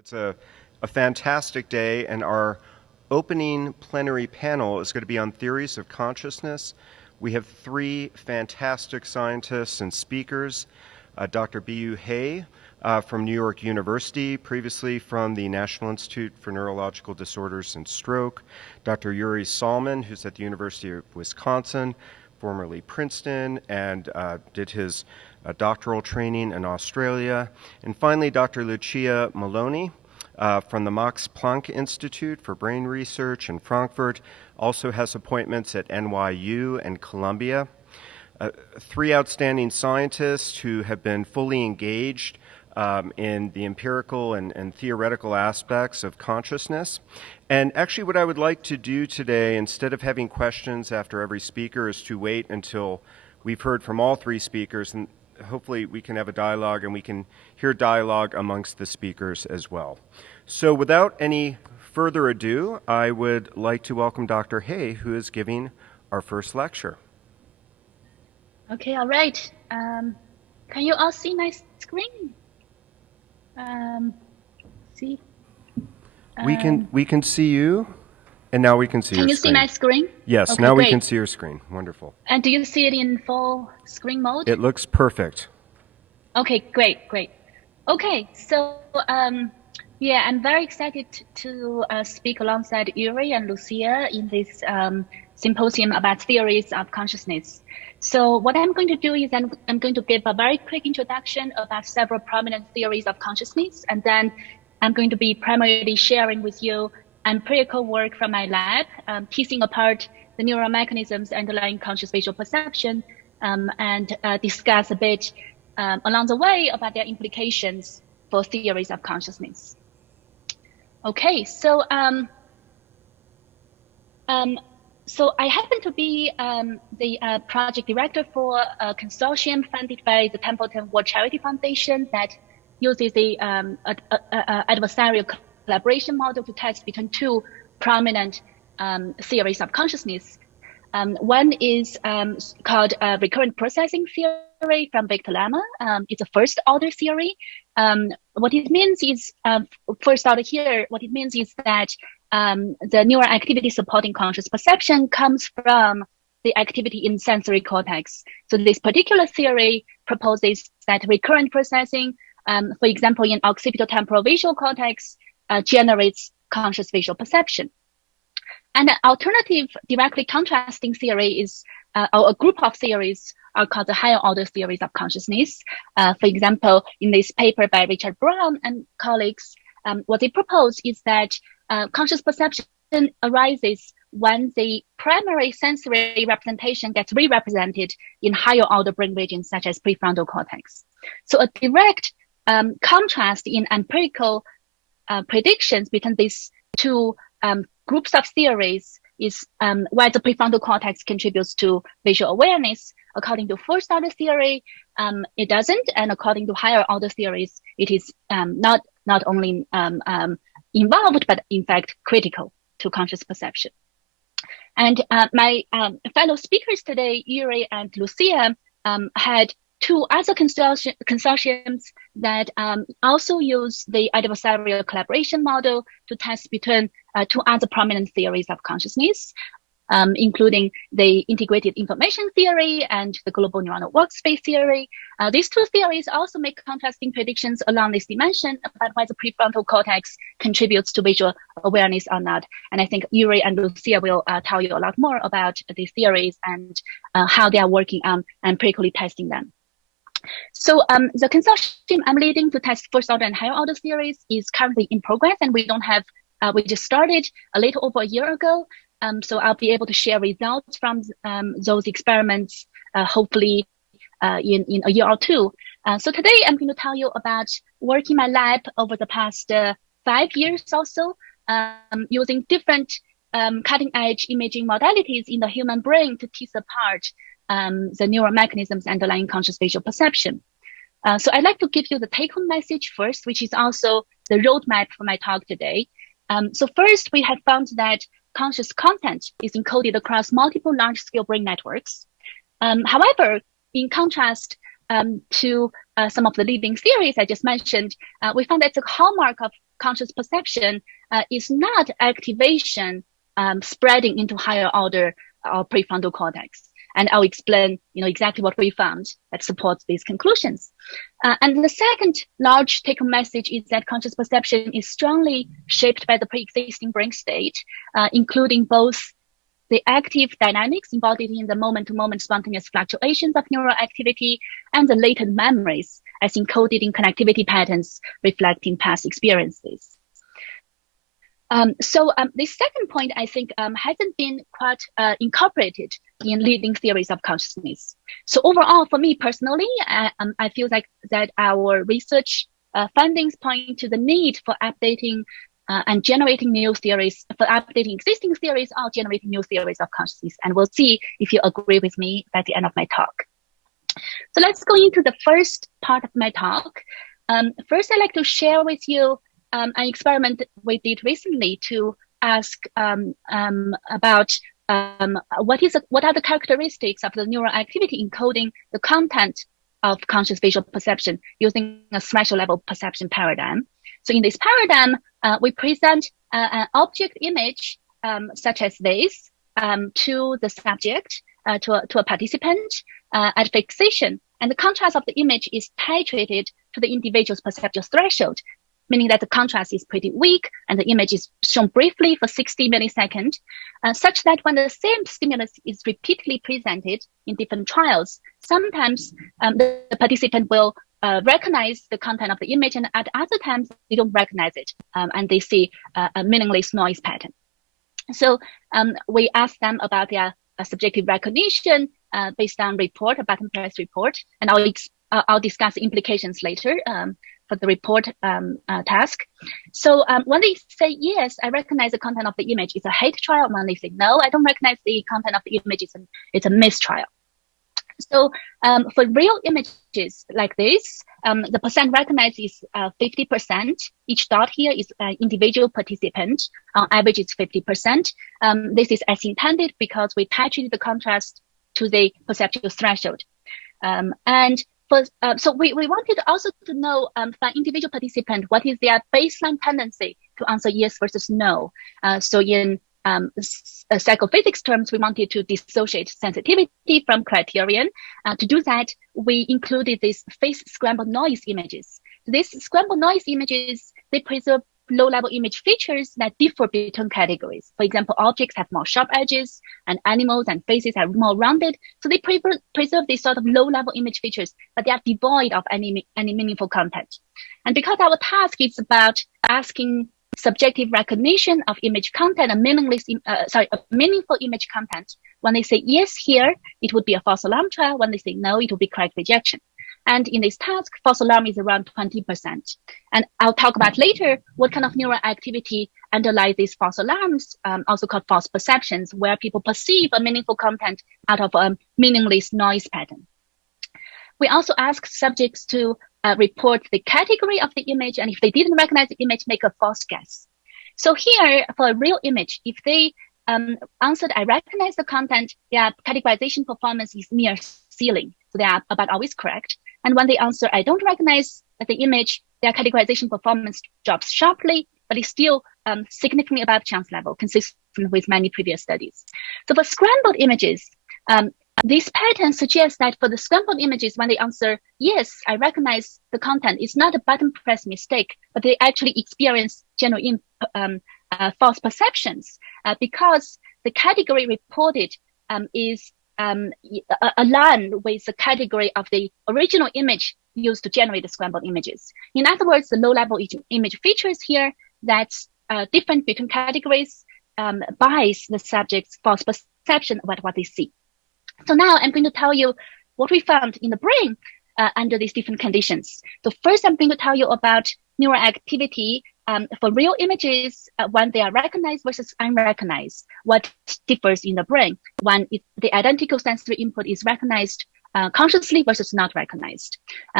It's a fantastic day, and our opening plenary panel is going to be on theories of consciousness. We have three fantastic scientists and speakers. Dr. Biyu from New York University, previously from the National Institute for Neurological Disorders and Stroke. Dr. Yuri Saalmann, who's at the University of Wisconsin, formerly Princeton, and did his doctoral training in Australia. And finally, Dr. Lucia Melloni from the Max Planck Institute for Brain Research in Frankfurt, also has appointments at NYU and Columbia. Three outstanding scientists who have been fully engaged in the empirical and theoretical aspects of consciousness. And actually what I would like to do today, instead of having questions after every speaker, is to wait until we've heard from all three speakers, and hopefully we can have a dialogue and we can hear dialogue amongst the speakers as well. So without any further ado, I would like to welcome Dr. Hay, who is giving our first lecture. Okay, all right. Can you all see my screen? See? We can see you, and now we can see your screen. Can you see my screen? Yes, okay, now great. We can see your screen. Wonderful. And do you see it in full screen mode? It looks perfect. Okay, great. Okay, so yeah, I'm very excited to speak alongside Yuri and Lucia in this symposium about theories of consciousness. So what I'm going to do is I'm going to give a very quick introduction about several prominent theories of consciousness, and then I'm going to be primarily sharing with you empirical work from my lab, piecing apart the neural mechanisms underlying conscious visual perception, and discuss a bit along the way about their implications for theories of consciousness. Okay, so so I happen to be the project director for a consortium funded by the Templeton World Charity Foundation that uses the adversarial collaboration model to test between two prominent theories of consciousness. One is called recurrent processing theory from Victor Lama. It's a first order theory. What it means is, first order here, what it means is that the neural activity supporting conscious perception comes from the activity in sensory cortex. So this particular theory proposes that recurrent processing, for example, in occipitotemporal visual cortex, generates conscious visual perception. And an alternative, directly contrasting theory is, or a group of theories are called the higher order theories of consciousness. For example, in this paper by Richard Brown and colleagues, what they propose is that conscious perception arises when the primary sensory representation gets re-represented in higher order brain regions such as prefrontal cortex. So a direct contrast in empirical predictions between these two groups of theories is why the prefrontal cortex contributes to visual awareness. According to first order theory, it doesn't, and according to higher order theories, it is not only involved, but in fact critical to conscious perception. And my fellow speakers today, Yuri and Lucia, had two other consortiums that also use the adversarial collaboration model to test between two other prominent theories of consciousness, including the integrated information theory and the global neuronal workspace theory. These two theories also make contrasting predictions along this dimension about whether prefrontal cortex contributes to visual awareness or not. And I think Yuri and Lucia will tell you a lot more about these theories and how they are working on empirically testing them. So the consortium I'm leading to test first order and higher order theories is currently in progress, and we just started a little over a year ago. So I'll be able to share results from those experiments, hopefully in a year or two. So today I'm going to tell you about work in my lab over the past 5 years or so, using different cutting edge imaging modalities in the human brain to tease apart the neural mechanisms underlying conscious visual perception. So I'd like to give you the take-home message first, which is also the roadmap for my talk today. So first, we have found that conscious content is encoded across multiple large-scale brain networks. However, in contrast to some of the leading theories I just mentioned, we found that the hallmark of conscious perception is not activation spreading into higher order or prefrontal cortex. And I'll explain, exactly what we found that supports these conclusions. And the second large take-home message is that conscious perception is strongly shaped by the pre-existing brain state, including both the active dynamics embodied in the moment-to-moment spontaneous fluctuations of neural activity and the latent memories as encoded in connectivity patterns reflecting past experiences. So this second point, I think, hasn't been quite incorporated in leading theories of consciousness. So overall, for me personally, I feel like that our research findings point to the need for updating and generating new theories, for updating existing theories or generating new theories of consciousness. And we'll see if you agree with me at the end of my talk. So let's go into the first part of my talk. First, I'd like to share with you an experiment we did recently to ask about what are the characteristics of the neural activity encoding the content of conscious visual perception using a threshold level perception paradigm. So in this paradigm, we present an object image such as this to the subject, to a participant at fixation. And the contrast of the image is titrated to the individual's perceptual threshold, meaning that the contrast is pretty weak and the image is shown briefly for 60 milliseconds, such that when the same stimulus is repeatedly presented in different trials, sometimes the participant will recognize the content of the image, and at other times they don't recognize it, and they see a meaningless noise pattern. So we asked them about their subjective recognition based on report, a button press report, and I'll discuss the implications later for the report task. So when they say, yes, I recognize the content of the image, it's a hate trial. When they say, no, I don't recognize the content of the image, it's a mistrial. So for real images like this, the percent recognized is 50%. Each dot here is an individual participant. On average, it's 50%. This is as intended because we titrated the contrast to the perceptual threshold. So we wanted also to know for individual participant, what is their baseline tendency to answer yes versus no. So in psychophysics terms, we wanted to dissociate sensitivity from criterion. To do that, we included these face scrambled noise images. These scrambled noise images, they preserve low-level image features that differ between categories. For example, objects have more sharp edges, and animals and faces are more rounded. So they preserve these sort of low-level image features, but they are devoid of any meaningful content. And because our task is about asking subjective recognition of image content, a meaningful image content, when they say yes here, it would be a false alarm trial. When they say no, it would be correct rejection. And in this task, false alarm is around 20%. And I'll talk about later what kind of neural activity underlies these false alarms, also called false perceptions, where people perceive a meaningful content out of a meaningless noise pattern. We also ask subjects to report the category of the image, and if they didn't recognize the image, make a false guess. So here, for a real image, if they answered, I recognize the content, their categorization performance is near ceiling. So they are about always correct. And when they answer, I don't recognize the image, their categorization performance drops sharply, but is still significantly above chance level, consistent with many previous studies. So for scrambled images, this pattern suggests that for the scrambled images, when they answer, yes, I recognize the content, it's not a button press mistake, but they actually experience genuine false perceptions because the category reported is aligned with the category of the original image used to generate the scrambled images. In other words, the low-level image features here that's different between categories bias the subject's false perception about what they see. So now I'm going to tell you what we found in the brain under these different conditions. So first, I'm going to tell you about neural activity for real images when they are recognized versus unrecognized, what differs in the brain when the identical sensory input is recognized consciously versus not recognized.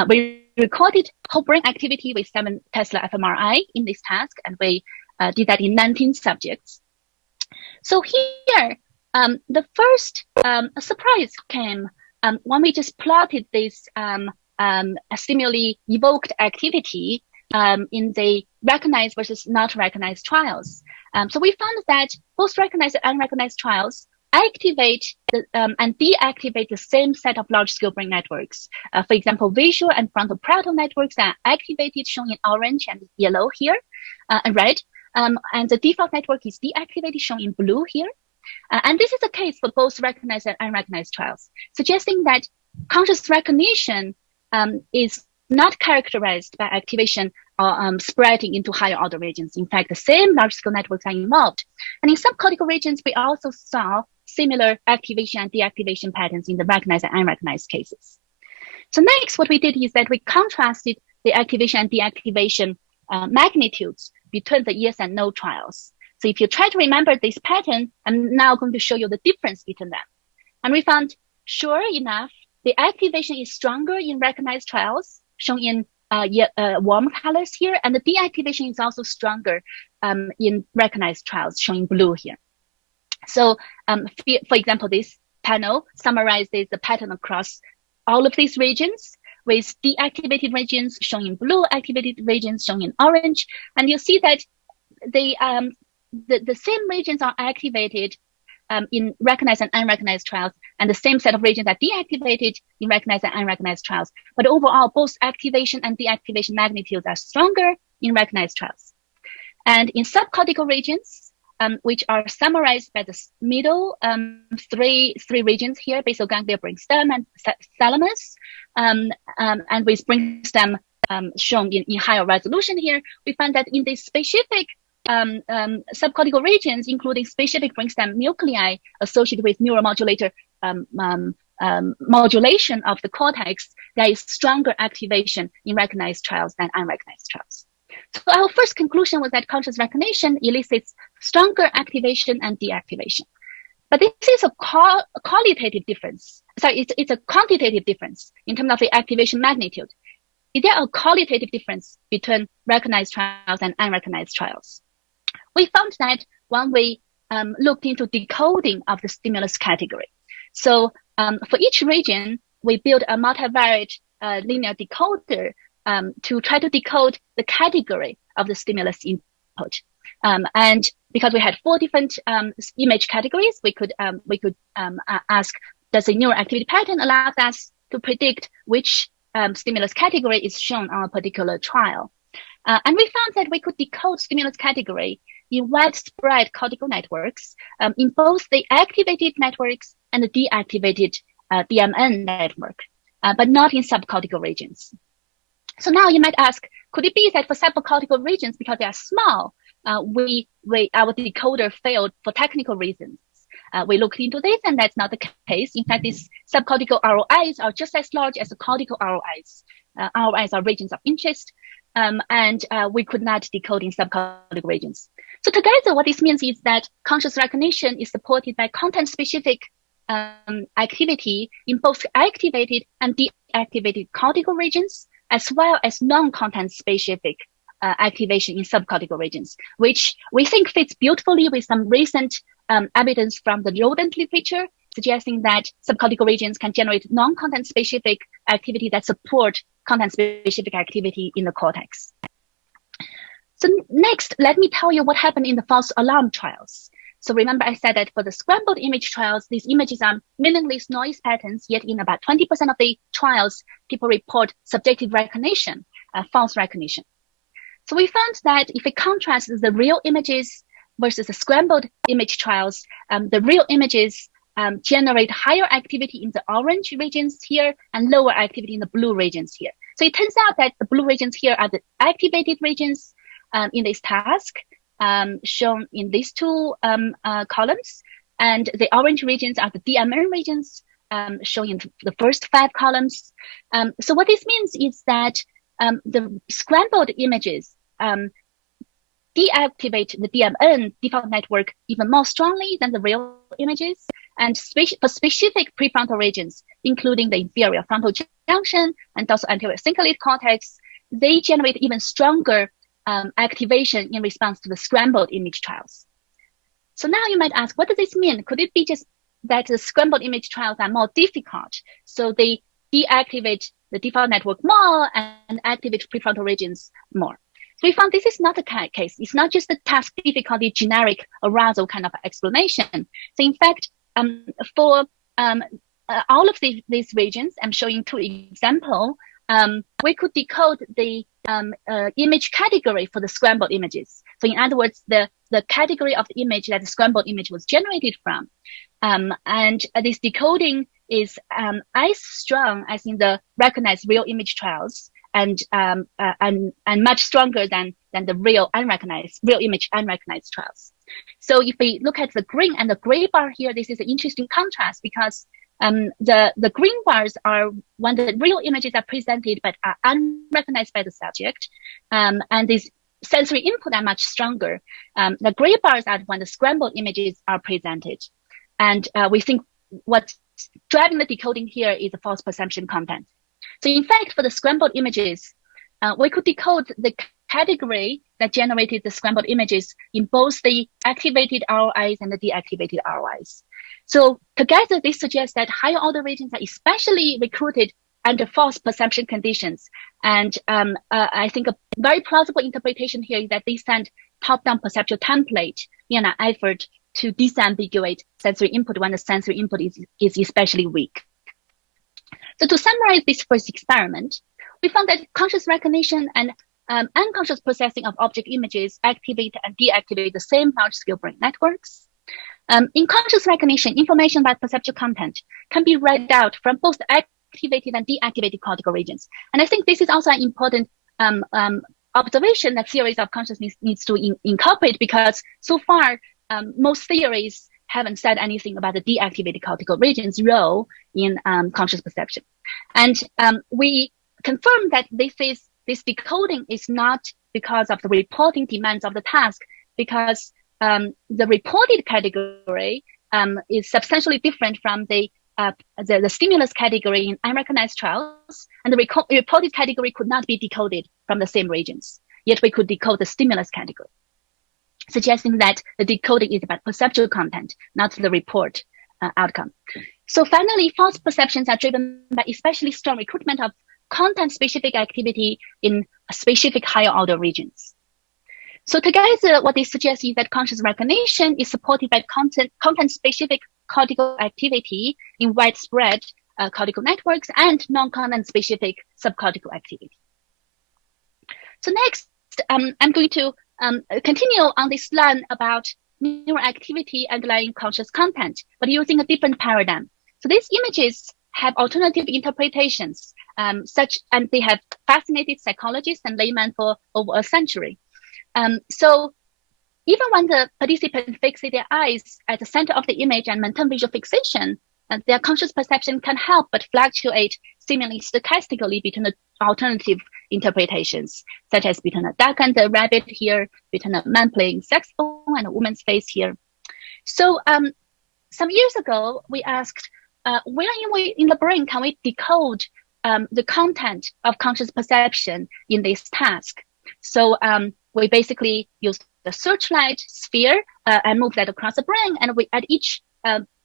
We recorded whole brain activity with 7 Tesla fMRI in this task, and we did that in 19 subjects. So here, the first surprise came when we just plotted this stimuli evoked activity in the recognized versus not recognized trials. So we found that both recognized and unrecognized trials activate and deactivate the same set of large-scale brain networks. For example, visual and frontal-parietal networks are activated, shown in orange and yellow here, and red. And the default network is deactivated, shown in blue here. And this is the case for both recognized and unrecognized trials, suggesting that conscious recognition is not characterized by activation or spreading into higher order regions. In fact, the same large-scale networks are involved. And in subcortical regions, we also saw similar activation and deactivation patterns in the recognized and unrecognized cases. So next, what we did is that we contrasted the activation and deactivation magnitudes between the yes and no trials. So if you try to remember this pattern, I'm now going to show you the difference between them. And we found, sure enough, the activation is stronger in recognized trials, shown in warm colors here, and the deactivation is also stronger in recognized trials, shown in blue here. So for example, this panel summarizes the pattern across all of these regions, with deactivated regions shown in blue, activated regions shown in orange. And you see that the same regions are activated in recognized and unrecognized trials, and the same set of regions are deactivated in recognized and unrecognized trials. But overall, both activation and deactivation magnitudes are stronger in recognized trials. And in subcortical regions, which are summarized by the middle three regions here, basal ganglia, brainstem, and thalamus, and with brainstem shown in higher resolution here, we find that in the specific subcortical regions, including specific brainstem nuclei associated with neuromodulator modulation of the cortex, there is stronger activation in recognized trials than unrecognized trials. So our first conclusion was that conscious recognition elicits stronger activation and deactivation. But this is a qualitative difference. Sorry, it's a quantitative difference in terms of the activation magnitude. Is there a qualitative difference between recognized trials and unrecognized trials? We found that when we looked into decoding of the stimulus category. So for each region, we built a multivariate linear decoder to try to decode the category of the stimulus input. And because we had 4 different image categories, we could ask, does the neural activity pattern allow us to predict which stimulus category is shown on a particular trial? And we found that we could decode stimulus category in widespread cortical networks, in both the activated networks and the deactivated DMN network, but not in subcortical regions. So now you might ask, could it be that for subcortical regions, because they are small, our decoder failed for technical reasons? We looked into this, and that's not the case. In fact, these subcortical ROIs are just as large as the cortical ROIs. ROIs are regions of interest, and we could not decode in subcortical regions. So together, what this means is that conscious recognition is supported by content-specific activity in both activated and deactivated cortical regions, as well as non-content specific activation in subcortical regions, which we think fits beautifully with some recent evidence from the rodent literature, suggesting that subcortical regions can generate non-content specific activity that support content specific activity in the cortex. So next, let me tell you what happened in the false alarm trials. So remember, I said that for the scrambled image trials, these images are meaningless noise patterns, yet in about 20% of the trials, people report subjective recognition, false recognition. So we found that if we contrast the real images versus the scrambled image trials, the real images generate higher activity in the orange regions here and lower activity in the blue regions here. So it turns out that the blue regions here are the activated regions in this task, shown in these two columns, and the orange regions are the DMN regions, shown in the first 5 columns. So what this means is that the scrambled images deactivate the DMN default network even more strongly than the real images, and for specific prefrontal regions, including the inferior frontal junction and also anterior cingulate cortex, they generate even stronger activation in response to the scrambled image trials. So now you might ask, what does this mean? Could it be just that the scrambled image trials are more difficult, so they deactivate the default network more and activate prefrontal regions more. So we found this is not the case. It's not just the task difficulty generic arousal kind of explanation. So in fact, for all of these regions, I'm showing two examples. We could decode the image category for the scrambled images. So in other words, the category of the image that the scrambled image was generated from. And this decoding is as strong as in the recognized real image trials and much stronger than the real image unrecognized trials. So if we look at the green and the gray bar here, this is an interesting contrast because the green bars are when the real images are presented but are unrecognized by the subject, and these sensory input are much stronger. The gray bars are when the scrambled images are presented. And we think what's driving the decoding here is the false perception content. So in fact, for the scrambled images, we could decode the category that generated the scrambled images in both the activated ROIs and the deactivated ROIs. So together, this suggests that higher order regions are especially recruited under false perception conditions. And I think a very plausible interpretation here is that they send top-down perceptual template in an effort to disambiguate sensory input when the sensory input is especially weak. So to summarize this first experiment, we found that conscious recognition and unconscious processing of object images activate and deactivate the same large-scale brain networks. In conscious recognition, information about perceptual content can be read out from both activated and deactivated cortical regions. And I think this is also an important observation that theories of consciousness needs to incorporate, because so far, most theories haven't said anything about the deactivated cortical region's role in conscious perception. And we confirm that this decoding is not because of the reporting demands of the task, because the reported category is substantially different from the stimulus category in unrecognized trials, and the reported category could not be decoded from the same regions. Yet we could decode the stimulus category, suggesting that the decoding is about perceptual content, not the report outcome. So finally, false perceptions are driven by especially strong recruitment of content-specific activity in specific higher order regions. So together, what they suggest is that conscious recognition is supported by content-specific cortical activity in widespread cortical networks and non-content-specific subcortical activity. So next, I'm going to continue on this line about neural activity underlying conscious content, but using a different paradigm. So these images have alternative interpretations, and they have fascinated psychologists and laymen for over a century. So even when the participant fixes their eyes at the center of the image and maintain visual fixation, their conscious perception can help but fluctuate seemingly stochastically between the alternative interpretations, such as between a duck and a rabbit here, between a man playing saxophone and a woman's face here. So some years ago, we asked, where in the brain can we decode the content of conscious perception in this task? So we basically used the searchlight sphere and moved that across the brain. And we at each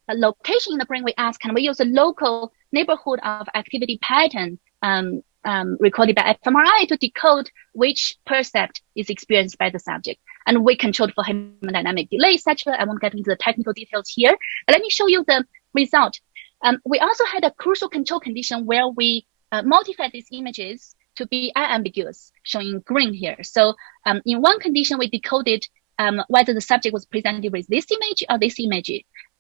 location in the brain, we asked, can we use a local neighborhood of activity pattern recorded by fMRI to decode which percept is experienced by the subject? And we controlled for hemodynamic delay, etc. I won't get into the technical details here, but let me show you the result. We also had a crucial control condition where we modified these images to be unambiguous, showing green here. So in one condition, we decoded whether the subject was presented with this image or this image.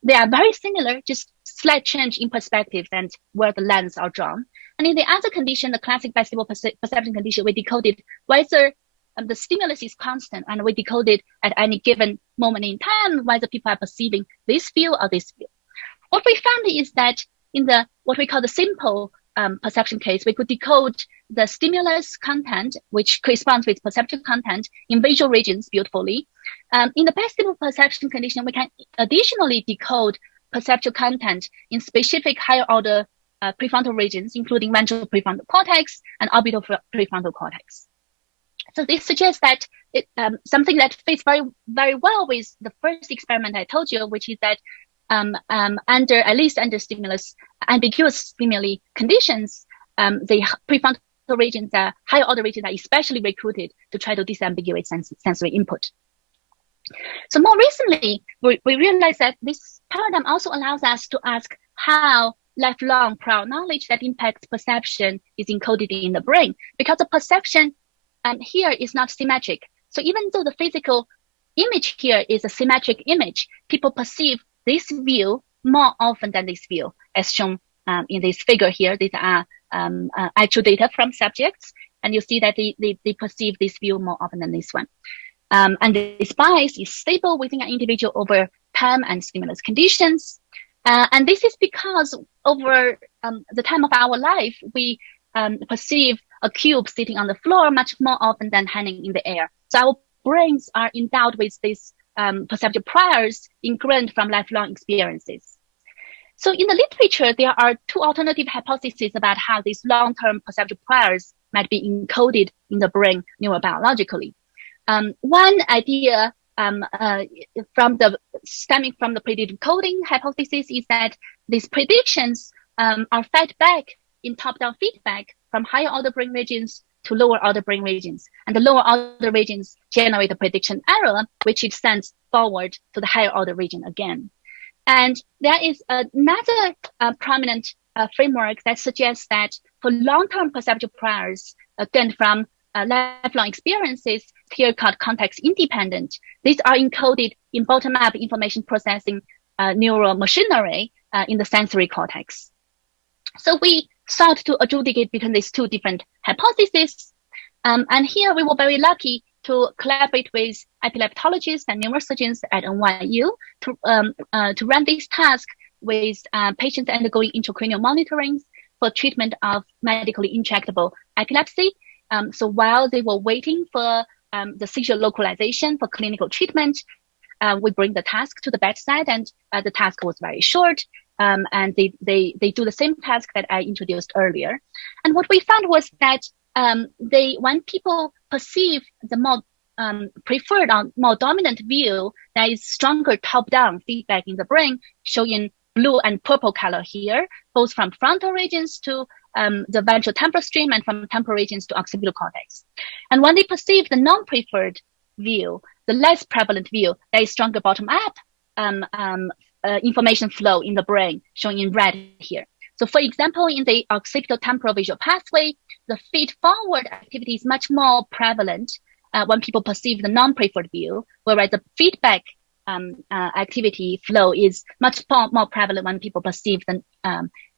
They are very similar, just slight change in perspective and where the lines are drawn. And in the other condition, the classic vestibular perception condition, we decoded whether the stimulus is constant, and we decoded at any given moment in time whether people are perceiving this view or this view. What we found is that in the what we call the simple perception case, we could decode the stimulus content, which corresponds with perceptual content in visual regions beautifully. In the vestibular perception condition, we can additionally decode perceptual content in specific higher order prefrontal regions, including ventral prefrontal cortex and orbital prefrontal cortex. So this suggests that something that fits very, very well with the first experiment I told you, which is that at least under ambiguous stimuli conditions, the prefrontal regions, higher order regions are especially recruited to try to disambiguate sensory input. So more recently, we realized that this paradigm also allows us to ask how lifelong prior knowledge that impacts perception is encoded in the brain, because the perception here is not symmetric. So even though the physical image here is a symmetric image, people perceive this view more often than this view, as shown in this figure here. These are actual data from subjects, and you see that they perceive this view more often than this one. And this bias is stable within an individual over time and stimulus conditions. And this is because over the time of our life, we perceive a cube sitting on the floor much more often than hanging in the air. So our brains are endowed with these perceptual priors ingrained from lifelong experiences. So in the literature, there are two alternative hypotheses about how these long-term perceptual priors might be encoded in the brain neurobiologically. One idea stemming from the predictive coding hypothesis is that these predictions are fed back in top-down feedback from higher order brain regions to lower order brain regions. And the lower order regions generate a prediction error, which it sends forward to the higher order region again. And there is another prominent framework that suggests that for long-term perceptual priors gained from lifelong experiences, here called context independent, these are encoded in bottom-up information processing neural machinery in the sensory cortex. So we sought to adjudicate between these two different hypotheses. And here we were very lucky to collaborate with epileptologists and neurosurgeons at NYU to run this task with patients undergoing intracranial monitoring for treatment of medically intractable epilepsy. So while they were waiting for the seizure localization for clinical treatment, we bring the task to the bedside, and the task was very short. And they do the same task that I introduced earlier. And what we found was that when people perceive the more preferred or more dominant view, there is stronger top-down feedback in the brain, showing blue and purple color here, both from frontal regions to the ventral temporal stream and from temporal regions to occipital cortex. And when they perceive the non-preferred view, the less prevalent view, there is stronger bottom-up information flow in the brain, shown in red here. So for example, in the occipital temporal visual pathway, the feed-forward activity is much more prevalent when people perceive the non-preferred view, whereas the feedback activity flow is much more prevalent when people perceive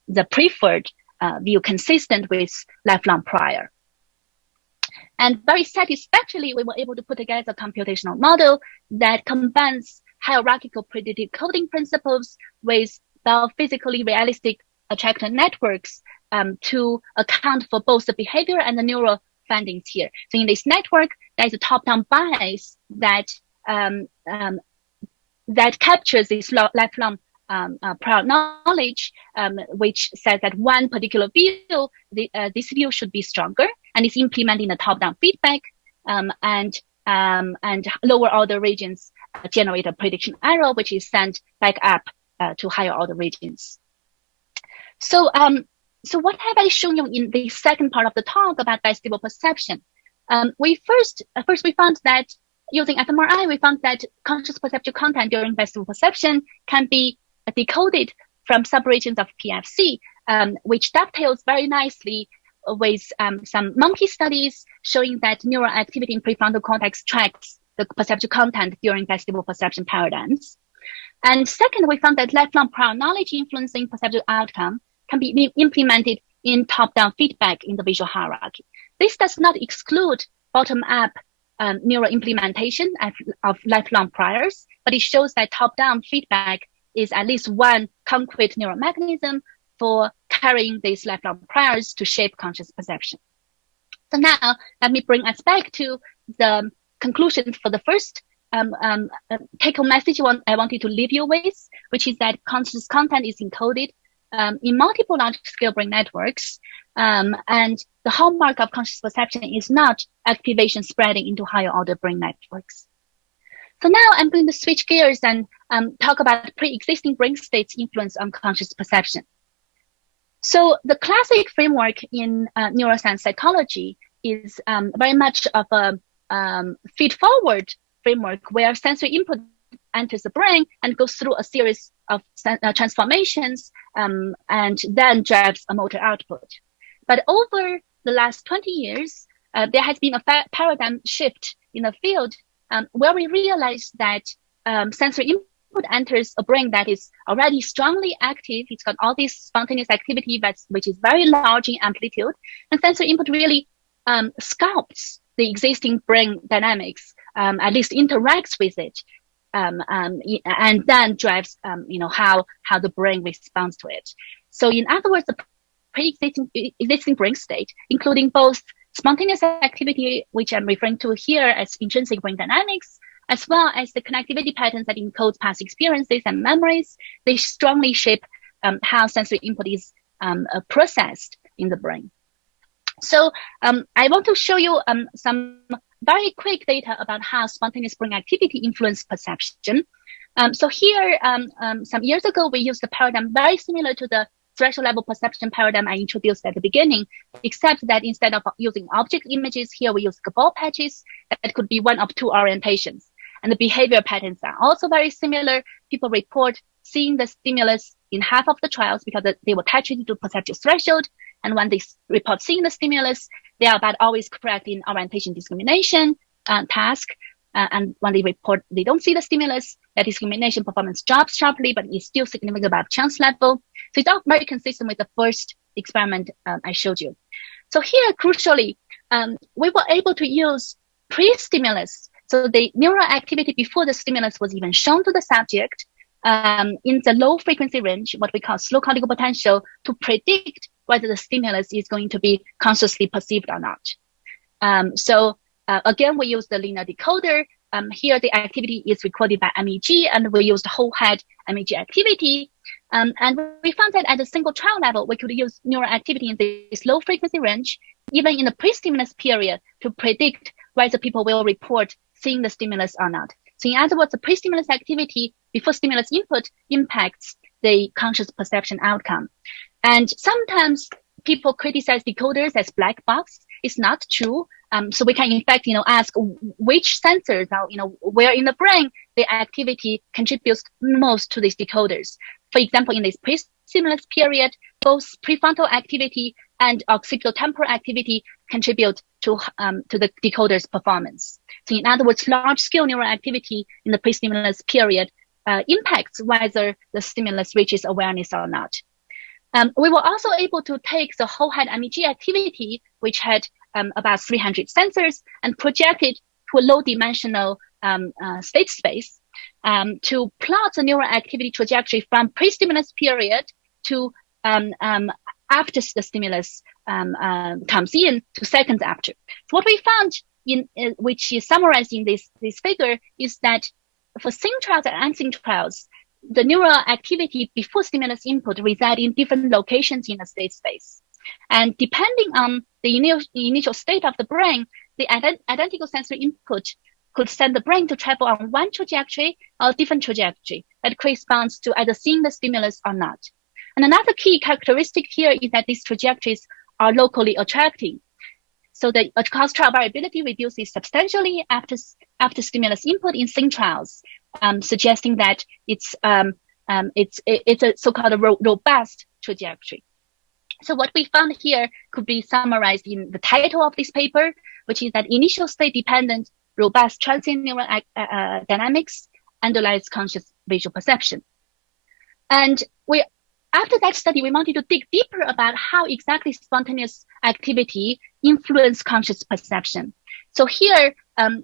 the preferred view consistent with lifelong prior. And very satisfactorily, we were able to put together a computational model that combines hierarchical predictive coding principles with biophysically realistic attractor networks to account for both the behavior and the neural findings here. So in this network, there is a top-down bias that captures this lifelong prior knowledge, which says that one particular view, this view should be stronger, and is implementing the top-down feedback, and lower order regions generate a prediction error, which is sent back up to higher order regions. So what have I shown you in the second part of the talk about vestibular perception? We found that using fMRI, we found that conscious perceptual content during vestibular perception can be decoded from subregions of PFC, which dovetails very nicely with some monkey studies showing that neural activity in prefrontal cortex tracks the perceptual content during vestibular perception paradigms. And second, we found that lifelong prior knowledge influencing perceptual outcome can be implemented in top-down feedback in the visual hierarchy. This does not exclude bottom-up neural implementation of lifelong priors, but it shows that top-down feedback is at least one concrete neural mechanism for carrying these lifelong priors to shape conscious perception. So now, let me bring us back to the conclusion for the first take-home message I wanted to leave you with, which is that conscious content is encoded in multiple large-scale brain networks, and the hallmark of conscious perception is not activation spreading into higher-order brain networks. So now I'm going to switch gears and talk about pre-existing brain states' influence on conscious perception. So the classic framework in neuroscience psychology is very much of a feed-forward framework where sensory input enters the brain and goes through a series of transformations and then drives a motor output. But over the last 20 years, there has been a paradigm shift in the field where we realized that sensory input enters a brain that is already strongly active. It's got all this spontaneous activity which is very large in amplitude, and sensory input really sculpts the existing brain dynamics, at least interacts with it, and then drives how the brain responds to it. So in other words, the pre-existing brain state, including both spontaneous activity, which I'm referring to here as intrinsic brain dynamics, as well as the connectivity patterns that encode past experiences and memories, they strongly shape how sensory input is processed in the brain. So I want to show you some very quick data about how spontaneous brain activity influences perception. So here, some years ago, we used a paradigm very similar to the threshold level perception paradigm I introduced at the beginning, except that instead of using object images, here we use ball patches that could be one of two orientations. And the behavior patterns are also very similar. People report seeing the stimulus in half of the trials because they were titrated to perceptual threshold. And when they report seeing the stimulus, they are about always correct in orientation discrimination task. And when they report they don't see the stimulus, that discrimination performance drops sharply, but is still significant above chance level. So it's all very consistent with the first experiment I showed you. So here, crucially, we were able to use pre-stimulus, so the neural activity before the stimulus was even shown to the subject in the low frequency range, what we call slow cortical potential, to predict whether the stimulus is going to be consciously perceived or not. Again, we use the linear decoder. Here, the activity is recorded by MEG, and we use the whole head MEG activity. And we found that at a single trial level, we could use neural activity in this low frequency range, even in the pre-stimulus period, to predict whether people will report seeing the stimulus or not. So in other words, the pre-stimulus activity before stimulus input impacts the conscious perception outcome. And sometimes people criticize decoders as black box. It's not true. So we can in fact, ask which sensors are, where in the brain the activity contributes most to these decoders. For example, in this pre-stimulus period, both prefrontal activity and occipital-temporal activity contribute to the decoder's performance. So in other words, large-scale neural activity in the pre-stimulus period impacts whether the stimulus reaches awareness or not. We were also able to take the whole head MEG activity, which had about 300 sensors, and project it to a low-dimensional state space to plot the neural activity trajectory from pre-stimulus period to after the stimulus comes in to seconds after. So what we found, which is summarized in this figure, is that for syn trials and unsyn trials, the neural activity before stimulus input reside in different locations in the state space. And depending on the initial state of the brain, the identical sensory input could send the brain to travel on one trajectory or a different trajectory that corresponds to either seeing the stimulus or not. And another key characteristic here is that these trajectories are locally attracting. So the cross-trial variability reduces substantially after stimulus input in syn trials, suggesting that it's a so-called robust trajectory. So what we found here could be summarized in the title of this paper, which is that initial state-dependent, robust transient neural dynamics underlies conscious visual perception. And after that study, we wanted to dig deeper about how exactly spontaneous activity influence conscious perception. So here,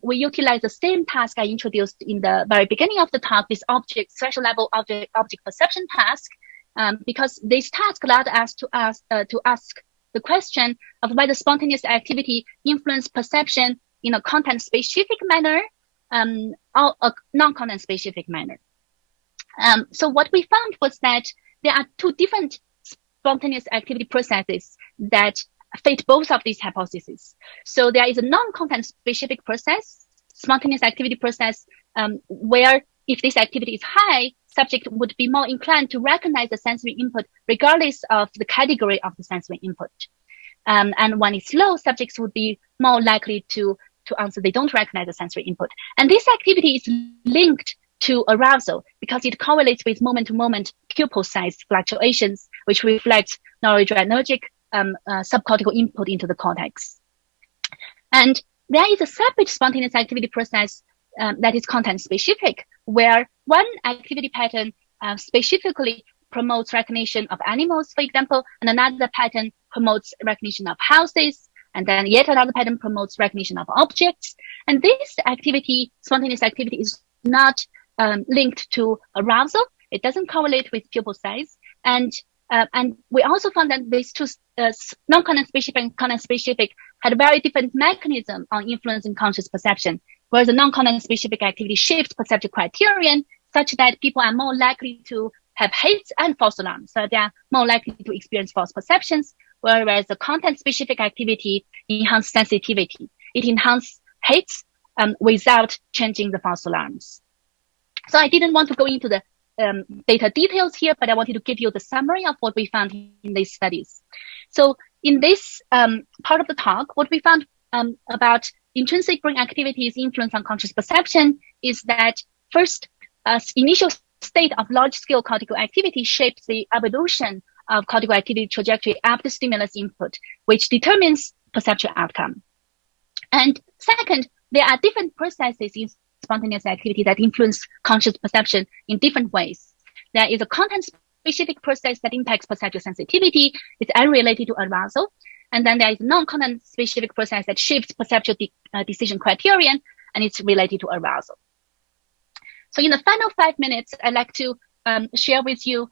we utilize the same task I introduced in the very beginning of the talk, this threshold level object perception task, because this task allowed us to ask the question of whether spontaneous activity influence perception in a content-specific manner or a non-content-specific manner. So what we found was that there are two different spontaneous activity processes that fit both of these hypotheses. So there is a non-content specific process, spontaneous activity process, where if this activity is high, subject would be more inclined to recognize the sensory input regardless of the category of the sensory input. And when it's low, subjects would be more likely to answer they don't recognize the sensory input. And this activity is linked to arousal because it correlates with moment-to-moment pupil size fluctuations, which reflects noradrenergic subcortical input into the cortex. And there is a separate spontaneous activity process that is content-specific, where one activity pattern specifically promotes recognition of animals, for example, and another pattern promotes recognition of houses, and then yet another pattern promotes recognition of objects. And this activity, spontaneous activity, is not linked to arousal. It doesn't correlate with pupil size. And we also found that these two non-content specific and content specific had a very different mechanism on influencing conscious perception, whereas the non-content specific activity shifts perceptual criterion such that people are more likely to have hates and false alarms. So they are more likely to experience false perceptions, whereas the content specific activity enhances sensitivity. It enhances hates without changing the false alarms. So I didn't want to go into the data details here, but I wanted to give you the summary of what we found in these studies. So in this part of the talk, what we found about intrinsic brain activity's influence on conscious perception is that first, initial state of large-scale cortical activity shapes the evolution of cortical activity trajectory after stimulus input, which determines perceptual outcome. And second, there are different processes in spontaneous activity that influence conscious perception in different ways. There is a content-specific process that impacts perceptual sensitivity. It's unrelated to arousal. And then there is a non-content-specific process that shifts perceptual decision criterion, and it's related to arousal. So in the final 5 minutes, I'd like to share with you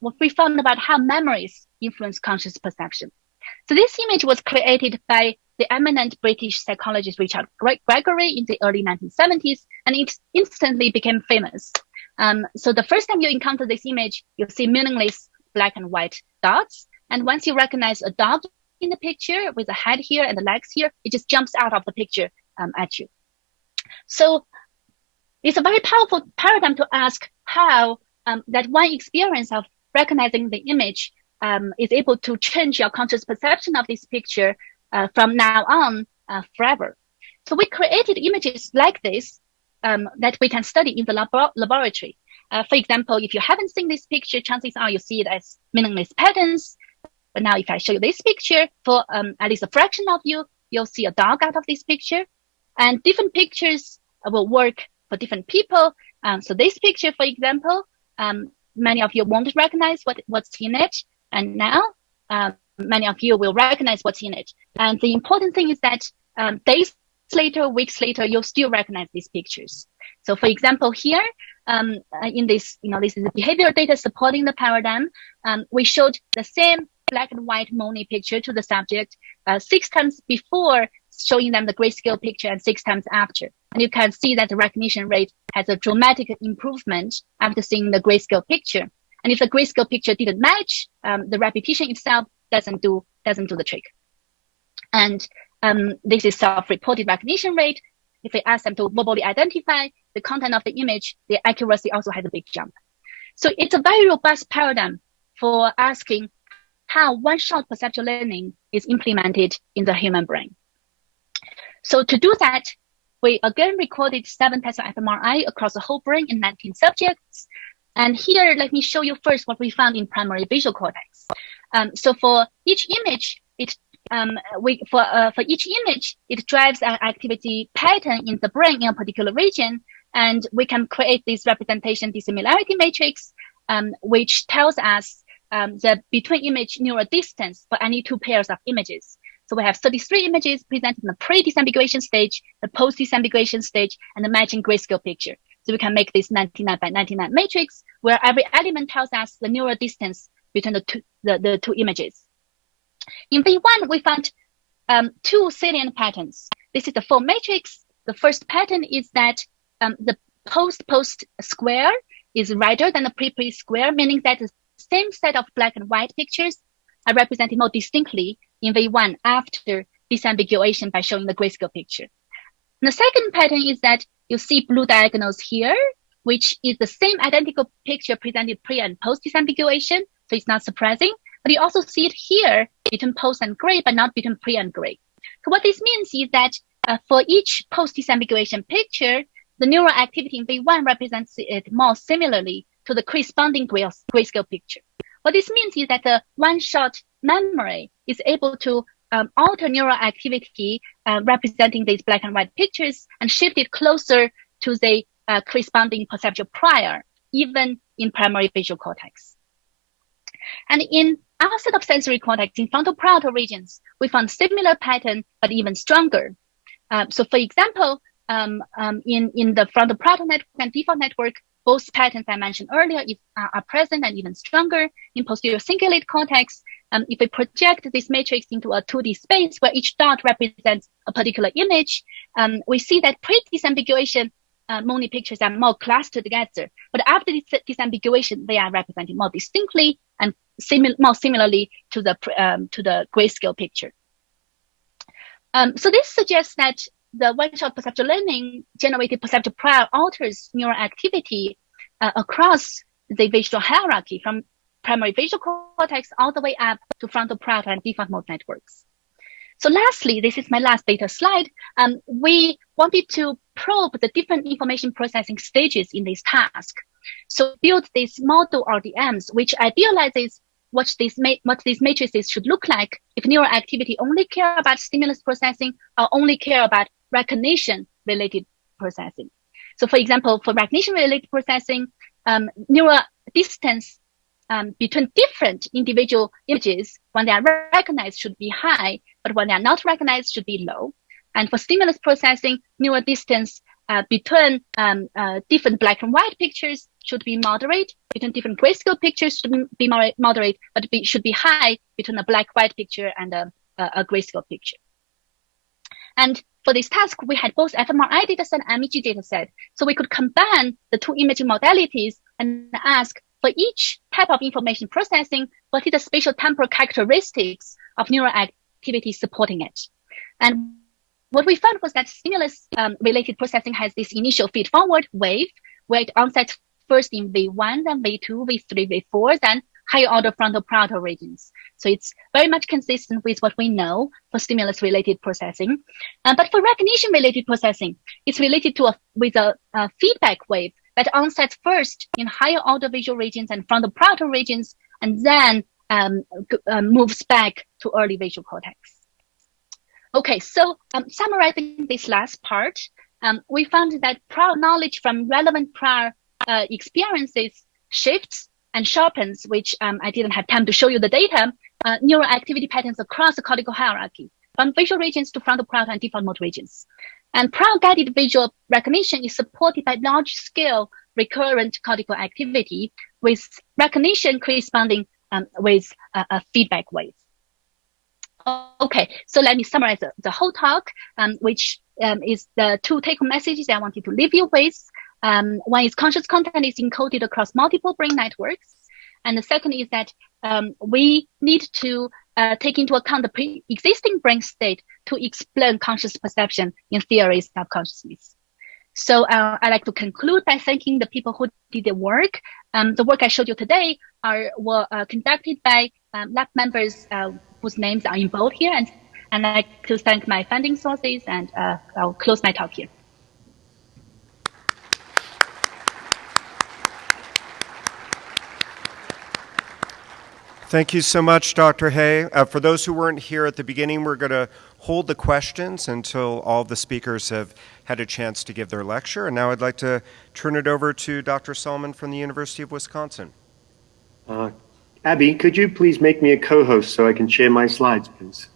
what we found about how memories influence conscious perception. So this image was created by the eminent British psychologist Richard Gregory in the early 1970s, and it instantly became famous. So the first time you encounter this image, you'll see meaningless black and white dots. And once you recognize a dog in the picture with a head here and the legs here, it just jumps out of the picture at you. So it's a very powerful paradigm to ask how that one experience of recognizing the image is able to change your conscious perception of this picture from now on forever. So we created images like this that we can study in the laboratory. For example, if you haven't seen this picture, chances are you see it as meaningless patterns. But now if I show you this picture, for at least a fraction of you, you'll see a dog out of this picture. And different pictures will work for different people. So this picture, for example, many of you won't recognize what's in it. And now many of you will recognize what's in it. And the important thing is that days later, weeks later, you'll still recognize these pictures. So for example, here in this, this is the behavioral data supporting the paradigm. We showed the same black and white Melloni picture to the subject 6 times before showing them the grayscale picture and 6 times after. And you can see that the recognition rate has a dramatic improvement after seeing the grayscale picture. And if the grayscale picture didn't match, the repetition itself doesn't do the trick. And this is self-reported recognition rate. If we ask them to verbally identify the content of the image, the accuracy also has a big jump. So it's a very robust paradigm for asking how one-shot perceptual learning is implemented in the human brain. So to do that, we again recorded 7 tests of fMRI across the whole brain in 19 subjects. And here, let me show you first what we found in primary visual cortex. So for each image, it drives an activity pattern in the brain in a particular region, and we can create this representation dissimilarity matrix, which tells us the between image neural distance for any 2 pairs of images. So we have 33 images presented in the pre-disambiguation stage, the post-disambiguation stage, and the matching grayscale picture. So we can make this 99 by 99 matrix where every element tells us the neural distance between the two images. In V1, we found 2 salient patterns. This is the full matrix. The first pattern is that the post-post square is wider than the pre-pre square, meaning that the same set of black and white pictures are represented more distinctly in V1 after disambiguation by showing the grayscale picture. And the second pattern is that you see blue diagonals here, which is the same identical picture presented pre and post disambiguation. So it's not surprising, but you also see it here between post and gray, but not between pre and gray. So what this means is that for each post disambiguation picture, the neural activity in V1 represents it more similarly to the corresponding grayscale picture. What this means is that the one-shot memory is able to alter neural activity representing these black and white pictures and shift it closer to the corresponding perceptual prior, even in primary visual cortex. And in outside of sensory cortex, in frontal-parietal regions, we found similar pattern, but even stronger. So for example, in the frontal-parietal network and default network, both patterns I mentioned earlier are present and even stronger. In posterior cingulate cortex, if we project this matrix into a 2D space where each dot represents a particular image, we see that pre-disambiguation Melloni pictures are more clustered together. But after this disambiguation, they are represented more distinctly and more similarly to the grayscale picture. So this suggests that the one-shot perceptual learning generated perceptual prior alters neural activity across the visual hierarchy from primary visual cortex all the way up to frontal parietal and default mode networks. So lastly, this is my last data slide. We wanted to probe the different information processing stages in this task. So build this model RDMs, which idealizes what these matrices should look like if neural activity only care about stimulus processing or only care about recognition-related processing. So for example, for recognition-related processing, neural distance between different individual images, when they are recognized, should be high, but when they are not recognized, should be low. And for stimulus processing, neural distance between different black and white pictures should be moderate, between different grayscale pictures should be moderate, but should be high between a black-white picture and a grayscale picture. And for this task, we had both fMRI dataset and MEG dataset. So we could combine the two imaging modalities and ask for each type of information processing, what is the spatial temporal characteristics of neural activity supporting it. And what we found was that stimulus related processing has this initial feed-forward wave, where it onsets first in V1, then V2, V3, V4, then higher order frontal parietal regions. So it's very much consistent with what we know for stimulus related processing. But for recognition related processing, it's related to with a feedback wave that onsets first in higher order visual regions and frontal parietal regions, and then moves back to early visual cortex. Okay, so summarizing this last part, we found that prior knowledge from relevant prior experiences shifts and sharpens, which I didn't have time to show you the data, neural activity patterns across the cortical hierarchy, from visual regions to frontal parietal and default mode regions. And prior guided visual recognition is supported by large-scale recurrent cortical activity, with recognition corresponding with a feedback wave. Okay, so let me summarize the whole talk, which is the two take-home messages I wanted to leave you with. One is conscious content is encoded across multiple brain networks. And the second is that we need to take into account the pre-existing brain state to explain conscious perception in theories of consciousness. So I'd like to conclude by thanking the people who did the work. The work I showed you today were conducted by lab members whose names are in bold here. And I'd like to thank my funding sources, and I'll close my talk here. Thank you so much, Dr. Hay. For those who weren't here at the beginning, we're going to hold the questions until all the speakers have had a chance to give their lecture. And now I'd like to turn it over to Dr. Saalmann from the University of Wisconsin. Abby, could you please make me a co-host so I can share my slides, please?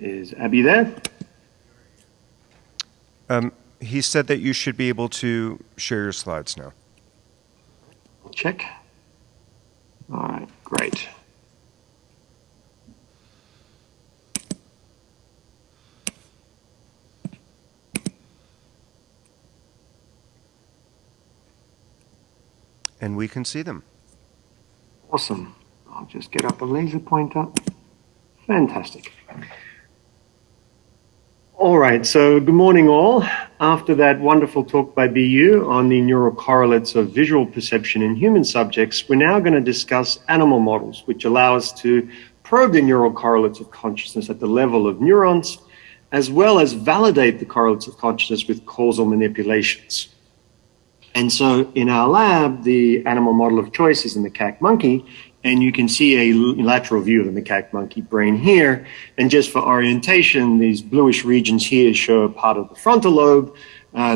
Is Abby there? He said that you should be able to share your slides now. Check. All right, great. And we can see them. Awesome. I'll just get up a laser pointer. Fantastic. All right, so good morning all. After that wonderful talk by Biyu on the neural correlates of visual perception in human subjects, we're now going to discuss animal models, which allow us to probe the neural correlates of consciousness at the level of neurons, as well as validate the correlates of consciousness with causal manipulations. And so in our lab, the animal model of choice is the macaque monkey, and you can see a lateral view of the macaque monkey brain here. And just for orientation, these bluish regions here show a part of the frontal lobe.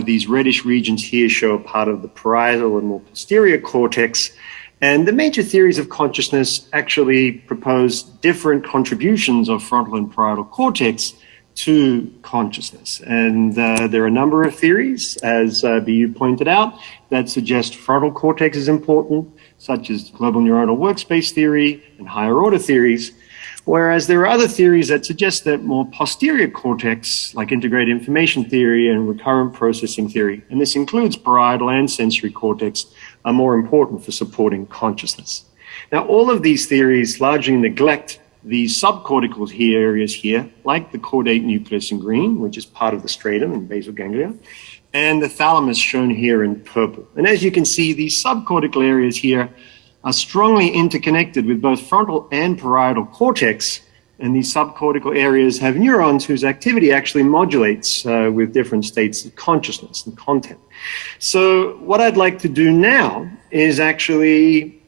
These reddish regions here show a part of the parietal and more posterior cortex. And the major theories of consciousness actually propose different contributions of frontal and parietal cortex to consciousness. And there are a number of theories, as Biyu pointed out, that suggest frontal cortex is important, such as global neuronal workspace theory and higher order theories, whereas there are other theories that suggest that more posterior cortex, like integrated information theory and recurrent processing theory, and this includes parietal and sensory cortex, are more important for supporting consciousness. Now, all of these theories largely neglect the subcortical areas here, like the caudate nucleus in green, which is part of the stratum and basal ganglia, and the thalamus shown here in purple. And as you can see, these subcortical areas here are strongly interconnected with both frontal and parietal cortex, and these subcortical areas have neurons whose activity actually modulates with different states of consciousness and content. So what I'd like to do now is actually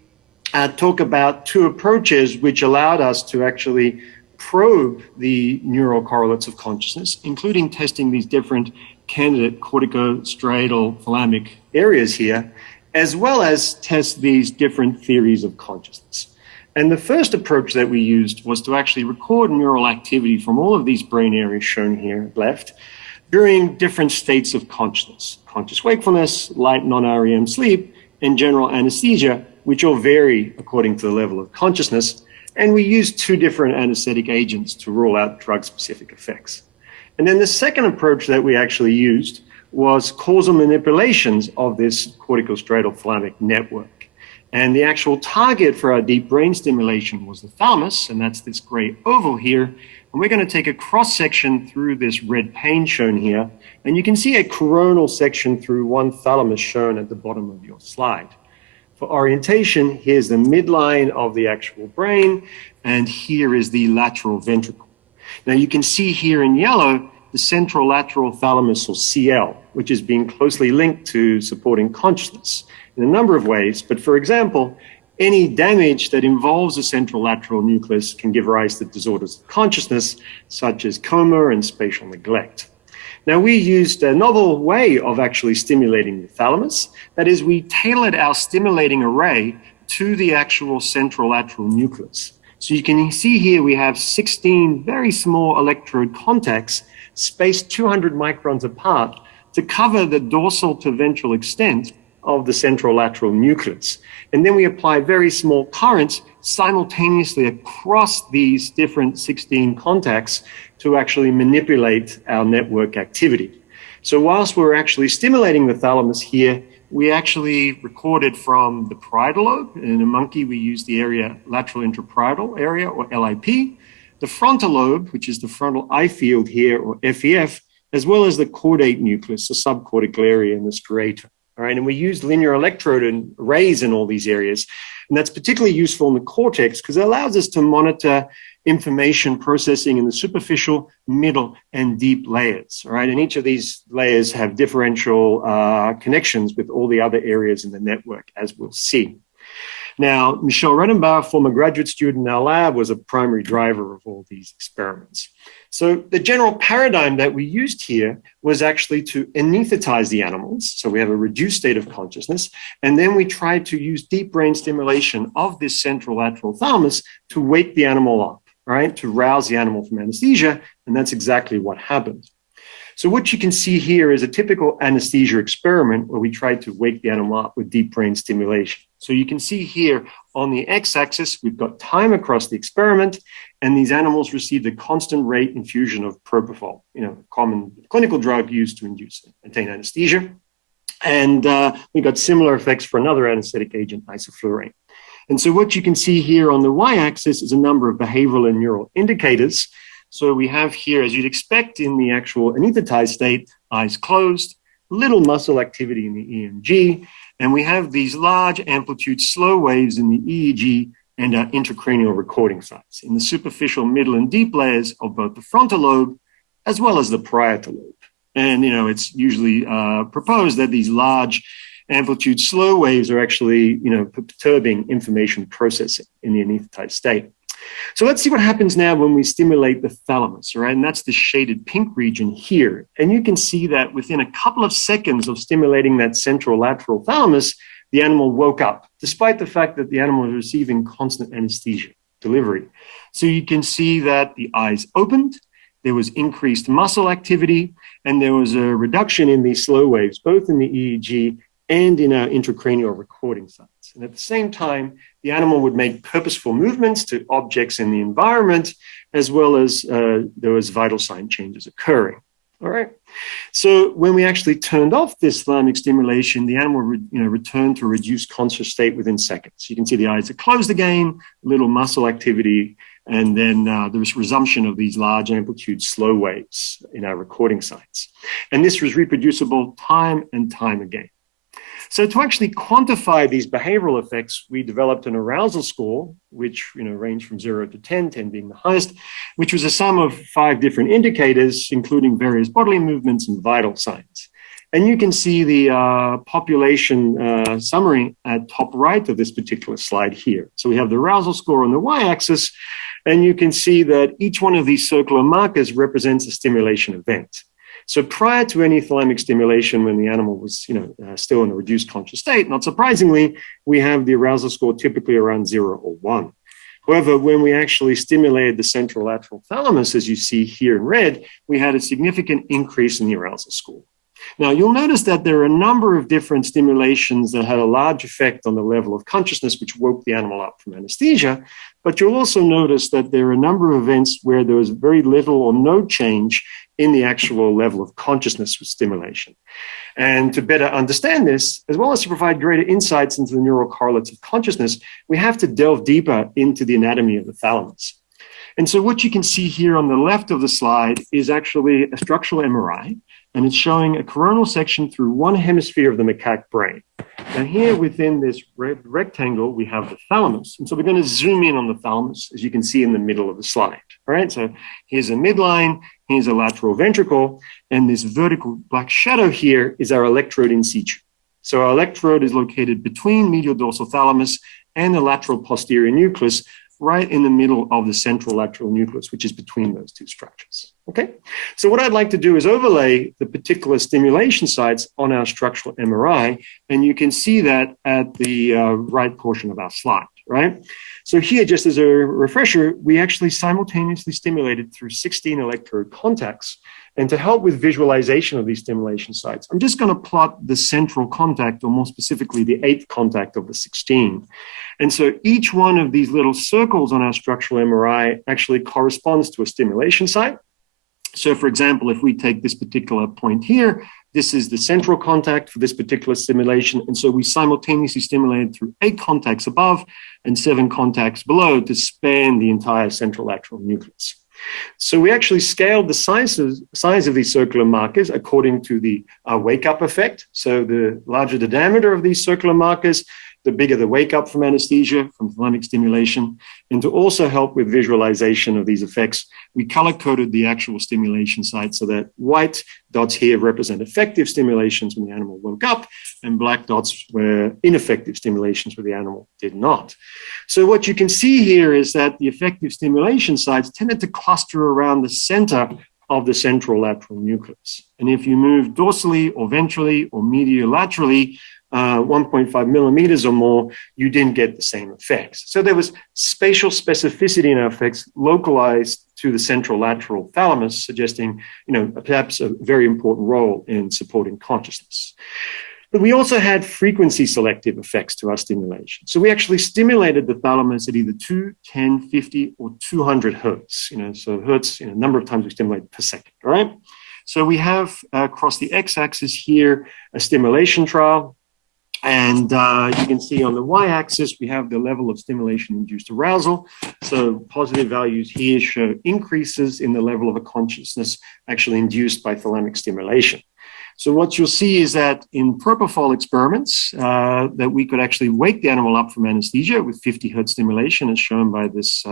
talk about two approaches which allowed us to actually probe the neural correlates of consciousness, including testing these different candidate corticostriatal thalamic areas here, as well as test these different theories of consciousness. And the first approach that we used was to actually record neural activity from all of these brain areas shown here left during different states of consciousness: conscious wakefulness, light non-REM sleep, and general anesthesia, which all vary according to the level of consciousness. And we used two different anesthetic agents to rule out drug-specific effects. And then the second approach that we actually used was causal manipulations of this corticostriatal thalamic network. And the actual target for our deep brain stimulation was the thalamus, and that's this gray oval here. And we're going to take a cross-section through this red pane shown here. And you can see a coronal section through one thalamus shown at the bottom of your slide. For orientation, here's the midline of the actual brain, and here is the lateral ventricle. Now you can see here in yellow the central lateral thalamus, or CL, which is being closely linked to supporting consciousness in a number of ways. But for example, any damage that involves the central lateral nucleus can give rise to disorders of consciousness, such as coma and spatial neglect. Now, we used a novel way of actually stimulating the thalamus. That is, we tailored our stimulating array to the actual central lateral nucleus. So you can see here we have 16 very small electrode contacts spaced 200 microns apart to cover the dorsal to ventral extent of the central lateral nucleus. And then we apply very small currents simultaneously across these different 16 contacts to actually manipulate our network activity. So whilst we're actually stimulating the thalamus here, we actually recorded from the parietal lobe. In a monkey, we use the area lateral intraparietal area, or LIP, the frontal lobe, which is the frontal eye field here, or FEF, as well as the caudate nucleus, the subcortical area in the striatum. All right, and we use linear electrode and arrays in all these areas. And that's particularly useful in the cortex because it allows us to monitor information processing in the superficial, middle, and deep layers. All right, and each of these layers have differential connections with all the other areas in the network, as we'll see. Now, Michel Redenbach, former graduate student in our lab, was a primary driver of all these experiments. So the general paradigm that we used here was actually to anesthetize the animals. So we have a reduced state of consciousness. And then we tried to use deep brain stimulation of this central lateral thalamus to wake the animal up, right, to rouse the animal from anesthesia. And that's exactly what happened. So what you can see here is a typical anesthesia experiment where we tried to wake the animal up with deep brain stimulation. So you can see here on the x-axis, we've got time across the experiment, and these animals received a constant rate infusion of propofol, a common clinical drug used to attain anesthesia. And we got similar effects for another anesthetic agent, isoflurane. And so what you can see here on the y-axis is a number of behavioral and neural indicators. So we have here, as you'd expect in the actual anesthetized state, eyes closed, little muscle activity in the EMG, and we have these large amplitude slow waves in the EEG and our intracranial recording sites in the superficial, middle, and deep layers of both the frontal lobe as well as the parietal lobe. And, it's usually proposed that these large amplitude slow waves are actually, perturbing information processing in the anesthetized state. So let's see what happens now when we stimulate the thalamus, right? And that's the shaded pink region here. And you can see that within a couple of seconds of stimulating that central lateral thalamus, the animal woke up, despite the fact that the animal was receiving constant anesthesia delivery. So you can see that the eyes opened, there was increased muscle activity, and there was a reduction in these slow waves, both in the EEG and in our intracranial recording sites. And at the same time, the animal would make purposeful movements to objects in the environment, as well as there was vital sign changes occurring. All right. So when we actually turned off this thalamic stimulation, the animal returned to a reduced conscious state within seconds. You can see the eyes are closed again, little muscle activity, and then there was resumption of these large amplitude slow waves in our recording sites. And this was reproducible time and time again. So to actually quantify these behavioral effects, we developed an arousal score, which ranged from 0 to 10, 10 being the highest, which was a sum of 5 different indicators, including various bodily movements and vital signs. And you can see the population summary at top right of this particular slide here. So we have the arousal score on the y-axis, and you can see that each one of these circular markers represents a stimulation event. So prior to any thalamic stimulation, when the animal was, still in a reduced conscious state, not surprisingly, we have the arousal score typically around 0 or 1. However, when we actually stimulated the central lateral thalamus, as you see here in red, we had a significant increase in the arousal score. Now, you'll notice that there are a number of different stimulations that had a large effect on the level of consciousness, which woke the animal up from anesthesia. But you'll also notice that there are a number of events where there was very little or no change in the actual level of consciousness with stimulation. And to better understand this, as well as to provide greater insights into the neural correlates of consciousness, we have to delve deeper into the anatomy of the thalamus. And so what you can see here on the left of the slide is actually a structural MRI, and it's showing a coronal section through one hemisphere of the macaque brain. And here within this red rectangle, we have the thalamus. And so we're going to zoom in on the thalamus, as you can see in the middle of the slide. All right, so here's a midline, here's a lateral ventricle, and this vertical black shadow here is our electrode in situ. So our electrode is located between medial dorsal thalamus and the lateral posterior nucleus, right in the middle of the central lateral nucleus, which is between those two structures. Okay, so what I'd like to do is overlay the particular stimulation sites on our structural MRI, and you can see that at the right portion of our slide, right? So here, just as a refresher, we actually simultaneously stimulated through 16 electrode contacts. And to help with visualization of these stimulation sites, I'm just going to plot the central contact, or more specifically, the 8th contact of the 16. And so each one of these little circles on our structural MRI actually corresponds to a stimulation site. So for example, if we take this particular point here, this is the central contact for this particular stimulation. And so we simultaneously stimulated through 8 contacts above and 7 contacts below to span the entire central lateral nucleus. So we actually scaled the size of these circular markers according to the wake-up effect. So the larger the diameter of these circular markers, the bigger the wake-up from anesthesia, from thalamic stimulation. And to also help with visualization of these effects, we color-coded the actual stimulation site so that white dots here represent effective stimulations when the animal woke up, and black dots were ineffective stimulations where the animal did not. So what you can see here is that the effective stimulation sites tended to cluster around the center of the central lateral nucleus. And if you move dorsally or ventrally or mediolaterally, 1.5 millimeters or more, you didn't get the same effects. So there was spatial specificity in our effects localized to the central lateral thalamus, suggesting, perhaps a very important role in supporting consciousness. But we also had frequency selective effects to our stimulation. So we actually stimulated the thalamus at either 2, 10, 50, or 200 hertz. So hertz, number of times we stimulate per second, all right? So we have across the x-axis here a stimulation trial. And you can see on the y-axis, we have the level of stimulation-induced arousal. So positive values here show increases in the level of a consciousness actually induced by thalamic stimulation. So what you'll see is that in propofol experiments, that we could actually wake the animal up from anesthesia with 50 hertz stimulation, as shown by this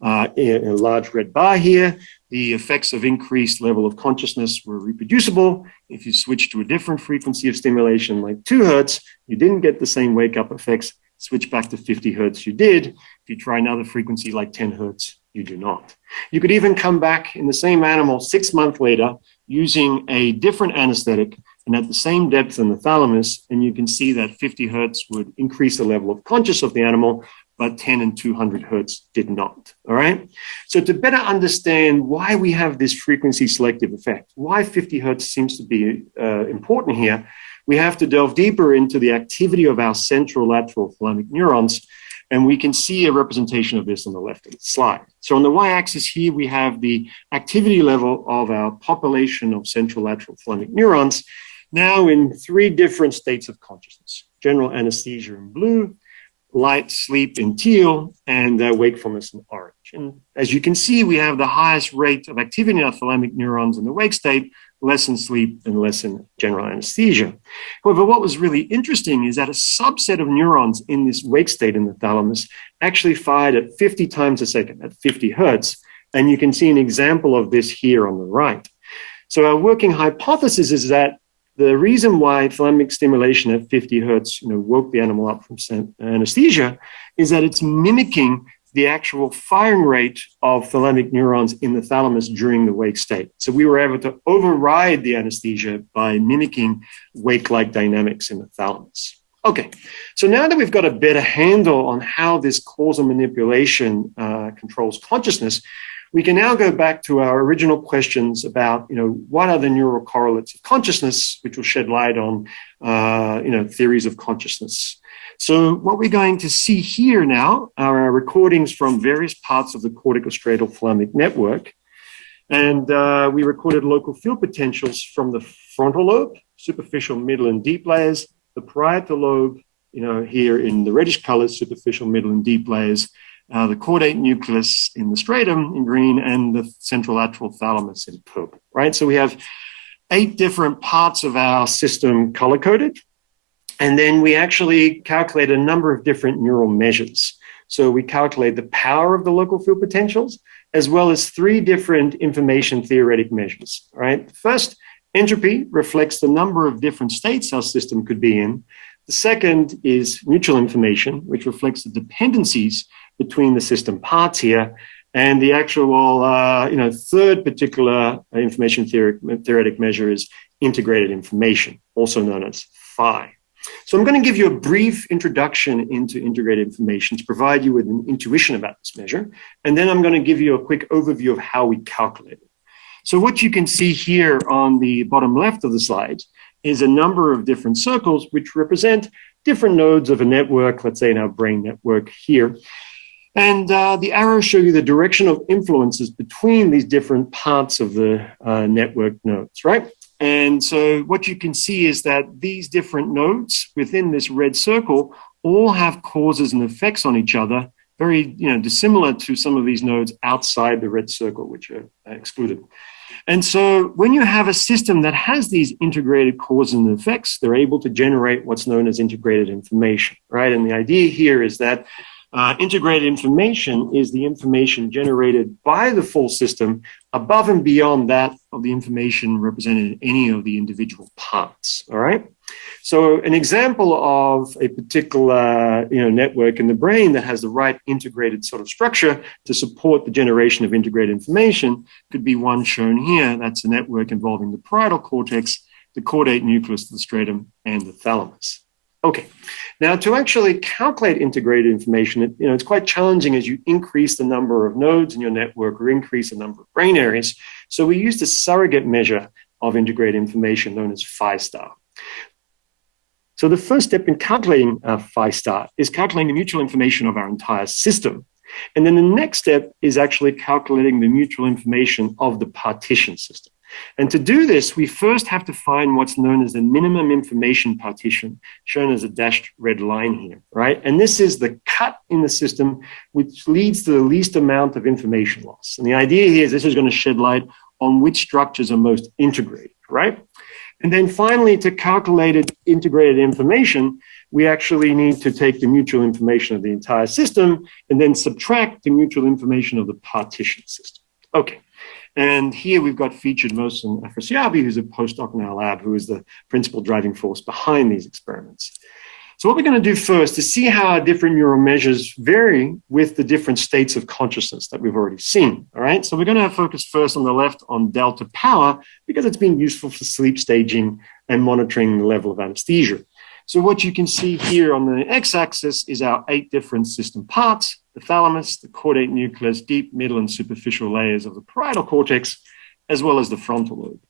large red bar here. The effects of increased level of consciousness were reproducible. If you switch to a different frequency of stimulation, like 2 hertz, you didn't get the same wake-up effects. Switch back to 50 hertz, you did. If you try another frequency like 10 hertz, you do not. You could even come back in the same animal 6 months later using a different anesthetic and at the same depth in the thalamus, and you can see that 50 hertz would increase the level of conscious of the animal, but 10 and 200 hertz did not, all right? So to better understand why we have this frequency selective effect, why 50 hertz seems to be important here, we have to delve deeper into the activity of our central-lateral thalamic neurons, and we can see a representation of this on the left of the slide. So on the y-axis here, we have the activity level of our population of central-lateral thalamic neurons, now in 3 different states of consciousness: general anesthesia in blue, light sleep in teal, and wakefulness in orange. And as you can see, we have the highest rate of activity in our thalamic neurons in the wake state, less in sleep and less in general anesthesia. However, what was really interesting is that a subset of neurons in this wake state in the thalamus actually fired at 50 times a second, at 50 hertz. And you can see an example of this here on the right. So our working hypothesis is that the reason why thalamic stimulation at 50 hertz woke the animal up from anesthesia is that it's mimicking the actual firing rate of thalamic neurons in the thalamus during the wake state. So we were able to override the anesthesia by mimicking wake-like dynamics in the thalamus. Okay, so now that we've got a better handle on how this causal manipulation controls consciousness, we can now go back to our original questions about, what are the neural correlates of consciousness, which will shed light on, theories of consciousness. So what we're going to see here now are our recordings from various parts of the corticostriatal thalamic network. And we recorded local field potentials from the frontal lobe, superficial, middle, and deep layers, the parietal lobe, here in the reddish colors, superficial, middle, and deep layers, the caudate nucleus in the stratum in green, and the central-lateral thalamus in purple, right? So we have 8 different parts of our system color-coded. And then we actually calculate a number of different neural measures. So we calculate the power of the local field potentials, as well as 3 different information theoretic measures, right? First, entropy reflects the number of different states our system could be in. The second is mutual information, which reflects the dependencies between the system parts here. And the actual, third particular information theoretic measure is integrated information, also known as phi. So I'm going to give you a brief introduction into integrated information to provide you with an intuition about this measure. And then I'm going to give you a quick overview of how we calculate it. So what you can see here on the bottom left of the slide is a number of different circles which represent different nodes of a network, let's say in our brain network here. And the arrows show you the direction of influences between these different parts of the network nodes, right? And so what you can see is that these different nodes within this red circle all have causes and effects on each other, very dissimilar to some of these nodes outside the red circle, which are excluded. And so when you have a system that has these integrated causes and effects, they're able to generate what's known as integrated information, right? And the idea here is that integrated information is the information generated by the full system above and beyond that of the information represented in any of the individual parts, all right? So an example of a particular network in the brain that has the right integrated sort of structure to support the generation of integrated information could be one shown here. That's a network involving the parietal cortex, the caudate nucleus, the stratum, and the thalamus. Okay, now to actually calculate integrated information, it's quite challenging as you increase the number of nodes in your network or increase the number of brain areas. So we used a surrogate measure of integrated information known as phi star. So the first step in calculating phi star is calculating the mutual information of our entire system. And then the next step is actually calculating the mutual information of the partition system. And to do this, we first have to find what's known as the minimum information partition, shown as a dashed red line here, right? And this is the cut in the system which leads to the least amount of information loss. And the idea here is this is going to shed light on which structures are most integrated, right? And then finally, to calculate integrated information, we actually need to take the mutual information of the entire system and then subtract the mutual information of the partition system. Okay. And here we've got featured Mohsen Afrasiabi, who's a postdoc in our lab, who is the principal driving force behind these experiments. So what we're going to do first is see how our different neural measures vary with the different states of consciousness that we've already seen. All right. So we're going to focus first on the left on delta power, because it's been useful for sleep staging and monitoring the level of anesthesia. So what you can see here on the x-axis is our 8 different system parts: the thalamus, the caudate nucleus, deep, middle, and superficial layers of the parietal cortex, as well as the frontal lobe.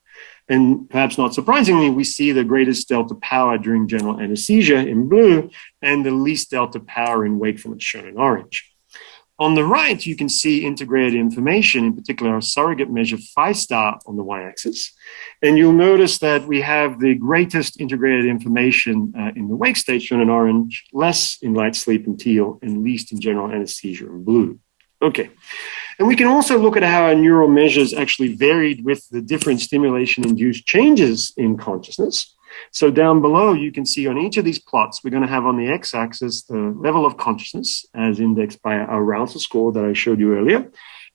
And perhaps not surprisingly, we see the greatest delta power during general anesthesia in blue and the least delta power in wakefulness, shown in orange. On the right, you can see integrated information, in particular a surrogate measure phi star on the y-axis. And you'll notice that we have the greatest integrated information in the wake state, shown in orange, less in light sleep in teal, and least in general anesthesia in blue. Okay. And we can also look at how our neural measures actually varied with the different stimulation-induced changes in consciousness. So down below, you can see on each of these plots, we're going to have on the x-axis the level of consciousness as indexed by our arousal score that I showed you earlier.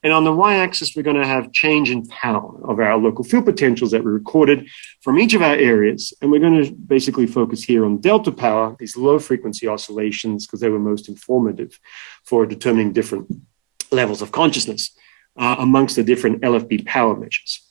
And on the y-axis, we're going to have change in power of our local field potentials that we recorded from each of our areas. And we're going to basically focus here on delta power, these low-frequency oscillations, because they were most informative for determining different levels of consciousness amongst the different LFP power measures.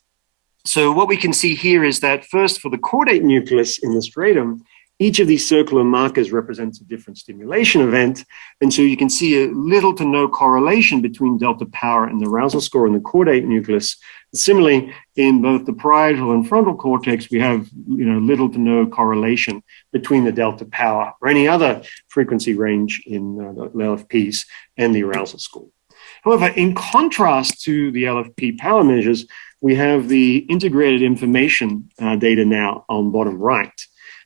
So what we can see here is that first, for the caudate nucleus in the striatum, each of these circular markers represents a different stimulation event. And so you can see a little to no correlation between delta power and the arousal score in the caudate nucleus. Similarly, in both the parietal and frontal cortex, we have little to no correlation between the delta power or any other frequency range in the LFPs and the arousal score. However, in contrast to the LFP power measures, we have the integrated information data now on bottom right.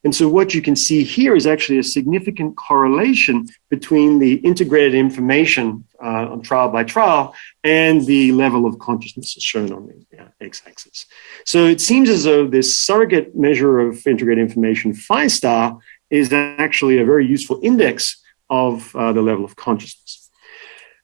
And so what you can see here is actually a significant correlation between the integrated information on trial by trial and the level of consciousness as shown on the x-axis. So it seems as though this surrogate measure of integrated information, phi star, is actually a very useful index of the level of consciousness.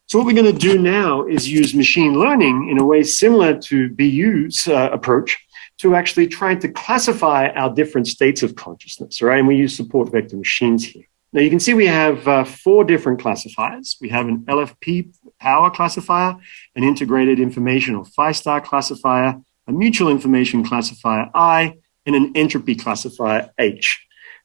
So what we're going to do now is use machine learning in a way similar to Biyu's approach to actually try to classify our different states of consciousness, right? And we use support vector machines here. Now you can see we have 4 different classifiers. We have an LFP power classifier, an integrated information or phi star classifier, a mutual information classifier I, and an entropy classifier H.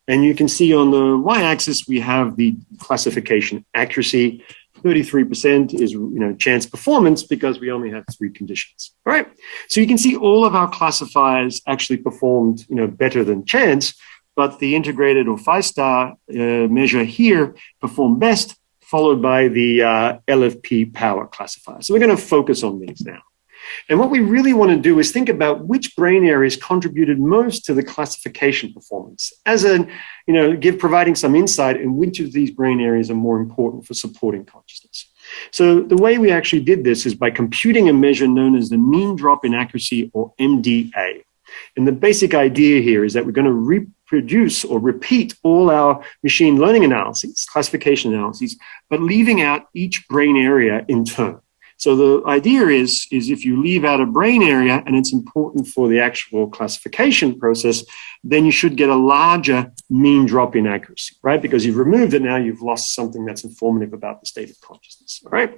And you can see on the y-axis, we have the classification accuracy. 33% is chance performance because we only have 3 conditions. All right. So you can see all of our classifiers actually performed better than chance, but the integrated or phi star measure here performed best, followed by the LFP power classifier. So we're going to focus on these now. And what we really want to do is think about which brain areas contributed most to the classification performance, as providing some insight in which of these brain areas are more important for supporting consciousness. So the way we actually did this is by computing a measure known as the mean drop in accuracy, or MDA. And the basic idea here is that we're going to reproduce or repeat all our machine learning analyses, classification analyses, but leaving out each brain area in turn. So the idea is if you leave out a brain area and it's important for the actual classification process, then you should get a larger mean drop in accuracy, right? Because you've removed it now, you've lost something that's informative about the state of consciousness, all right?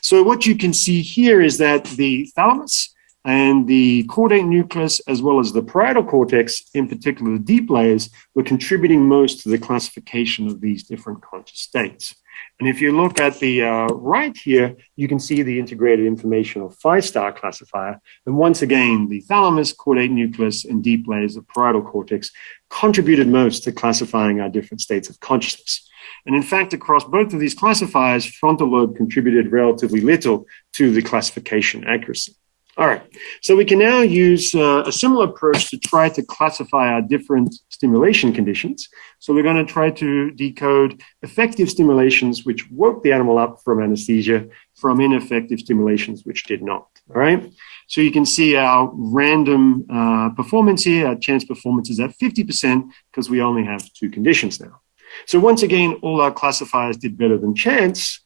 So what you can see here is that the thalamus and the caudate nucleus, as well as the parietal cortex, in particular the deep layers, were contributing most to the classification of these different conscious states. And if you look at the right here, you can see the integrated information of phi star classifier. And once again, the thalamus, caudate nucleus, and deep layers of parietal cortex contributed most to classifying our different states of consciousness. And in fact, across both of these classifiers, frontal lobe contributed relatively little to the classification accuracy. All right, so we can now use a similar approach to try to classify our different stimulation conditions. So we're going to try to decode effective stimulations which woke the animal up from anesthesia from ineffective stimulations which did not. All right, so you can see our random performance here. Our chance performance is at 50% because we only have two conditions now. So once again, all our classifiers did better than chance.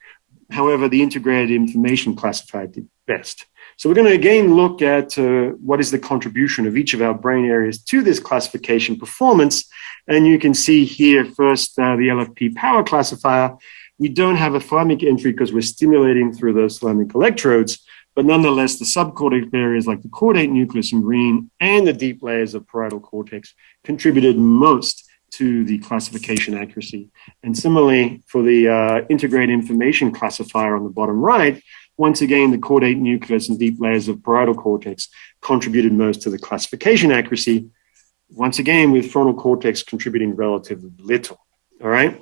However, the integrated information classifier did best. So we're going to again look at what is the contribution of each of our brain areas to this classification performance. And you can see here first the LFP power classifier. We don't have a thalamic entry because we're stimulating through those thalamic electrodes, but nonetheless, the subcortical areas like the caudate nucleus in green and the deep layers of parietal cortex contributed most to the classification accuracy. And similarly, for the integrated information classifier on the bottom right, once again, the caudate nucleus and deep layers of parietal cortex contributed most to the classification accuracy. Once again, with frontal cortex contributing relatively little, all right?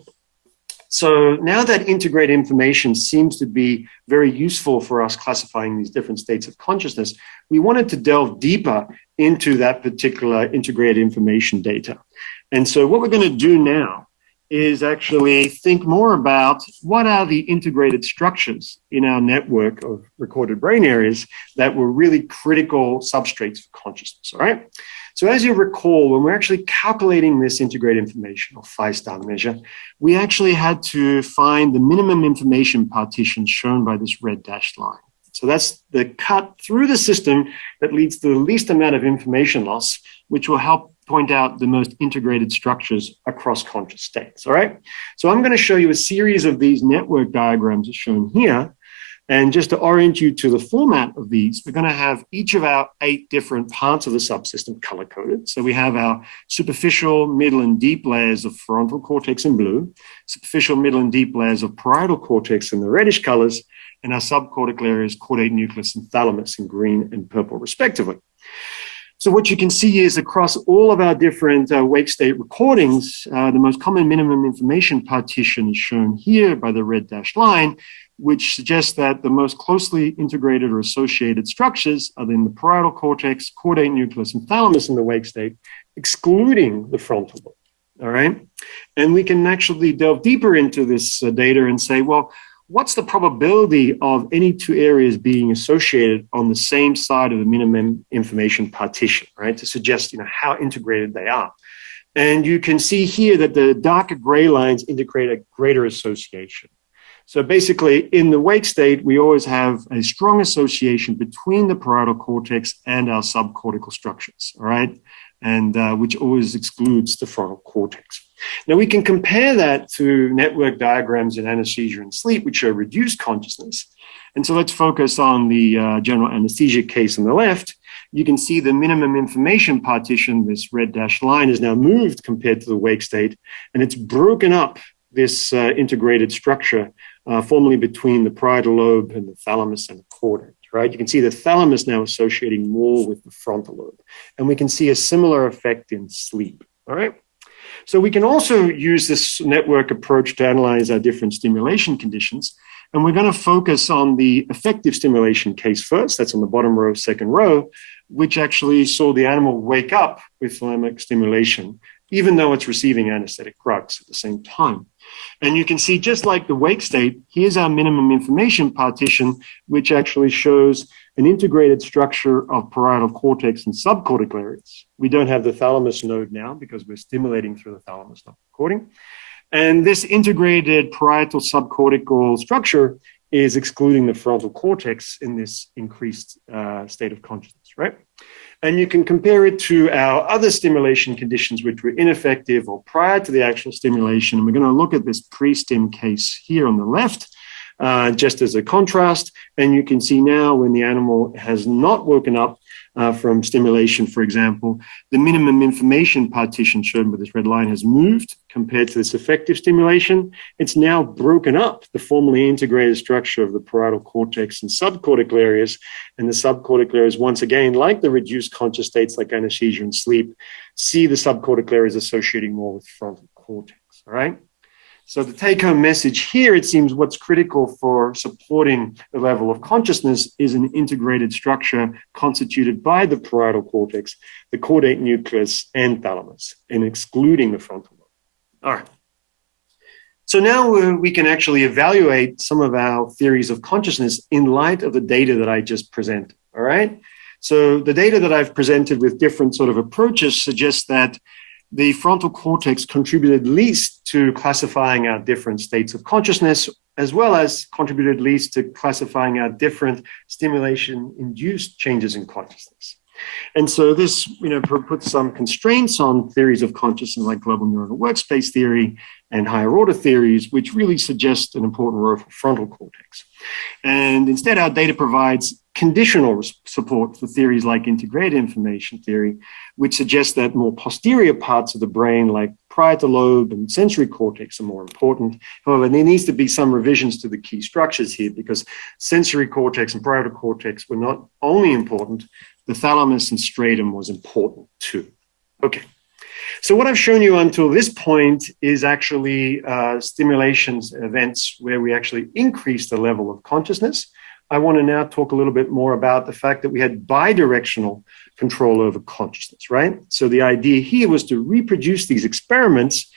So now that integrated information seems to be very useful for us classifying these different states of consciousness, we wanted to delve deeper into that particular integrated information data. And so what we're going to do now is actually think more about what are the integrated structures in our network of recorded brain areas that were really critical substrates for consciousness, all right? So as you recall, when we're actually calculating this integrated information or 5-star measure, we actually had to find the minimum information partition shown by this red dashed line. So that's the cut through the system that leads to the least amount of information loss, which will help point out the most integrated structures across conscious states, all right? So I'm going to show you a series of these network diagrams as shown here. And just to orient you to the format of these, we're going to have each of our 8 different parts of the subsystem color-coded. So we have our superficial, middle, and deep layers of frontal cortex in blue, superficial, middle, and deep layers of parietal cortex in the reddish colors, and our subcortical areas, caudate nucleus and thalamus in green and purple, respectively. So what you can see is across all of our different wake state recordings, the most common minimum information partition is shown here by the red dashed line, which suggests that the most closely integrated or associated structures are in the parietal cortex, caudate nucleus, and thalamus in the wake state, excluding the frontal lobe, all right? And we can actually delve deeper into this data and say, well, what's the probability of any two areas being associated on the same side of the minimum information partition, right? To suggest, how integrated they are. And you can see here that the darker gray lines indicate a greater association. So basically, in the wake state, we always have a strong association between the parietal cortex and our subcortical structures, all right? And which always excludes the frontal cortex. Now we can compare that to network diagrams in anesthesia and sleep, which show reduced consciousness. And so let's focus on the general anesthesia case on the left. You can see the minimum information partition, this red dashed line, is now moved compared to the wake state, and it's broken up this integrated structure formerly between the parietal lobe and the thalamus and the cortex. Right? You can see the thalamus now associating more with the frontal lobe. And we can see a similar effect in sleep, all right? So we can also use this network approach to analyze our different stimulation conditions. And we're going to focus on the effective stimulation case first. That's on the bottom row, second row, which actually saw the animal wake up with thalamic stimulation, even though it's receiving anesthetic drugs at the same time. And you can see, just like the wake state, here's our minimum information partition, which actually shows an integrated structure of parietal cortex and subcortical areas. We don't have the thalamus node now because we're stimulating through the thalamus, not recording. And this integrated parietal subcortical structure is excluding the frontal cortex in this increased state of consciousness, right? And you can compare it to our other stimulation conditions, which were ineffective or prior to the actual stimulation. And we're going to look at this pre-stim case here on the left, just as a contrast. And you can see now when the animal has not woken up from stimulation, for example, the minimum information partition shown by this red line has moved compared to this effective stimulation. It's now broken up the formerly integrated structure of the parietal cortex and subcortical areas. And the subcortical areas, once again, like the reduced conscious states like anesthesia and sleep, see the subcortical areas associating more with frontal cortex, all right? So the take-home message here, it seems what's critical for supporting the level of consciousness is an integrated structure constituted by the parietal cortex, the caudate nucleus, and thalamus, and excluding the frontal lobe. All right. So now we can actually evaluate some of our theories of consciousness in light of the data that I just presented, all right? So the data that I've presented with different sort of approaches suggests that the frontal cortex contributed least to classifying our different states of consciousness, as well as contributed least to classifying our different stimulation-induced changes in consciousness. And so this, puts some constraints on theories of consciousness like global neuronal workspace theory and higher order theories, which really suggest an important role for frontal cortex. And instead, our data provides conditional support for theories like integrated information theory, which suggests that more posterior parts of the brain, like parietal lobe and sensory cortex, are more important. However, there needs to be some revisions to the key structures here, because sensory cortex and parietal cortex were not only important, the thalamus and striatum was important too. Okay. So what I've shown you until this point is actually stimulations events where we actually increase the level of consciousness. I want to now talk a little bit more about the fact that we had bidirectional control over consciousness, right? So the idea here was to reproduce these experiments,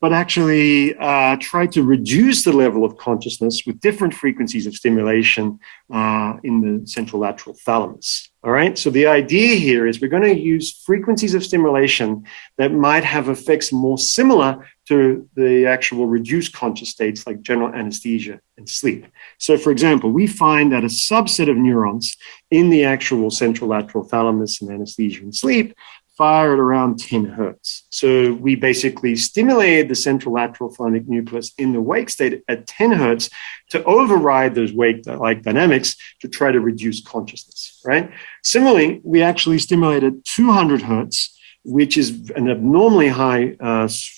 but actually try to reduce the level of consciousness with different frequencies of stimulation in the central lateral thalamus. All right, so the idea here is we're going to use frequencies of stimulation that might have effects more similar to the actual reduced conscious states like general anesthesia and sleep. So for example, we find that a subset of neurons in the actual central lateral thalamus in anesthesia and sleep fire at around 10 hertz. So we basically stimulated the central lateral thalamic nucleus in the wake state at 10 hertz to override those wake-like dynamics to try to reduce consciousness, right? Similarly, we actually stimulated 200 hertz, which is an abnormally high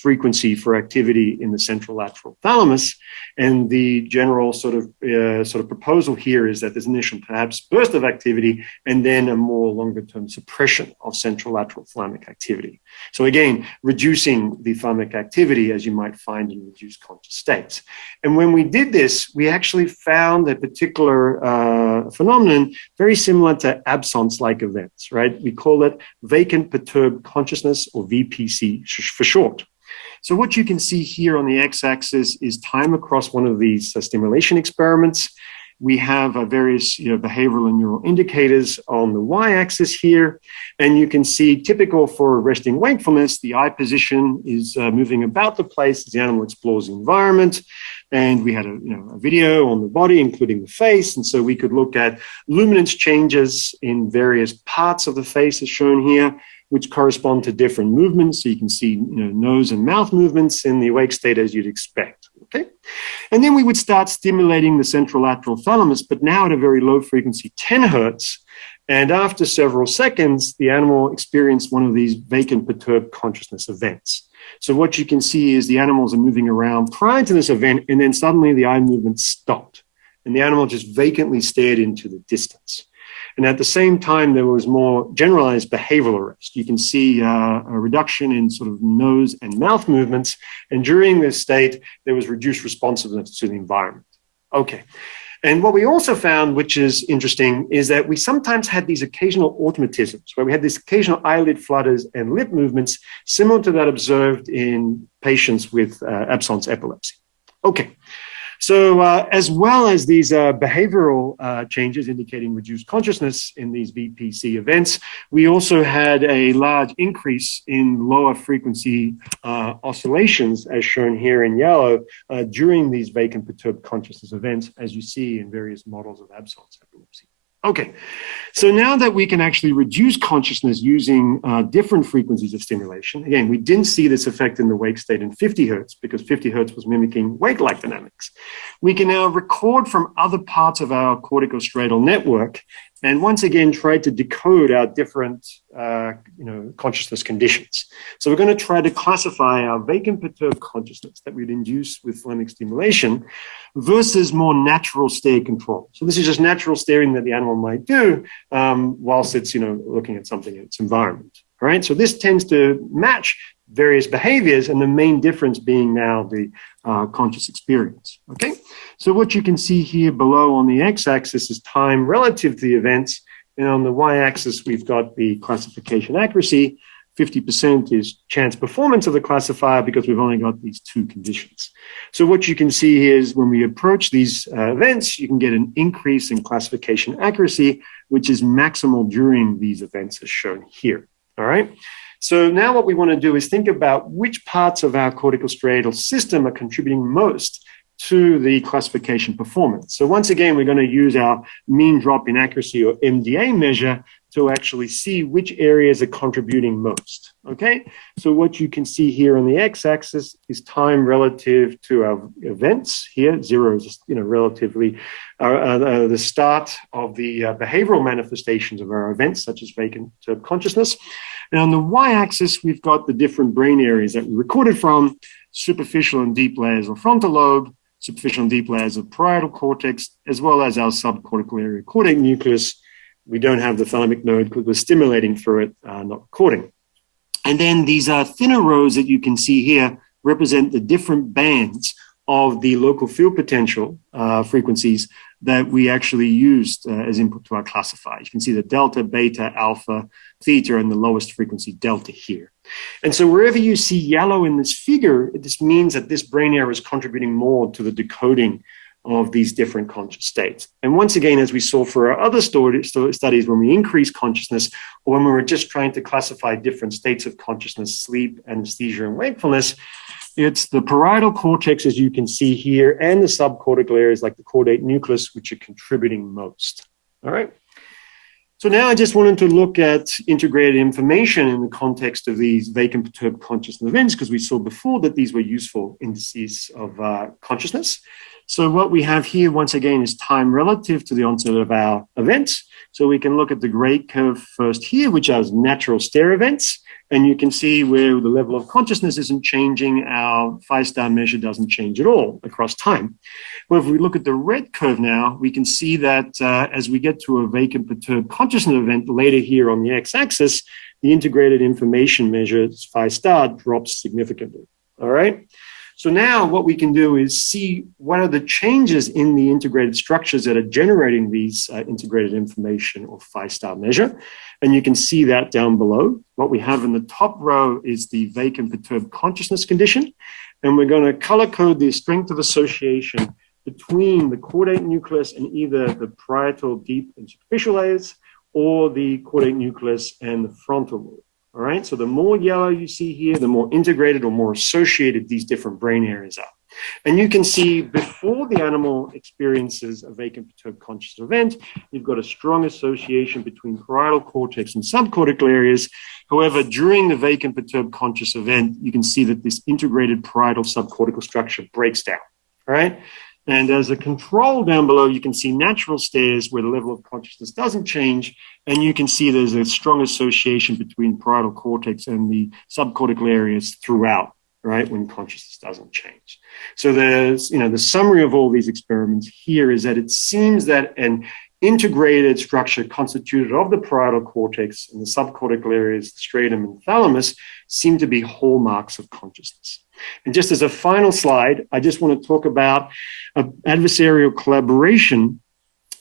frequency for activity in the central lateral thalamus. And the general sort of proposal here is that there's an initial perhaps burst of activity and then a more longer term suppression of central lateral thalamic activity. So again, reducing the thalamic activity as you might find in reduced conscious states. And when we did this, we actually found a particular phenomenon very similar to absence-like events, right? We call it vacant perturbed consciousness, or VPC for short. So what you can see here on the x-axis is time across one of these stimulation experiments. We have various behavioral and neural indicators on the y-axis here. And you can see typical for resting wakefulness, the eye position is moving about the place as the animal explores the environment. And we had a video on the body, including the face. And so we could look at luminance changes in various parts of the face as shown here, which correspond to different movements. So you can see nose and mouth movements in the awake state as you'd expect, okay? And then we would start stimulating the central lateral thalamus, but now at a very low frequency, 10 hertz. And after several seconds, the animal experienced one of these vacant perturbed consciousness events. So what you can see is the animals are moving around prior to this event, and then suddenly the eye movement stopped, and the animal just vacantly stared into the distance. And at the same time, there was more generalized behavioral arrest. You can see a reduction in sort of nose and mouth movements. And during this state, there was reduced responsiveness to the environment. Okay. And what we also found, which is interesting, is that we sometimes had these occasional automatisms, where we had these occasional eyelid flutters and lip movements similar to that observed in patients with absence epilepsy. Okay. So as well as these behavioral changes indicating reduced consciousness in these VPC events, we also had a large increase in lower frequency oscillations, as shown here in yellow, during these vacant perturbed consciousness events, as you see in various models of absence epilepsy. Okay, so now that we can actually reduce consciousness using different frequencies of stimulation, again, we didn't see this effect in the wake state in 50 hertz because 50 hertz was mimicking wake-like dynamics. We can now record from other parts of our corticostriatal network and once again try to decode our different consciousness conditions. So we're going to try to classify our vacant perturbed consciousness that we'd induce with thalamic stimulation versus more natural stare control. So this is just natural staring that the animal might do whilst it's looking at something in its environment. All right, so this tends to match various behaviors, and the main difference being now the conscious experience. Okay, so what you can see here below on the x-axis is time relative to the events, and on the y-axis we've got the classification accuracy. 50% is chance performance of the classifier because we've only got these two conditions. So what you can see here is when we approach these events, you can get an increase in classification accuracy, which is maximal during these events as shown here. All right. So now what we want to do is think about which parts of our cortical striatal system are contributing most to the classification performance. So once again, we're going to use our mean drop in accuracy or MDA measure to actually see which areas are contributing most, okay? So what you can see here on the x-axis is time relative to our events here. 0 is, relatively the start of the behavioral manifestations of our events, such as vacant consciousness. And on the y-axis, we've got the different brain areas that we recorded from: superficial and deep layers of frontal lobe, superficial and deep layers of parietal cortex, as well as our subcortical area caudate nucleus. We don't have the thalamic node because we're stimulating through it, not recording. And then these thinner rows that you can see here represent the different bands of the local field potential frequencies that we actually used as input to our classifier. You can see the delta, beta, alpha, theta, and the lowest frequency delta here. And so wherever you see yellow in this figure, this means that this brain area is contributing more to the decoding of these different conscious states. And once again, as we saw for our other studies, when we increase consciousness, or when we were just trying to classify different states of consciousness, sleep, anesthesia, and wakefulness, it's the parietal cortex, as you can see here, and the subcortical areas like the caudate nucleus, which are contributing most. All right. So now I just wanted to look at integrated information in the context of these vacant perturbed consciousness events, because we saw before that these were useful indices of consciousness. So what we have here, once again, is time relative to the onset of our events. So we can look at the gray curve first here, which has natural stare events. And you can see where the level of consciousness isn't changing. Our 5-star measure doesn't change at all across time. Well, if we look at the red curve now, we can see that as we get to a vacant perturbed consciousness event later here on the x-axis, the integrated information measure, 5-star, drops significantly. All right. So now what we can do is see what are the changes in the integrated structures that are generating these integrated information or 5-star measure. And you can see that down below. What we have in the top row is the vacant perturbed consciousness condition. And we're going to color code the strength of association between the caudate nucleus and either the parietal deep and superficial layers or the caudate nucleus and the frontal lobe. All right, so the more yellow you see here, the more integrated or more associated these different brain areas are. And you can see before the animal experiences a vacant perturbed consciousness event, you've got a strong association between parietal cortex and subcortical areas. However, during the vacant perturbed conscious event, you can see that this integrated parietal subcortical structure breaks down. All right. And as a control down below, you can see natural stares where the level of consciousness doesn't change. And you can see there's a strong association between parietal cortex and the subcortical areas throughout, right, when consciousness doesn't change. So there's, the summary of all these experiments here is that it seems that an integrated structure constituted of the parietal cortex and the subcortical areas, the striatum and thalamus, seem to be hallmarks of consciousness. And just as a final slide, I just want to talk about an adversarial collaboration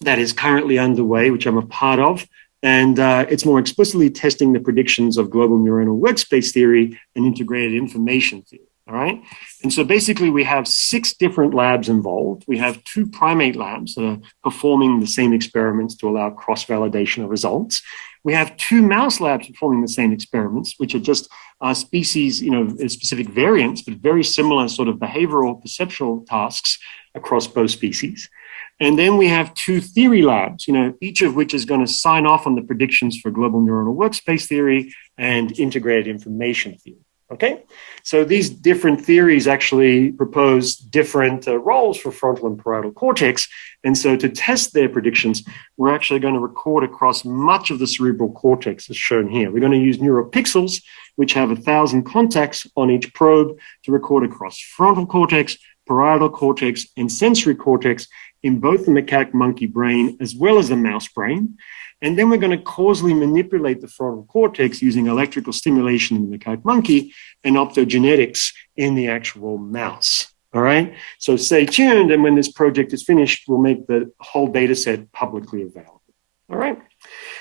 that is currently underway, which I'm a part of. And it's more explicitly testing the predictions of global neuronal workspace theory and integrated information theory. All right. And so basically we have 6 different labs involved. We have 2 primate labs that are performing the same experiments to allow cross-validation of results. We have 2 mouse labs performing the same experiments, which are just species, specific variants, but very similar sort of behavioral perceptual tasks across both species. And then we have 2 theory labs, each of which is going to sign off on the predictions for global neuronal workspace theory and integrated information theory. Okay, so these different theories actually propose different roles for frontal and parietal cortex. And so to test their predictions, we're actually going to record across much of the cerebral cortex as shown here. We're going to use neuropixels, which have 1,000 contacts on each probe to record across frontal cortex, parietal cortex, and sensory cortex in both the macaque monkey brain as well as the mouse brain. And then we're going to causally manipulate the frontal cortex using electrical stimulation in the macaque monkey and optogenetics in the actual mouse. All right, so stay tuned, and when this project is finished, we'll make the whole data set publicly available. All right,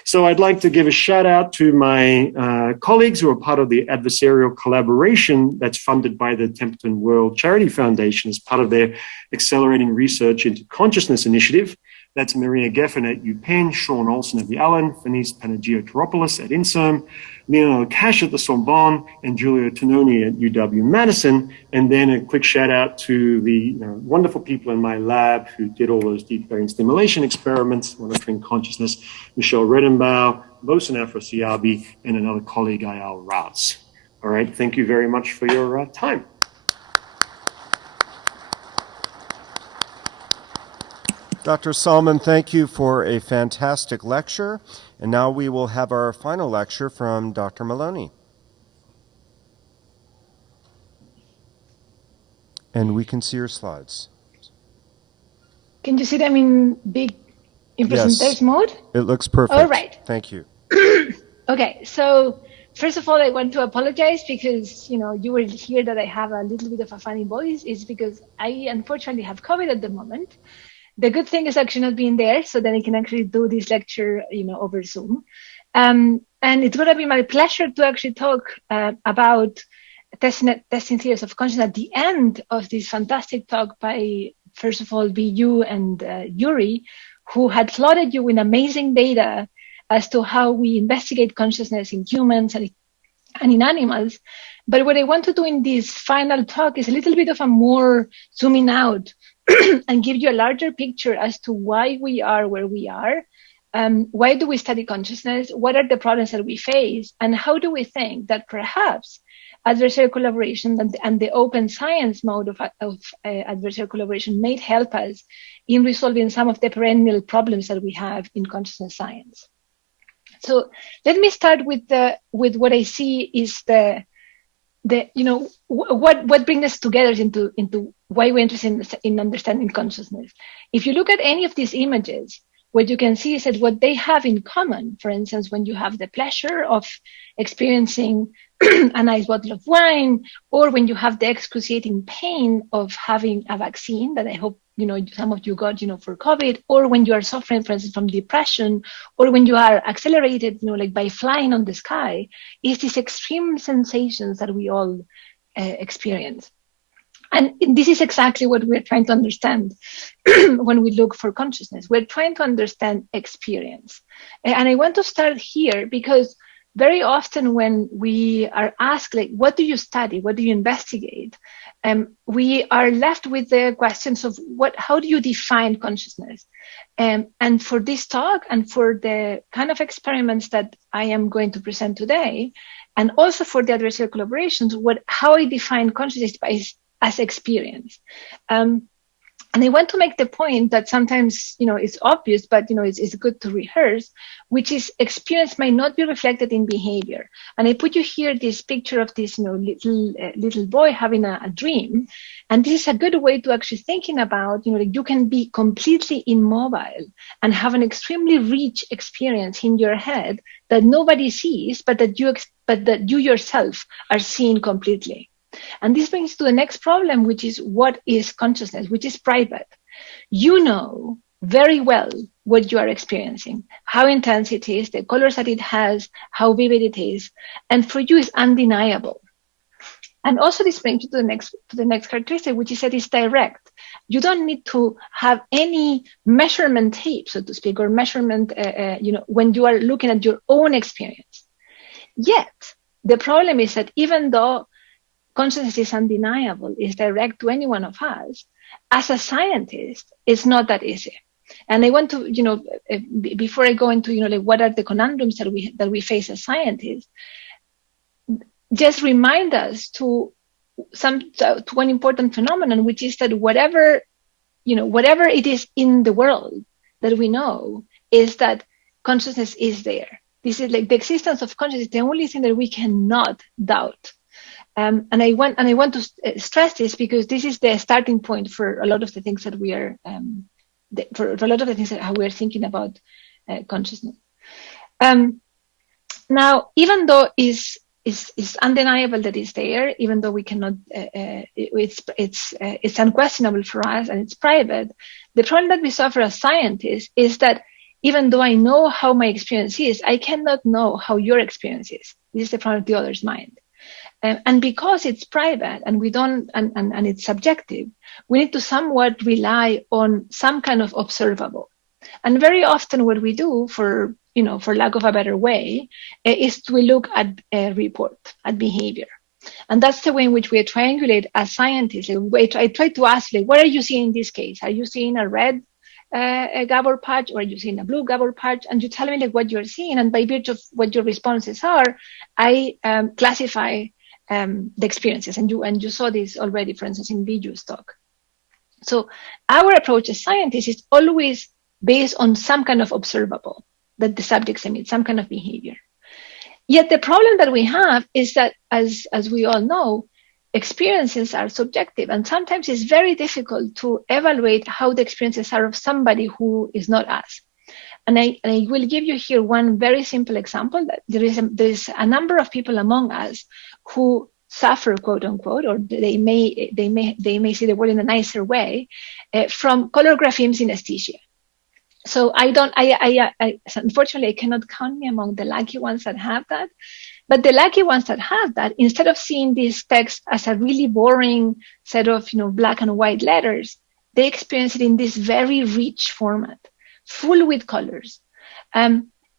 so I'd like to give a shout out to my colleagues who are part of the adversarial collaboration that's funded by the Templeton World Charity Foundation as part of their Accelerating Research into Consciousness initiative. That's Maria Geffen at UPenn, Sean Olson at the Allen, Fenice Panagiotoropoulos at INSERM, Leonardo Cash at the Sorbonne, and Giulio Tononi at UW-Madison. And then a quick shout out to the wonderful people in my lab who did all those deep brain stimulation experiments, monitoring consciousness, Michelle Redenbaugh, Bosen Afrasiabi, and another colleague, Ayal Raz. All right, thank you very much for your time. Dr. Saalmann, thank you for a fantastic lecture. And now we will have our final lecture from Dr. Melloni. And we can see your slides. Can you see them in presentation mode? It looks perfect. All right. Thank you. Okay, so first of all, I want to apologize because, you will hear that I have a little bit of a funny voice. It's because I unfortunately have COVID at the moment. The good thing is actually not being there, so that I can actually do this lecture, over Zoom. And it's going to be my pleasure to actually talk about testing theories of consciousness at the end of this fantastic talk by, first of all, Biyu and Yuri, who had flooded you with amazing data as to how we investigate consciousness in humans and in animals. But what I want to do in this final talk is a little bit of a more zooming out and give you a larger picture as to why we are where we are. Why do we study consciousness? What are the problems that we face? And how do we think that perhaps adversarial collaboration and the open science mode of adversarial collaboration may help us in resolving some of the perennial problems that we have in consciousness science? So let me start with what I see is what brings us together into why we're interested in understanding consciousness. If you look at any of these images, what you can see is that what they have in common, for instance, when you have the pleasure of experiencing a nice bottle of wine, or when you have the excruciating pain of having a vaccine that I hope some of you got for COVID, or when you are suffering, for instance, from depression, or when you are accelerated like by flying on the sky, is these extreme sensations that we all experience. And this is exactly what we're trying to understand when we look for consciousness. We're trying to understand experience. And I want to start here because very often when we are asked, what do you study? What do you investigate? We are left with the questions of how do you define consciousness? And for this talk and for the kind of experiments that I am going to present today, and also for the adversarial collaborations, how I define consciousness as experience. And I want to make the point that sometimes, it's obvious, but, it's good to rehearse, which is experience might not be reflected in behavior. And I put you here this picture of this, little boy having a dream. And this is a good way to actually thinking about, you can be completely immobile and have an extremely rich experience in your head that nobody sees, but that you yourself are seeing completely. And this brings to the next problem, which is what is consciousness, which is private. You know very well what you are experiencing, how intense it is, the colors that it has, how vivid it is, and for you it's undeniable. And also this brings you to the next characteristic, which is that it's direct. You don't need to have any measurement tape, so to speak, or measurement, when you are looking at your own experience. Yet the problem is that even though consciousness is undeniable, is direct to any one of us, as a scientist, it's not that easy. And I want to, before I go into, what are the conundrums that we face as scientists, just remind us to one important phenomenon, which is that whatever it is in the world that we know is that consciousness is there. This is the existence of consciousness is the only thing that we cannot doubt. And I want to stress this because this is the starting point for a lot of the things that we are, for a lot of the things that how we are thinking about consciousness. Now, even though it's is undeniable that it's there, even though we cannot. It's unquestionable for us, and it's private. The problem that we suffer as scientists is that even though I know how my experience is, I cannot know how your experience is. This is the problem of the other's mind. And because it's private and we don't, and it's subjective, we need to somewhat rely on some kind of observable. And very often what we do, for lack of a better way, is to look at a report, at behavior. And that's the way in which we triangulate as scientists. I try to ask, like, what are you seeing in this case? Are you seeing a red Gabor patch, or are you seeing a blue Gabor patch? And you tell me like what you're seeing, and by virtue of what your responses are, I classify the experiences. And you saw this already, for instance, in Biyu's talk. So our approach as scientists is always based on some kind of observable that the subjects emit, some kind of behavior. Yet the problem that we have is that, as we all know, experiences are subjective, and sometimes it's very difficult to evaluate how the experiences are of somebody who is not us. And I will give you here one very simple example, that there is a number of people among us who suffer, quote unquote, or they may see the world in a nicer way, from colorography synesthesia. So unfortunately, I cannot count me among the lucky ones that have that. But the lucky ones that have that, instead of seeing this text as a really boring set of black and white letters, they experience it in this very rich format, full with colors.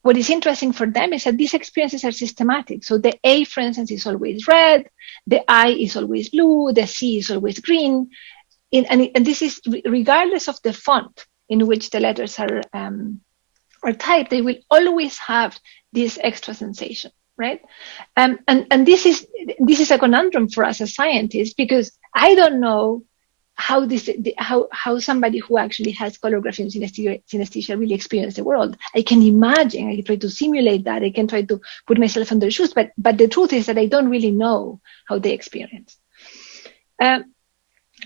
What is interesting for them is that these experiences are systematic. So the A, for instance, is always red, the I is always blue, the C is always green. And this is regardless of the font in which the letters are typed, they will always have this extra sensation, right? And this is a conundrum for us as scientists, because I don't know how somebody who actually has colorography and synesthesia really experience the world. I can imagine, I can try to simulate that, I can try to put myself in their shoes, but the truth is that I don't really know how they experience.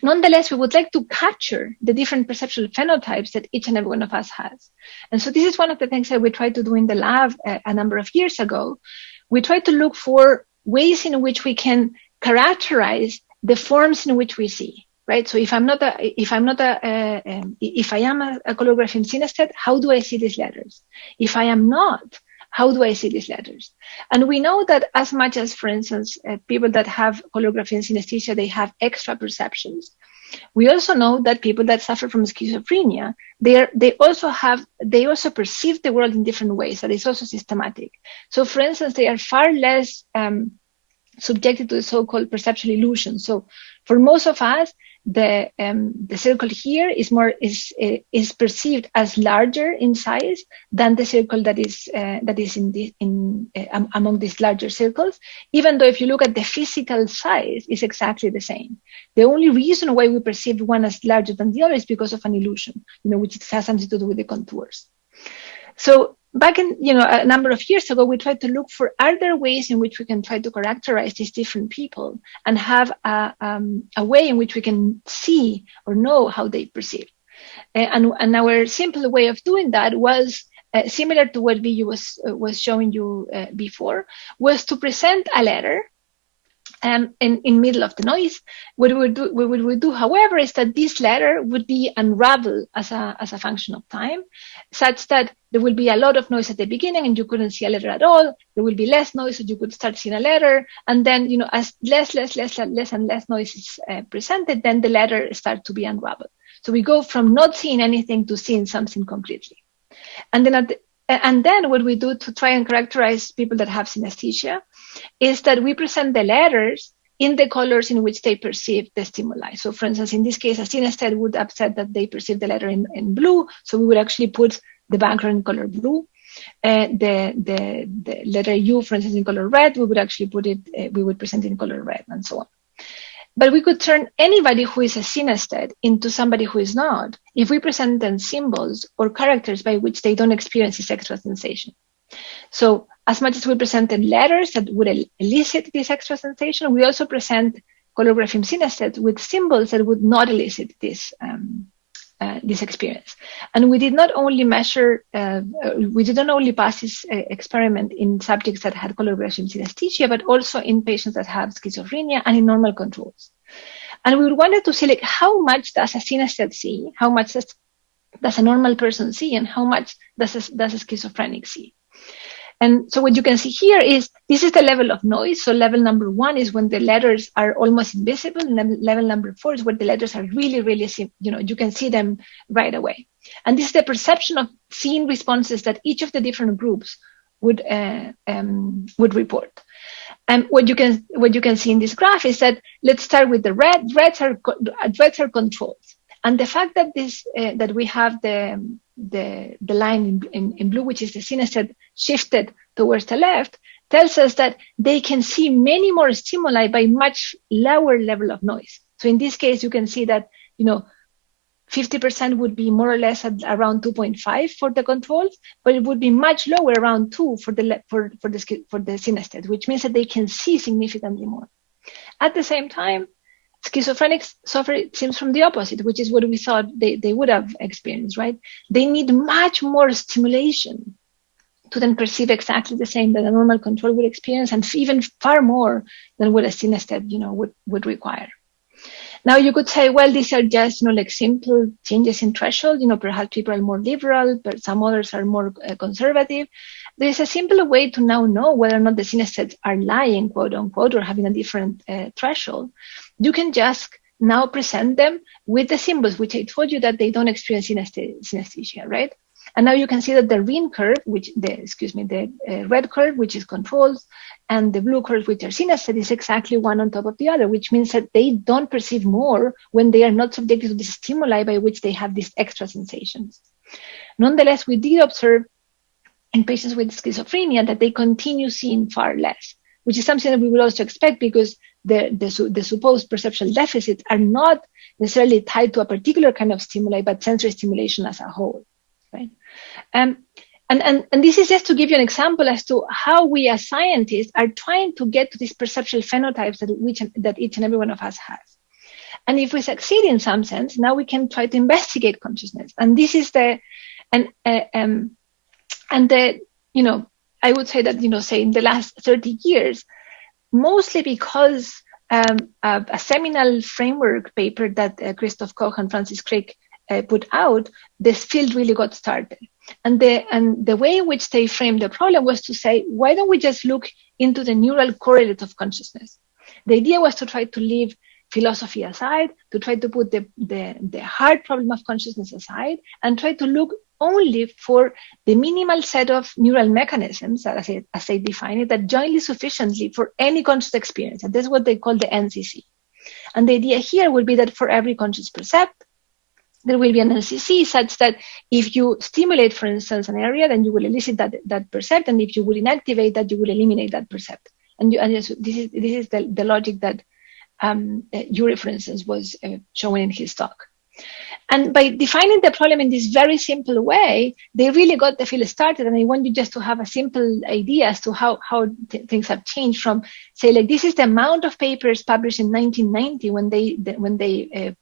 Nonetheless, we would like to capture the different perceptual phenotypes that each and every one of us has. And so this is one of the things that we tried to do in the lab a number of years ago. We tried to look for ways in which we can characterize the forms in which we see, right? So if I am a colorography synesthete, how do I see these letters? If I am not, how do I see these letters? And we know that as much as, for instance, people that have colorography and synesthesia, they have extra perceptions. We also know that people that suffer from schizophrenia, they also perceive the world in different ways. That is also systematic. So, for instance, they are far less subjected to the so-called perceptual illusion. So, for most of us, the circle here is perceived as larger in size than the circle that is among these larger circles, even though if you look at the physical size, it's exactly the same. The only reason why we perceive one as larger than the other is because of an illusion, which has something to do with the contours. So back in a number of years ago, we tried to look for other ways in which we can try to characterize these different people and have a way in which we can see or know how they perceive. And our simple way of doing that was similar to what Biyu was showing you before, was to present a letter in middle of the noise. What we would do, however, is that this letter would be unraveled as a function of time, such that there will be a lot of noise at the beginning and you couldn't see a letter at all. There will be less noise, so you could start seeing a letter. And then, as less and less noise is presented, then the letter starts to be unraveled. So we go from not seeing anything to seeing something completely. And then what we do to try and characterize people that have synesthesia is that we present the letters in the colors in which they perceive the stimuli. So for instance, in this case, a synesthete would have said that they perceive the letter in blue. So we would actually put the background in color blue. The letter U, for instance, in color red, we would actually we would present it in color red, and so on. But we could turn anybody who is a synesthete into somebody who is not if we present them symbols or characters by which they don't experience this extra sensation. So as much as we presented letters that would elicit this extra sensation, we also present colorography synesthetes with symbols that would not elicit this this experience. And we did not only measure, we did not only pass this experiment in subjects that had color regression synesthesia, but also in patients that have schizophrenia and in normal controls. And we wanted to see like how much does a synesthete see, how much does a normal person see, and how much does a schizophrenic see. And so what you can see here is, this is the level of noise. So level number 1 is when the letters are almost invisible. And level number 4 is where the letters are really, really, you can see them right away. And this is the perception of seeing responses that each of the different groups would report. And what you can see in this graph is that, let's start with the red. Reds are controls. And the fact that that we have the line in blue, which is the synesthete shifted towards the left, tells us that they can see many more stimuli by much lower level of noise. So in this case, you can see that 50% would be more or less at around 2.5 for the controls, but it would be much lower, around 2 for the synesthete, which means that they can see significantly more. At the same time, schizophrenics suffer, it seems, from the opposite, which is what we thought they would have experienced, right? They need much more stimulation to then perceive exactly the same that a normal control would experience, and even far more than what a synesthete, would require. Now you could say, well, these are just, like simple changes in threshold. Perhaps people are more liberal, but some others are more conservative. There's a simpler way to now know whether or not the synesthetes are lying, quote unquote, or having a different threshold. You can just now present them with the symbols, which I told you that they don't experience synesthesia, right? And now you can see that the green curve, the red curve, which is controls, and the blue curve, which are synesthete, is exactly one on top of the other, which means that they don't perceive more when they are not subjected to the stimuli by which they have these extra sensations. Nonetheless, we did observe in patients with schizophrenia that they continue seeing far less, which is something that we would also expect, because the supposed perceptual deficits are not necessarily tied to a particular kind of stimuli, but sensory stimulation as a whole, right? And this is just to give you an example as to how we as scientists are trying to get to these perceptual phenotypes that each and every one of us has. And if we succeed in some sense, now we can try to investigate consciousness. And this is I would say that, say in the last 30 years, mostly because a seminal framework paper that Christoph Koch and Francis Crick put out, this field really got started. And the way in which they framed the problem was to say, why don't we just look into the neural correlates of consciousness? The idea was to try to leave philosophy aside, to try to put the hard problem of consciousness aside, and try to look only for the minimal set of neural mechanisms, as I define it, that jointly sufficiently for any conscious experience. And that's what they call the NCC. And the idea here would be that for every conscious percept, there will be an NCC such that if you stimulate, for instance, an area, then you will elicit that percept, and if you will inactivate that, you will eliminate that percept. And this is the logic that Yuri, for instance, was showing in his talk. And by defining the problem in this very simple way, they really got the field started. And I want you just to have a simple idea as to how things have changed from, say, like this is the amount of papers published in 1990 when they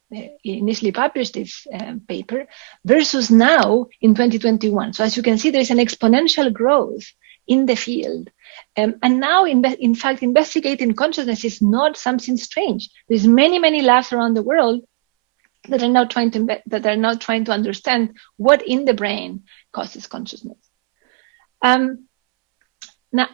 initially published this paper versus now in 2021. So as you can see, there is an exponential growth in the field. And now, in fact, investigating consciousness is not something strange. There's many labs around the world that are now trying to understand what in the brain causes consciousness. Now,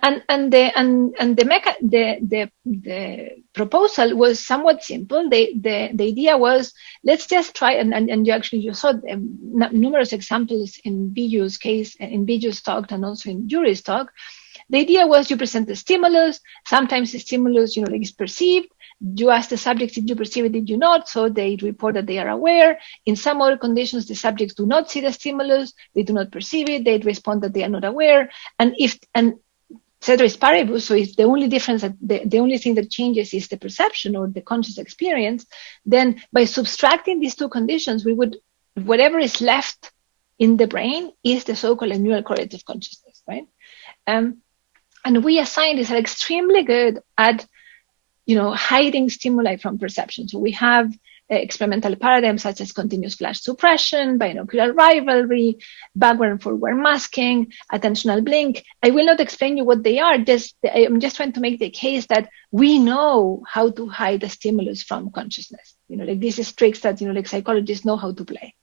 the proposal was somewhat simple. The idea was, let's just try, and you saw numerous examples in Biyu's case, in Biyu's talk, and also in Yuri's talk. The idea was you present the stimulus. Sometimes the stimulus, is perceived. You ask the subjects, did you perceive it, did you not? So they report that they are aware. In some other conditions, the subjects do not see the stimulus. They do not perceive it. They respond that they are not aware. And ceteris paribus, so if the only difference, the only thing that changes is the perception or the conscious experience, then by subtracting these two conditions, whatever is left in the brain is the so-called neural correlates of consciousness, right? And we as scientists are extremely good at hiding stimuli from perception. So we have experimental paradigms such as continuous flash suppression, binocular rivalry, backward and forward masking, attentional blink. I will not explain you what they are. I'm just trying to make the case that we know how to hide the stimulus from consciousness. Like this is tricks that, like psychologists know how to play.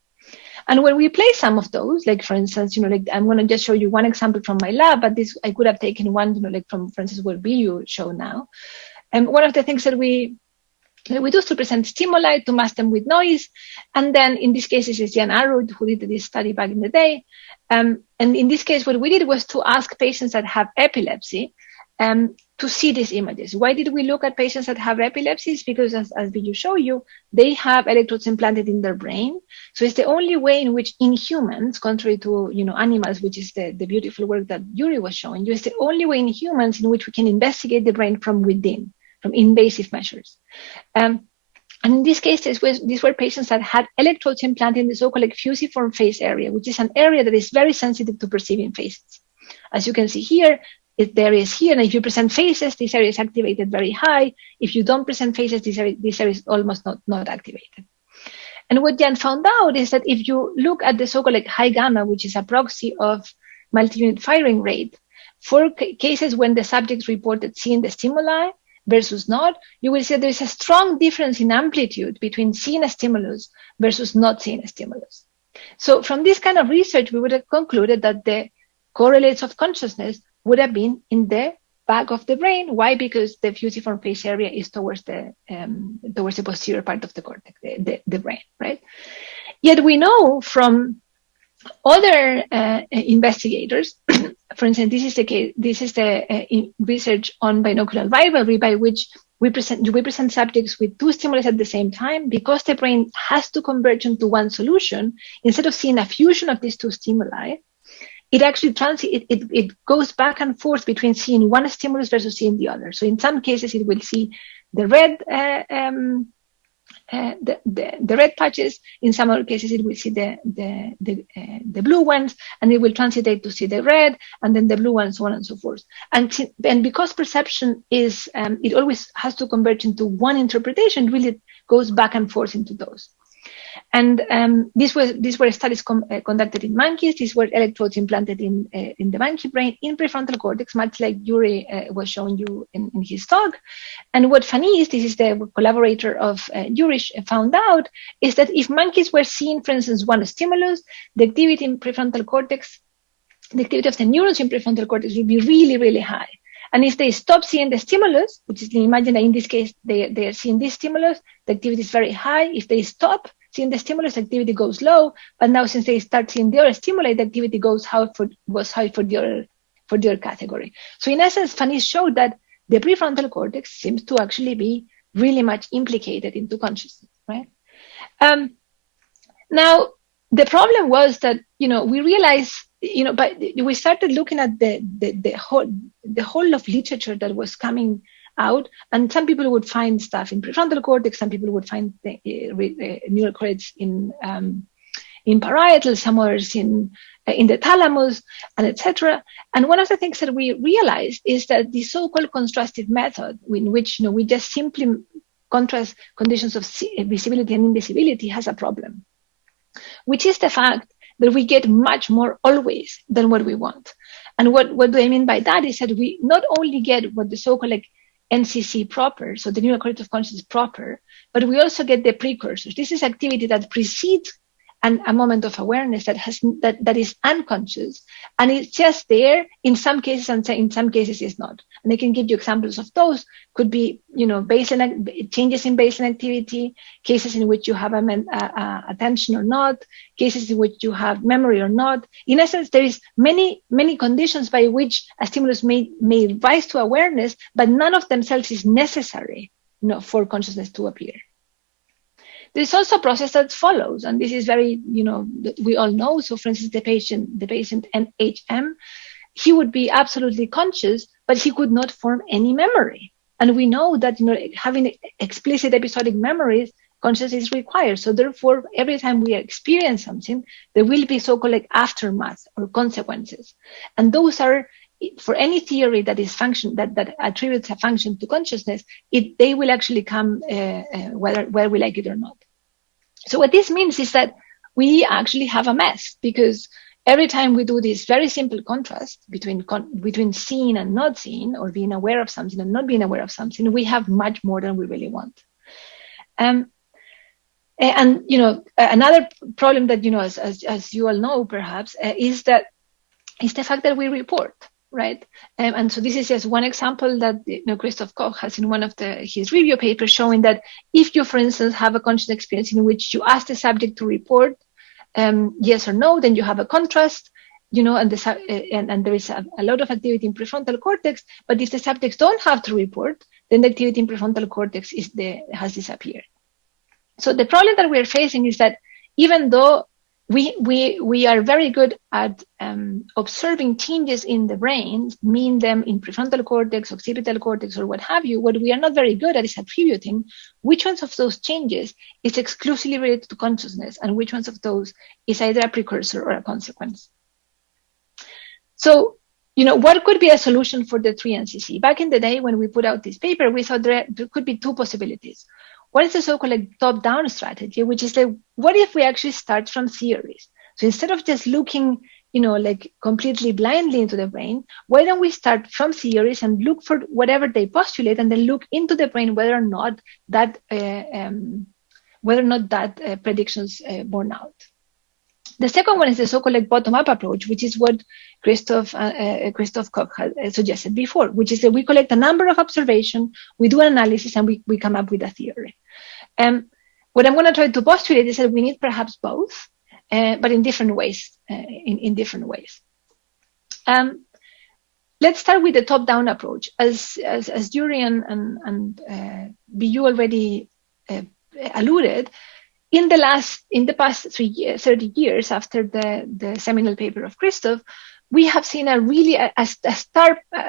And when we play some of those, like for instance, like I'm going to just show you one example from my lab, but this I could have taken one, like from, for instance, what Biyu show now. And one of the things that we do is to present stimuli, to mask them with noise. And then in this case, this is Jan Arud, who did this study back in the day. And in this case, what we did was to ask patients that have epilepsy to see these images. Why did we look at patients that have epilepsies? Because as Biyu show you, they have electrodes implanted in their brain. So it's the only way in which in humans, contrary to animals, which is the beautiful work that Yuri was showing you, it's the only way in humans in which we can investigate the brain from within, from invasive measures. And in this case, these were patients that had electrodes implanted in the so-called fusiform phase area, which is an area that is very sensitive to perceiving phases. As you can see here, there is here, and if you present phases, this area is activated very high. If you don't present phases, this area is almost not activated. And what Jan found out is that if you look at the so-called high gamma, which is a proxy of multi-unit firing rate, for cases when the subjects reported seeing the stimuli versus not, you will see there is a strong difference in amplitude between seeing a stimulus versus not seeing a stimulus. So from this kind of research, we would have concluded that the correlates of consciousness would have been in the back of the brain. Why? Because the fusiform phase area is towards the posterior part of the cortex, the brain, right? Yet we know from other investigators, for instance, this is the case. This is the research on binocular rivalry, by which we present subjects with two stimuli at the same time. Because the brain has to converge into one solution, instead of seeing a fusion of these two stimuli, it actually it goes back and forth between seeing one stimulus versus seeing the other. So in some cases, it will see the red the red patches. In some other cases, it will see the blue ones, and it will translate to see the red, and then the blue ones, so on and so forth. And because perception is it always has to converge into one interpretation, really it goes back and forth into those. And these were studies conducted in monkeys. These were electrodes implanted in the monkey brain in prefrontal cortex, much like Yuri was showing you in his talk. And what funny is, this is the collaborator of Yuri found out, is that if monkeys were seeing, for instance, one stimulus, the activity in prefrontal cortex, the activity of the neurons in prefrontal cortex would be really, really high. And if they stop seeing the stimulus, which is, imagine that in this case, they are seeing this stimulus, the activity is very high. If they stop seeing the stimulus, activity goes low. But now, since they start seeing the other stimuli, the activity was high for the other category. So in essence, Fanny showed that the prefrontal cortex seems to actually be really much implicated into consciousness, right? Now, the problem was that, we realized, but we started looking at the whole of literature that was coming out, and some people would find stuff in prefrontal cortex, some people would find neural correlates in parietal, some others in the thalamus, and etc. And one of the things that we realized is that the so-called contrastive method, in which we just simply contrast conditions of visibility and invisibility, has a problem, which is the fact that we get much more always than what we want. And what do I mean by that is that we not only get what the so-called NCC proper, so the neural correlate of consciousness proper, but we also get the precursors. This is activity that precedes a moment of awareness that is unconscious, and it's just there in some cases, and in some cases it's not. And I can give you examples of those. Could be, baseline changes in baseline activity, cases in which you have attention or not, cases in which you have memory or not. In essence, there is many conditions by which a stimulus may rise to awareness, but none of themselves is necessary, for consciousness to appear. There's also a process that follows, and this is very, we all know. So, for instance, the patient NHM, he would be absolutely conscious, but he could not form any memory. And we know that, having explicit episodic memories, consciousness is required. So, therefore, every time we experience something, there will be so-called aftermath or consequences, and those are, for any theory that is that attributes a function to consciousness, they will actually come whether we like it or not. So what this means is that we actually have a mess, because every time we do this very simple contrast between seen and not seen, or being aware of something and not being aware of something, we have much more than we really want. And another problem that, as you all know, perhaps, is the fact that we report, right? And so this is just one example that Christoph Koch has in one of his review papers, showing that if you, for instance, have a conscious experience in which you ask the subject to report yes or no, then you have a contrast, and there is a lot of activity in prefrontal cortex. But if the subjects don't have to report, then the activity in prefrontal cortex has disappeared. So the problem that we're facing is that even though we are very good at observing changes in the brain, mean them in prefrontal cortex, occipital cortex, or what have you, what we are not very good at is attributing which ones of those changes is exclusively related to consciousness and which ones of those is either a precursor or a consequence. So, what could be a solution for the 3-NCC? Back in the day when we put out this paper, we thought there could be two possibilities. One is the so-called top-down strategy, which is what if we actually start from theories? So instead of just looking, completely blindly into the brain, why don't we start from theories and look for whatever they postulate, and then look into the brain whether or not that predictions borne out. The second one is the so-called bottom-up approach, which is what Christoph Koch had suggested before, which is that we collect a number of observations, we do an analysis, and we come up with a theory. What I'm going to try to postulate is that we need perhaps both, but in different ways. Let's start with the top-down approach. As Yuri and Biyu already alluded, in the past 30 years after the seminal paper of Christoph, we have seen a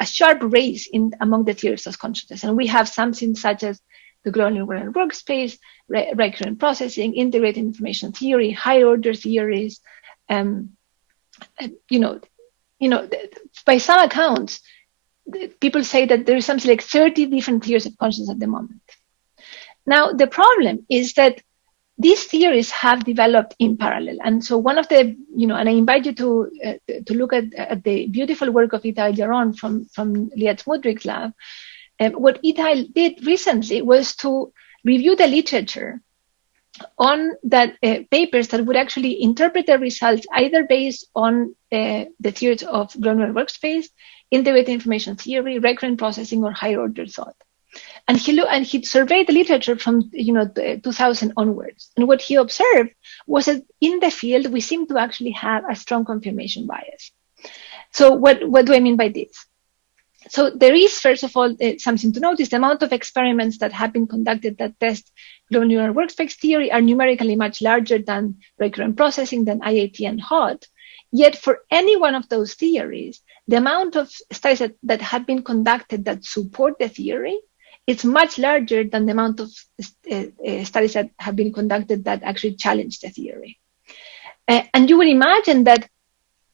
sharp race among the theories of consciousness, and we have something such as the Global workspace, recurrent processing, integrated information theory, higher order theories. By some accounts, people say that there is something like 30 different theories of consciousness at the moment. Now, the problem is that these theories have developed in parallel. And so one of the, and I invite you to look at the beautiful work of Itai Yaron from Liat Smudrik's lab. What Itai did recently was to review the literature on that papers that would actually interpret the results either based on the theories of Global workspace, integrated information theory, recurrent processing, or higher order thought. And he surveyed the literature from 2000 onwards. And what he observed was that in the field, we seem to actually have a strong confirmation bias. So what do I mean by this? So there is, first of all, something to notice. The amount of experiments that have been conducted that test global neural workspace theory are numerically much larger than recurrent processing, than IAT and HOT. Yet for any one of those theories, the amount of studies that have been conducted that support the theory, it's much larger than the amount of studies that have been conducted that actually challenge the theory. And you would imagine that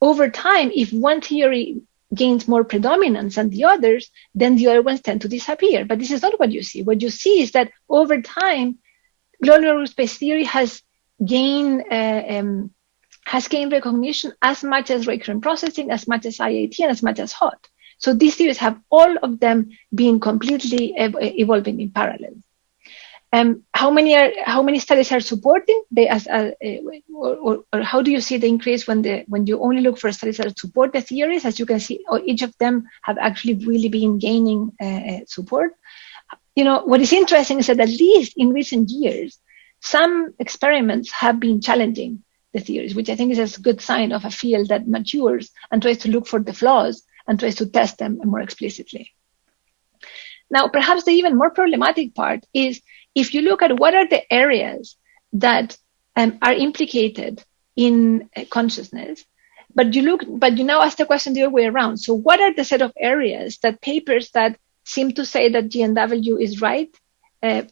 over time, if one theory gains more predominance than the others, then the other ones tend to disappear. But this is not what you see. What you see is that over time, global workspace theory has gained recognition as much as recurrent processing, as much as IAT, and as much as HOT. So these theories have all of them been completely evolving in parallel. How many studies are supporting? Or how do you see the increase when you only look for studies that support the theories? As you can see, each of them have actually really been gaining support. What is interesting is that at least in recent years, some experiments have been challenging the theories, which I think is a good sign of a field that matures and tries to look for the flaws and tries to test them more explicitly. Now, perhaps the even more problematic part is if you look at what are the areas that are implicated in consciousness, but you now ask the question the other way around. So what are the set of areas that papers that seem to say that GNW is right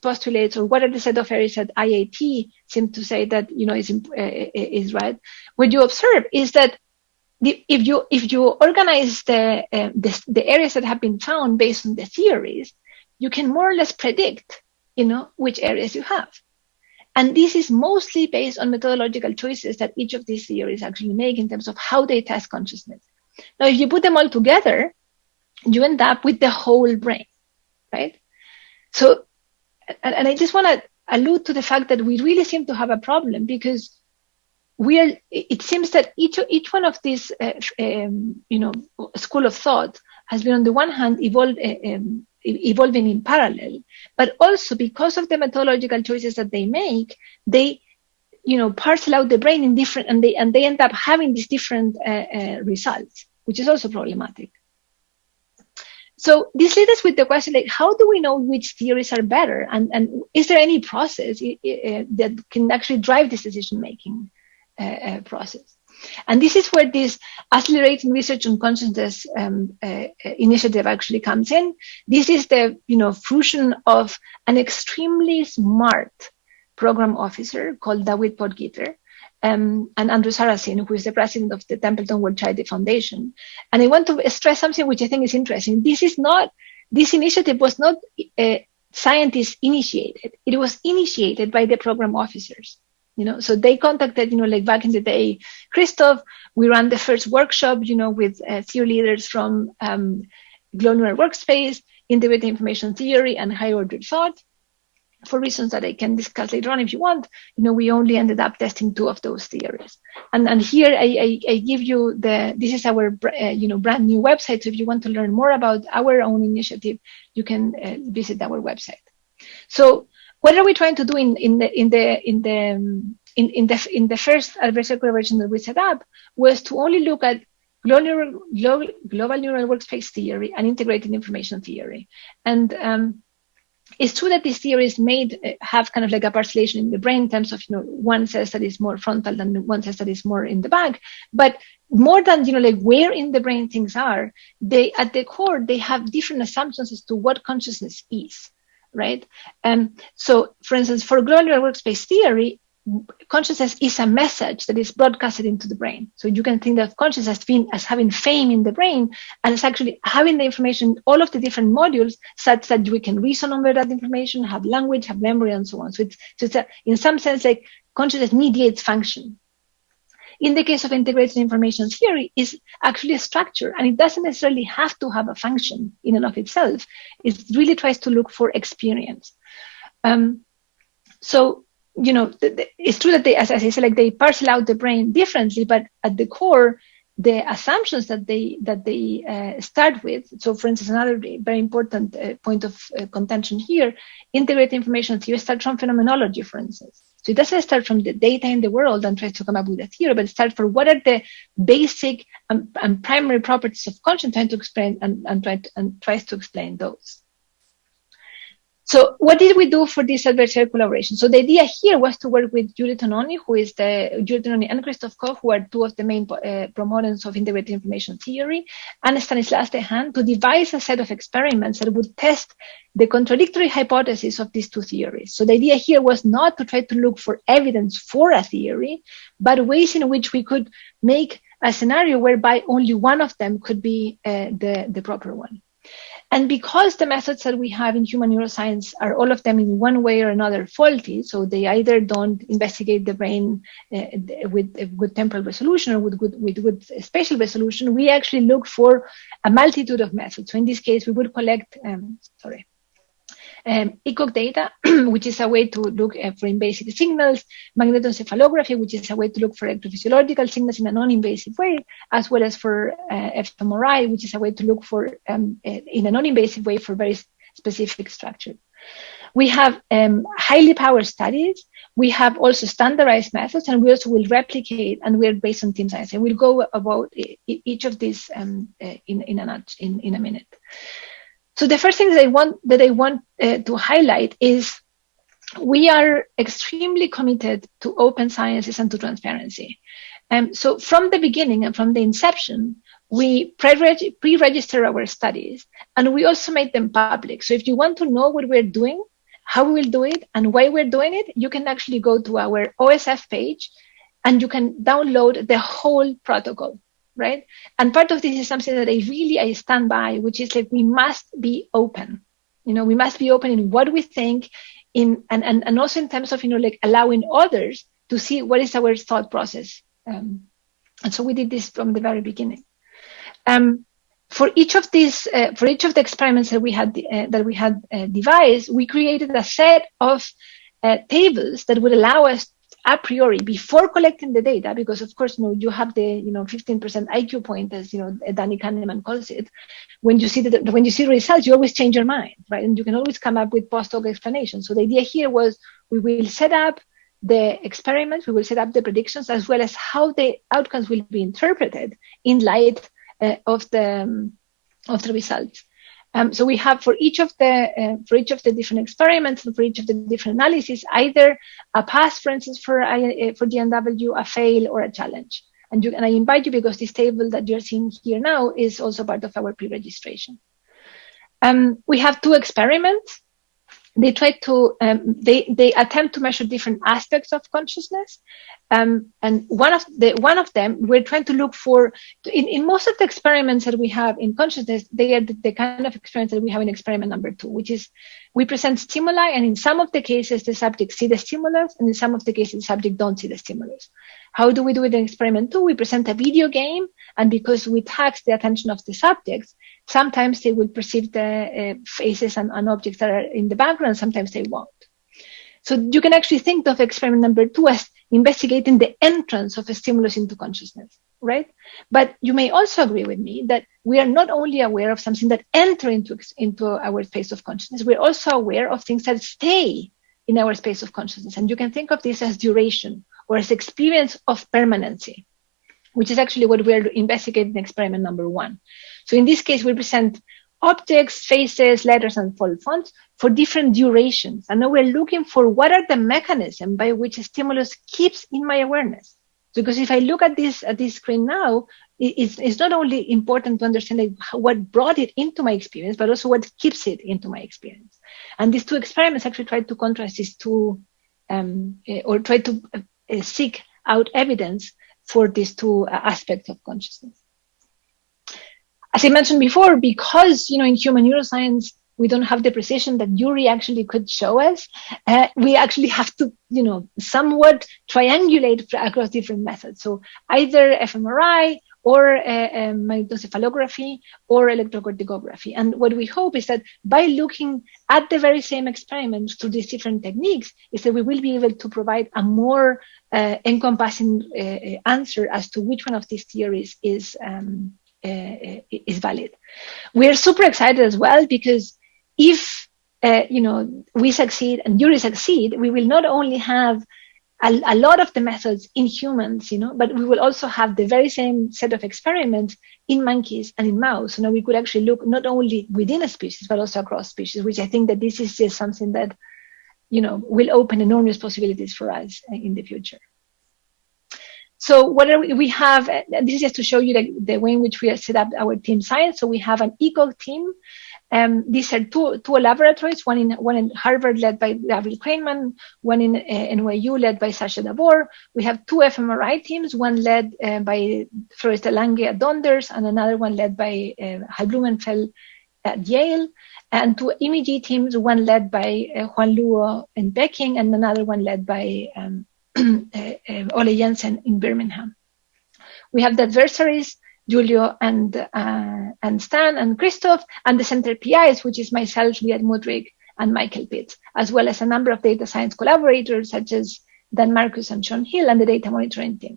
postulates, or what are the set of areas that IAT seem to say that is right? What you observe is that if you organize the areas that have been found based on the theories, you can more or less predict, which areas you have. And this is mostly based on methodological choices that each of these theories actually make in terms of how they test consciousness. Now, if you put them all together, you end up with the whole brain, right? So, and I just want to allude to the fact that we really seem to have a problem, because it seems that each one of these, school of thought has been, on the one hand, evolving in parallel, but also because of the methodological choices that they make, they, parcel out the brain in different, and they end up having these different results, which is also problematic. So this leads us with the question, like, how do we know which theories are better, and is there any process that can actually drive this decision-making process? And this is where this accelerating research on consciousness initiative actually comes in. This is the fusion of an extremely smart program officer called David Podgitter and Andrew Saracen, who is the president of the Templeton World Charity Foundation. And I want to stress something which I think is interesting. This initiative was not scientist initiated. It was initiated by the program officers. So they contacted, like back in the day, Christoph. We ran the first workshop, with theory leaders from Glow Neural Workspace, integrated information theory, and higher order thought. For reasons that I can discuss later on if you want, we only ended up testing 2 of those theories. And here I give you this is our brand new website. So if you want to learn more about our own initiative, you can visit our website. So what are we trying to do in the first adversarial collaboration that we set up was to only look at global neural workspace theory and integrated information theory. And it's true that these theories have kind of like a parcellation in the brain in terms of, one says that is more frontal and one says that is more in the back. But more than, like where in the brain things are, at the core, they have different assumptions as to what consciousness is, right? So for instance, for global neural workspace theory, consciousness is a message that is broadcasted into the brain. So you can think of consciousness as having fame in the brain, and it's actually having the information, all of the different modules, such that we can reason over that information, have language, have memory, and so on. So it's in some sense, like consciousness mediates function. In the case of integrated information theory, is actually a structure, and it doesn't necessarily have to have a function in and of itself. It really tries to look for experience. So it's true that as I said, like they parcel out the brain differently, but at the core, the assumptions that they start with. So, for instance, another very important point of contention here: integrated information theory starts from phenomenology, for instance. So it doesn't start from the data in the world and tries to come up with a theory, but it starts from what are the basic and primary properties of consciousness, trying to explain and tries to explain those. So what did we do for this adversarial collaboration? So the idea here was to work with Yuri and Christoph Koch, who are 2 of the main promoters of integrated information theory, and Stanislas Dehaene, to devise a set of experiments that would test the contradictory hypotheses of these 2 theories. So the idea here was not to try to look for evidence for a theory, but ways in which we could make a scenario whereby only one of them could be the proper one. And because the methods that we have in human neuroscience are all of them in one way or another faulty, so they either don't investigate the brain with good temporal resolution or with good spatial resolution, we actually look for a multitude of methods. So in this case, we would collect, ECOG data, which is a way to look for invasive signals, magnetoencephalography, which is a way to look for electrophysiological signals in a non-invasive way, as well as for fMRI, which is a way to look for, in a non-invasive way, for very specific structure. We have highly powered studies. We have also standardized methods, and we also will replicate, and we're based on team science. And we'll go about each of these in a minute. So the first thing that I want to highlight is we are extremely committed to open sciences and to transparency. So from the beginning and from the inception, we pre-register our studies, and we also made them public. So if you want to know what we're doing, how we will do it, and why we're doing it, you can actually go to our OSF page, and you can download the whole protocol. Right? And part of this is something that I stand by, which is like we must be open. We must be open in what we think, and also in terms of, like allowing others to see what is our thought process. And so we did this from the very beginning. For each of the experiments that we had devised, we created a set of tables that would allow us a priori, before collecting the data, because of course, you have the 15% IQ point, as Danny Kahneman calls it. When you see the results, you always change your mind, right? And you can always come up with post hoc explanations. So the idea here was we will set up the experiments, we will set up the predictions, as well as how the outcomes will be interpreted in light of the results. So we have for each of the different experiments and for each of the different analyses, either a pass, for instance, for GNW, a fail, or a challenge. And I invite you, because this table that you're seeing here now is also part of our pre-registration. We have two experiments. They try to they attempt to measure different aspects of consciousness, and one of them we're trying to look for in most of the experiments that we have in consciousness. They are the kind of experiments that we have in experiment number 2, which is we present stimuli, and in some of the cases the subject see the stimulus, and in some of the cases the subject don't see the stimulus. How do we do it in experiment 2? We present a video game, and because we tax the attention of the subjects, sometimes they will perceive the faces and objects that are in the background, sometimes they won't. So you can actually think of experiment number 2 as investigating the entrance of a stimulus into consciousness, right? But you may also agree with me that we are not only aware of something that enter into our space of consciousness, we're also aware of things that stay in our space of consciousness. And you can think of this as duration, or as experience of permanency, which is actually what we're investigating in experiment number 1. So in this case, we present objects, faces, letters, and fonts for different durations. And now we're looking for what are the mechanisms by which a stimulus keeps in my awareness. Because if I look at this screen now, it's not only important to understand what brought it into my experience, but also what keeps it into my experience. And these two experiments actually try to contrast these two, or try to seek out evidence for these two aspects of consciousness. As I mentioned before, because in human neuroscience we don't have the precision that Yuri actually could show us, we actually have to somewhat triangulate across different methods. So either fMRI or magnetoencephalography or electrocorticography. And what we hope is that by looking at the very same experiments through these different techniques, is that we will be able to provide a more encompassing answer as to which one of these theories is valid. We are super excited as well, because if we succeed and Yuri succeed, we will not only have a lot of the methods in humans, but we will also have the very same set of experiments in monkeys and in mouse. So now we could actually look not only within a species, but also across species, which I think that this is just something that, will open enormous possibilities for us in the future. So what we have, this is just to show you the way in which we have set up our team science. So we have an ECOG team. These are two laboratories, one in Harvard led by Gabriel Krainman, one in NYU led by Sasha Dabor. We have two fMRI teams, one led by Floresta Lange at Donders, and another one led by Hal Blumenfeld at Yale, and two MEG teams, one led by Juan Luo in Peking, and another one led by Ole Jensen in Birmingham. We have the adversaries, Julio and Stan and Christoph, and the center PIs, which is myself, Liat Mudrik, and Michael Pitts, as well as a number of data science collaborators such as Dan Marcus and Sean Hill and the data monitoring team.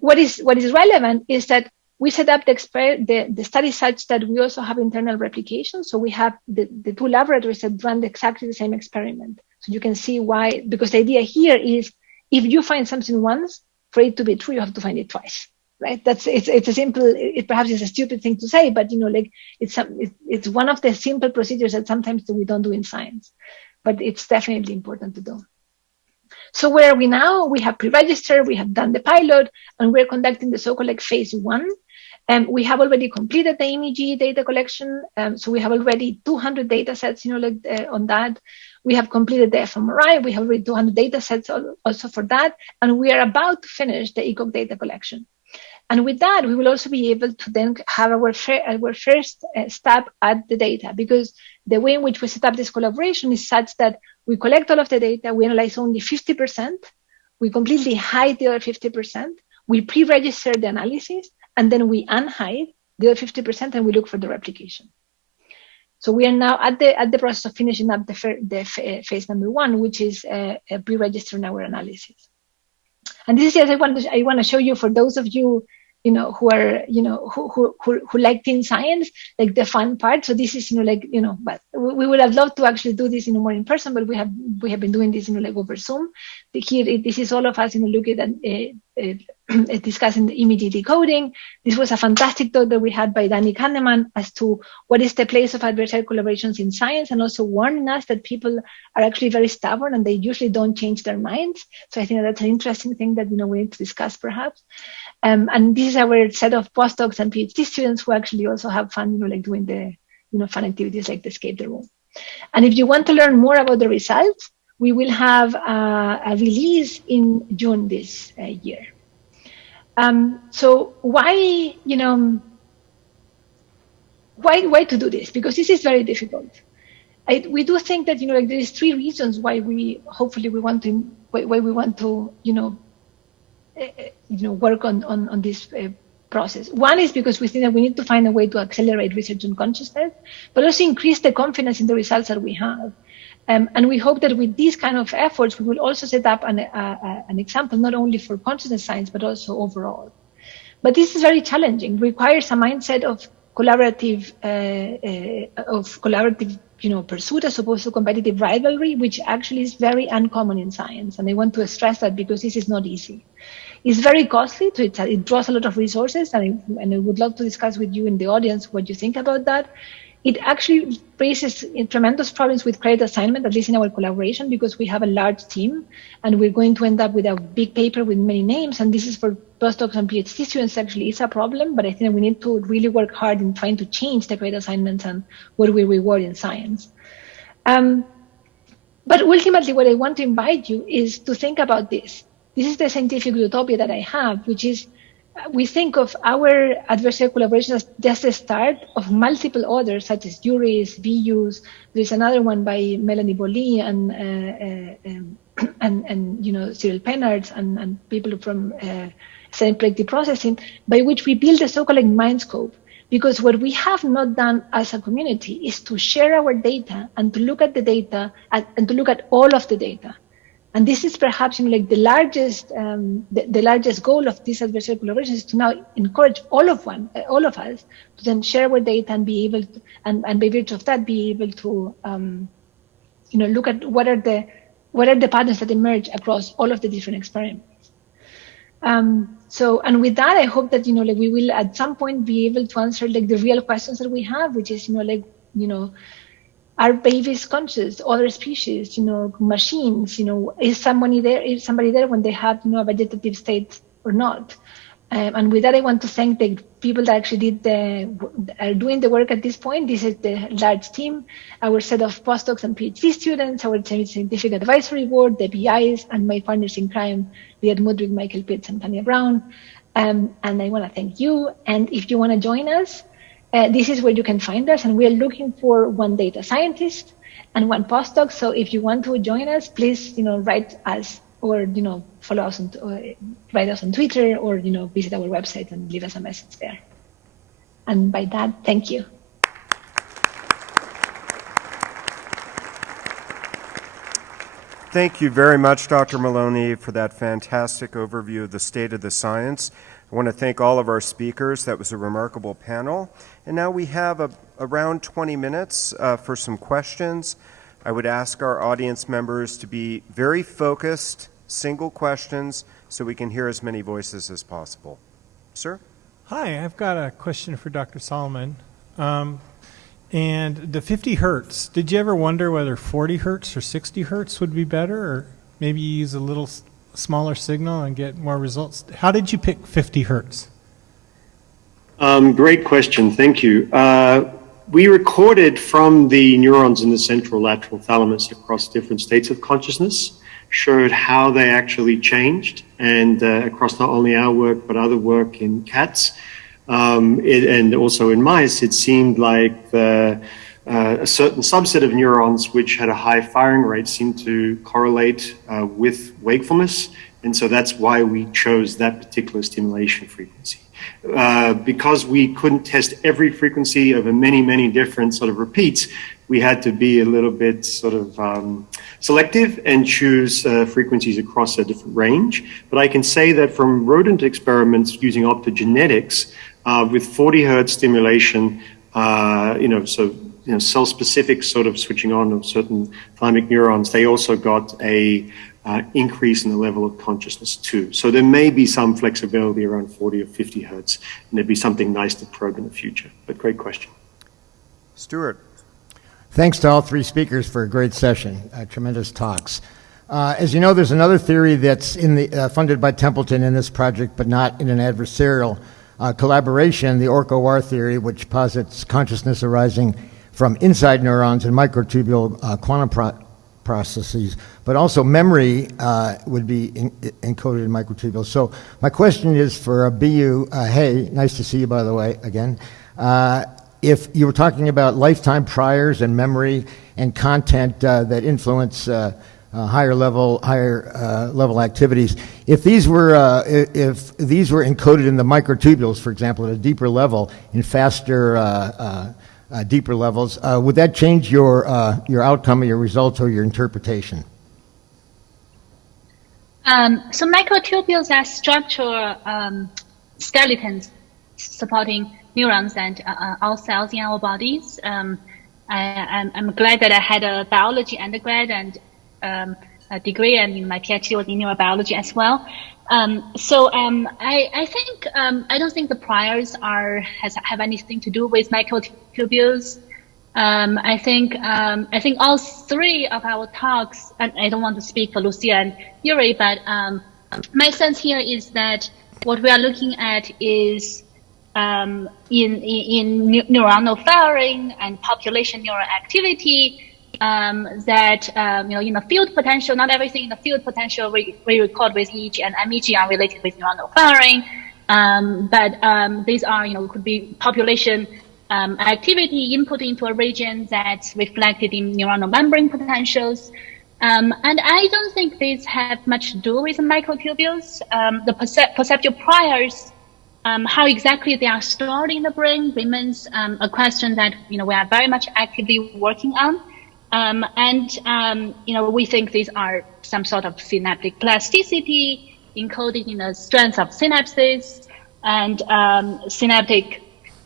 What is relevant is that we set up the study such that we also have internal replication. So we have the two laboratories that run exactly the same experiment. So you can see why, because the idea here is if you find something once, for it to be true, you have to find it twice, right? It's a simple, it perhaps is a stupid thing to say, but it's one of the simple procedures that sometimes we don't do in science, but it's definitely important to do. So where are we now? We have pre-registered, we have done the pilot, and we're conducting the so-called phase 1. We have already completed the MEG data collection. So we have already 200 data sets, on that. We have completed the fMRI. We have already 200 data sets also for that. And we are about to finish the ECOG data collection. And with that, we will also be able to then have our first stab at the data, because the way in which we set up this collaboration is such that we collect all of the data, we analyze only 50%, we completely hide the other 50%, we pre-register the analysis, and then we unhide the other 50% and we look for the replication. So we are now at the process of finishing up the phase number 1, which is pre-registering our analysis. And this is just I want to show you, for those of you who are who like teen science, like the fun part. So this is but we would have loved to actually do this more in person, but we have been doing this like over Zoom. Here this is all of us looking at discussing the image decoding. This was a fantastic talk that we had by Danny Kahneman as to what is the place of adversarial collaborations in science, and also warning us that people are actually very stubborn and they usually don't change their minds. So I think that's an interesting thing that we need to discuss perhaps. And this is our set of postdocs and PhD students who actually also have fun, like doing the fun activities like the escape the room. And if you want to learn more about the results, we will have a release in June this year. So why to do this? Because this is very difficult. We do think that there is 3 reasons why we want to work on this process. One is because we think that we need to find a way to accelerate research on consciousness, but also increase the confidence in the results that we have. And we hope that with these kind of efforts, we will also set up an example, not only for consciousness science, but also overall. But this is very challenging, requires a mindset of collaborative pursuit as opposed to competitive rivalry, which actually is very uncommon in science. And I want to stress that because this is not easy. It's very costly, so it draws a lot of resources, and I would love to discuss with you in the audience what you think about that. It actually raises tremendous problems with credit assignment, at least in our collaboration, because we have a large team and we're going to end up with a big paper with many names. And this is for postdocs and PhD students, actually is a problem, but I think we need to really work hard in trying to change the credit assignments and what we reward in science. But ultimately, what I want to invite you is to think about this. This is the scientific utopia that I have, which is we think of our adversarial collaboration as just the start of multiple others, such as Yuri's, Biyu's. There's another one by Melloni and Cyril Pennard's and people from predictive processing, by which we build a so-called mind scope. Because what we have not done as a community is to share our data and to look at the data and to look at all of the data. And this is perhaps like the largest goal of this adversarial collaboration is to now encourage all of us to then share our data and be able to, and by virtue of that, be able to look at what are the patterns that emerge across all of the different experiments. And with that, I hope that we will at some point be able to answer like the real questions that we have, which is are babies conscious? Other species, machines, is somebody there when they have, a vegetative state or not? And with that, I want to thank the people that actually are doing the work at this point. This is the large team, our set of postdocs and PhD students, our scientific advisory board, the PIs, and my partners in crime, Liat Mudrik, Michael Pitts, and Tanya Brown. And I want to thank you. And if you want to join us, this is where you can find us, and we are looking for 1 data scientist and 1 postdoc. So if you want to join us, please, write us or follow us write us on Twitter or visit our website and leave us a message there. And by that, thank you. Thank you very much, Dr. Melloni, for that fantastic overview of the state of the science. I want to thank all of our speakers. That was a remarkable panel. And now we have around 20 minutes for some questions. I would ask our audience members to be very focused, single questions, so we can hear as many voices as possible. Sir? Hi, I've got a question for Dr. Saalmann. And the 50 hertz, did you ever wonder whether 40 hertz or 60 hertz would be better, or maybe you use a little smaller signal and get more results? How did you pick 50 hertz? Great question, thank you. We recorded from the neurons in the central lateral thalamus across different states of consciousness, showed how they actually changed, and across not only our work but other work in cats and also in mice, it seemed like a certain subset of neurons which had a high firing rate seemed to correlate with wakefulness, and so that's why we chose that particular stimulation frequency. Because we couldn't test every frequency over many different sort of repeats, we had to be a little bit sort of selective and choose frequencies across a different range. But I can say that from rodent experiments using optogenetics, with 40 hertz stimulation, cell-specific sort of switching on of certain thalamic neurons, they also got a increase in the level of consciousness too. So there may be some flexibility around 40 or 50 hertz, and there'd be something nice to probe in the future. But great question. Stuart. Thanks to all three speakers for a great session, tremendous talks. As you know, there's another theory that's funded by Templeton in this project, but not in an adversarial collaboration, the OR theory, which posits consciousness arising from inside neurons and microtubule quantum processes, but also memory would be encoded in microtubules. So my question is for Biyu. Hey, nice to see you, by the way, again. If you were talking about lifetime priors and memory and content that influence higher level activities, if these were encoded in the microtubules, for example, at a deeper level, in faster, deeper levels, would that change your outcome or your results or your interpretation? So microtubules are structural skeletons supporting neurons and all cells in our bodies. I'm glad that I had a biology undergrad and a degree, and my PhD was in neurobiology as well. I think I don't think the priors have anything to do with microtubules. I think all three of our talks, and I don't want to speak for Lucia and Yuri, but my sense here is that what we are looking at is in neuronal firing and population neural activity, that in the field potential, not everything in the field potential we record with EEG and MEG are related with neuronal firing, but these are could be population activity input into a region that's reflected in neuronal membrane potentials. And I don't think these have much to do with microtubules. The perceptual priors, how exactly they are stored in the brain remains a question that we are very much actively working on. We think these are some sort of synaptic plasticity encoded in the strength of synapses, and synaptic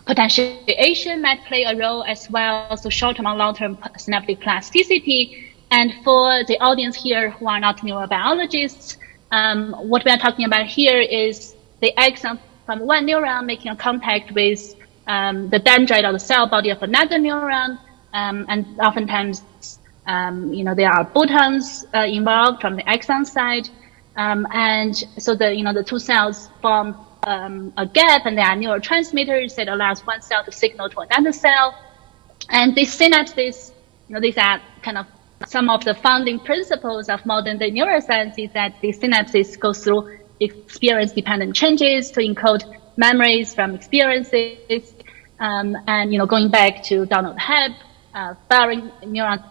potentiation might play a role as well. So short-term and long-term synaptic plasticity. And for the audience here who are not neurobiologists, what we are talking about here is the axon from one neuron making a contact with the dendrite or the cell body of another neuron. And oftentimes, there are botons involved from the axon side. And so the two cells form a gap, and there are neurotransmitters that allows one cell to signal to another cell. And these synapses, these are kind of some of the founding principles of modern day neuroscience, is that these synapses go through experience-dependent changes to encode memories from experiences. Going back to Donald Hebb, firing neurons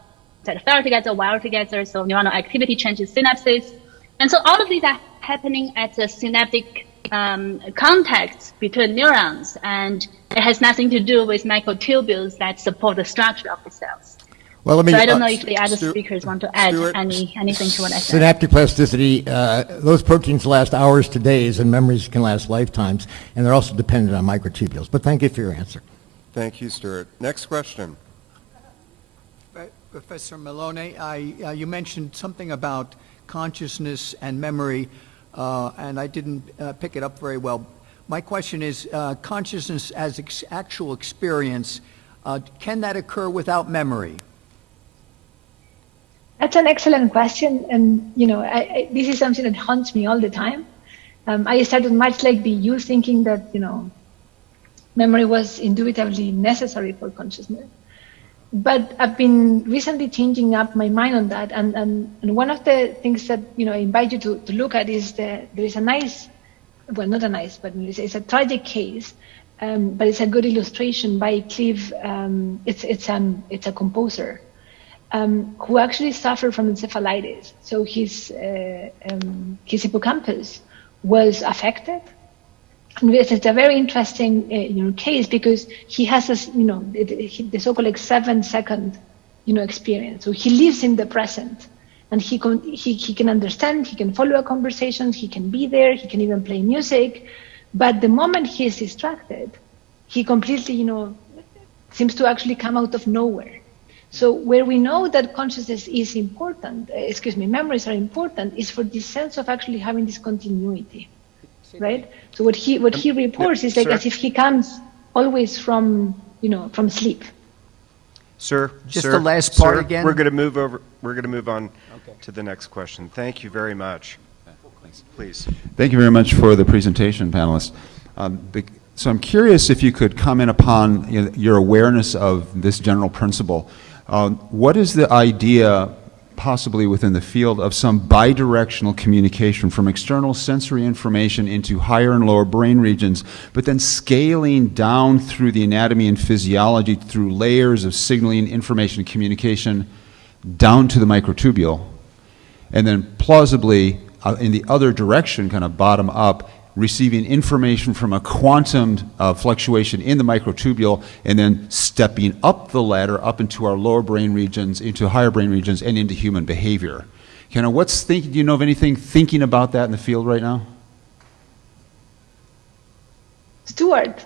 that fire together, wire together, so neuronal activity changes synapses. And so all of these are happening at the synaptic contacts between neurons, and it has nothing to do with microtubules that support the structure of the cells. Well, I don't know if the other speakers want to add anything to what I said. Synaptic plasticity, those proteins last hours to days, and memories can last lifetimes, and they're also dependent on microtubules. But thank you for your answer. Thank you, Stuart. Next question. Professor Melloni, you mentioned something about consciousness and memory, and I didn't pick it up very well. My question is, consciousness as actual experience, can that occur without memory? That's an excellent question, and this is something that haunts me all the time. I started much like Biyu, thinking that memory was indubitably necessary for consciousness. But I've been recently changing up my mind on that. And one of the things that, I invite you to look at is there is a nice, well, not a nice, but it's a tragic case, but it's a good illustration by Clive. It's a composer who actually suffered from encephalitis. So his hippocampus was affected. And it's a very interesting case because he has this, the so-called 7-second experience. So he lives in the present, and he can understand, he can follow a conversation, he can be there, he can even play music. But the moment he is distracted, he completely seems to actually come out of nowhere. So where we know that consciousness is important, memories are important, is for this sense of actually having this continuity. Right. So what he reports is like, sir? as if he comes always from sleep. Sir, Just sir, the last part sir, again? We're going to move over. We're going to move on to the next question. Thank you very much. Please. Thank you very much for the presentation, panelists. So I'm curious if you could comment upon your awareness of this general principle. What is the idea, possibly within the field, of some bidirectional communication from external sensory information into higher and lower brain regions, but then scaling down through the anatomy and physiology through layers of signaling, information, communication down to the microtubule, and then plausibly in the other direction, kind of bottom up, receiving information from a quantum fluctuation in the microtubule, and then stepping up the ladder up into our lower brain regions, into higher brain regions, and into human behavior. Do you know of anything thinking about that in the field right now? Stuart,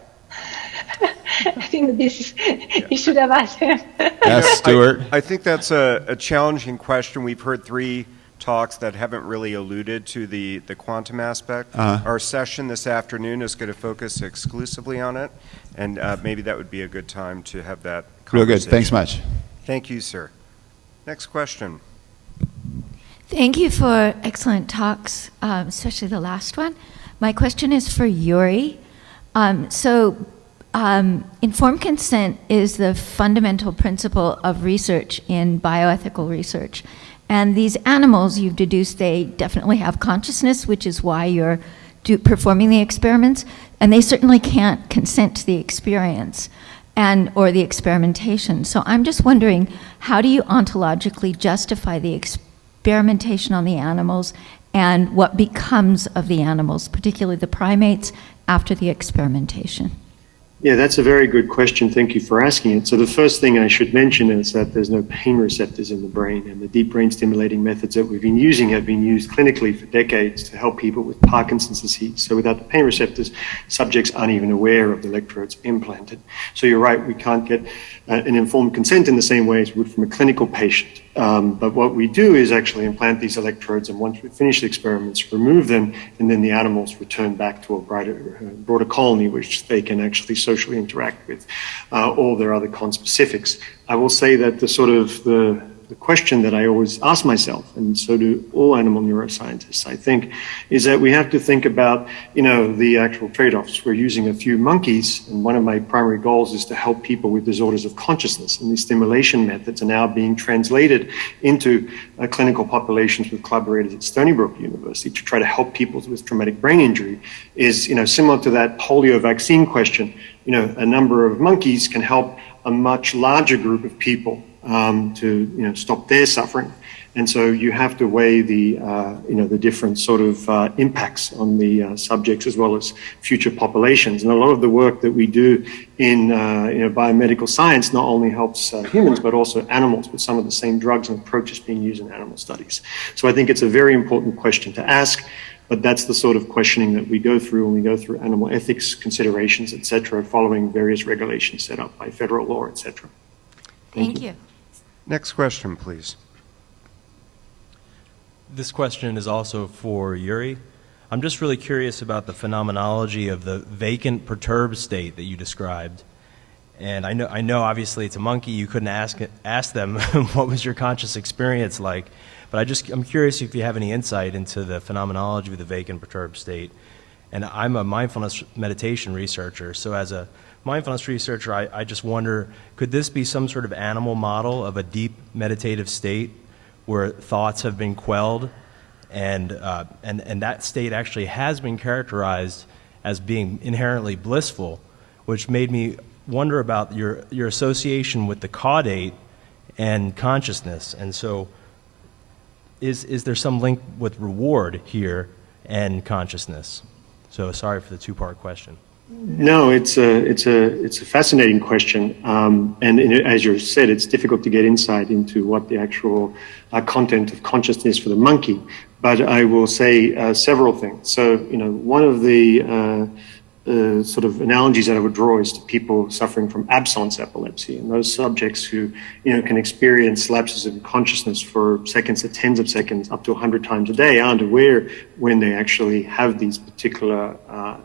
I think that you should have asked him. Yes, Stuart. I think that's a challenging question. We've heard 3 talks that haven't really alluded to the quantum aspect. Our session this afternoon is going to focus exclusively on it, and maybe that would be a good time to have that conversation. Real good. Thanks much. Thank you, sir. Next question. Thank you for excellent talks, especially the last one. My question is for Yuri. Informed consent is the fundamental principle of research in bioethical research. And these animals, you've deduced, they definitely have consciousness, which is why you're performing the experiments. And they certainly can't consent to the experience or the experimentation. So I'm just wondering, how do you ontologically justify the experimentation on the animals and what becomes of the animals, particularly the primates, after the experimentation? Yeah, that's a very good question. Thank you for asking it. So the first thing I should mention is that there's no pain receptors in the brain, and the deep brain stimulating methods that we've been using have been used clinically for decades to help people with Parkinson's disease. So without the pain receptors, subjects aren't even aware of the electrodes implanted. So you're right, we can't get an informed consent in the same way as we would from a clinical patient. But what we do is actually implant these electrodes, and once we finish the experiments, remove them, and then the animals return back to a broader colony, which they can actually socially interact with all their other conspecifics. I will say that the question that I always ask myself, and so do all animal neuroscientists, I think, is that we have to think about, the actual trade-offs. We're using a few monkeys, and one of my primary goals is to help people with disorders of consciousness, and these stimulation methods are now being translated into clinical populations with collaborators at Stony Brook University to try to help people with traumatic brain injury. Is similar to that polio vaccine question. A number of monkeys can help a much larger group of people to stop their suffering, and so you have to weigh the different sort of impacts on the subjects as well as future populations. And a lot of the work that we do in biomedical science not only helps humans but also animals with some of the same drugs and approaches being used in animal studies. So I think it's a very important question to ask. But that's the sort of questioning that we go through when we go through animal ethics considerations, et cetera, following various regulations set up by federal law, et cetera. Thank you. Next question, please. This question is also for Yuri. I'm just really curious about the phenomenology of the vacant perturbed state that you described. And I know obviously it's a monkey, you couldn't ask them what was your conscious experience like. But I'm curious if you have any insight into the phenomenology of the vacant perturbed state. And I'm a mindfulness meditation researcher, so as a mindfulness researcher, I just wonder, could this be some sort of animal model of a deep meditative state where thoughts have been quelled, and that state actually has been characterized as being inherently blissful, which made me wonder about your association with the caudate and consciousness. And so is there some link with reward here and consciousness? So sorry for the two-part question. No, it's a fascinating question, and as you said, it's difficult to get insight into what the actual content of consciousness for the monkey. But I will say several things. So, one of the sort of analogies that I would draw is to people suffering from absence epilepsy, and those subjects who can experience lapses of consciousness for seconds to tens of seconds, up to 100 times a day, aren't aware when they actually have these particular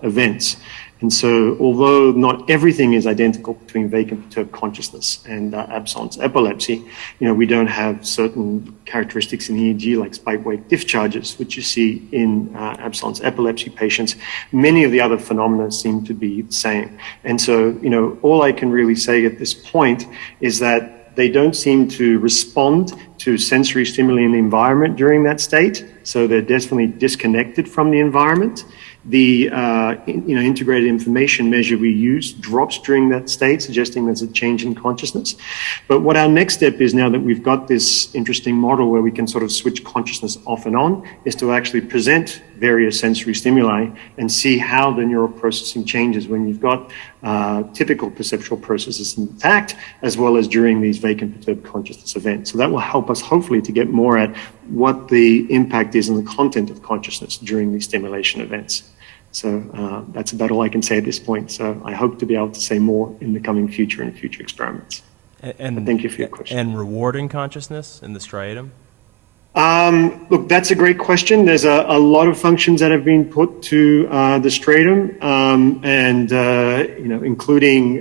events. And so, although not everything is identical between vacant perturbed consciousness and absence epilepsy, we don't have certain characteristics in EEG like spike-wake discharges, which you see in absence epilepsy patients. Many of the other phenomena seem to be the same. And so, all I can really say at this point is that they don't seem to respond to sensory stimuli in the environment during that state. So they're definitely disconnected from the environment. The integrated information measure we use drops during that state, suggesting there's a change in consciousness. But what our next step is, now that we've got this interesting model where we can sort of switch consciousness off and on, is to actually present various sensory stimuli and see how the neural processing changes when you've got typical perceptual processes intact, as well as during these vacant perturbed consciousness events. So that will help us hopefully to get more at what the impact is on the content of consciousness during these stimulation events. So that's about all I can say at this point. So I hope to be able to say more in the coming future and future experiments. And thank you for your question. And rewarding consciousness in the striatum? Look, that's a great question. There's a lot of functions that have been put to the striatum, including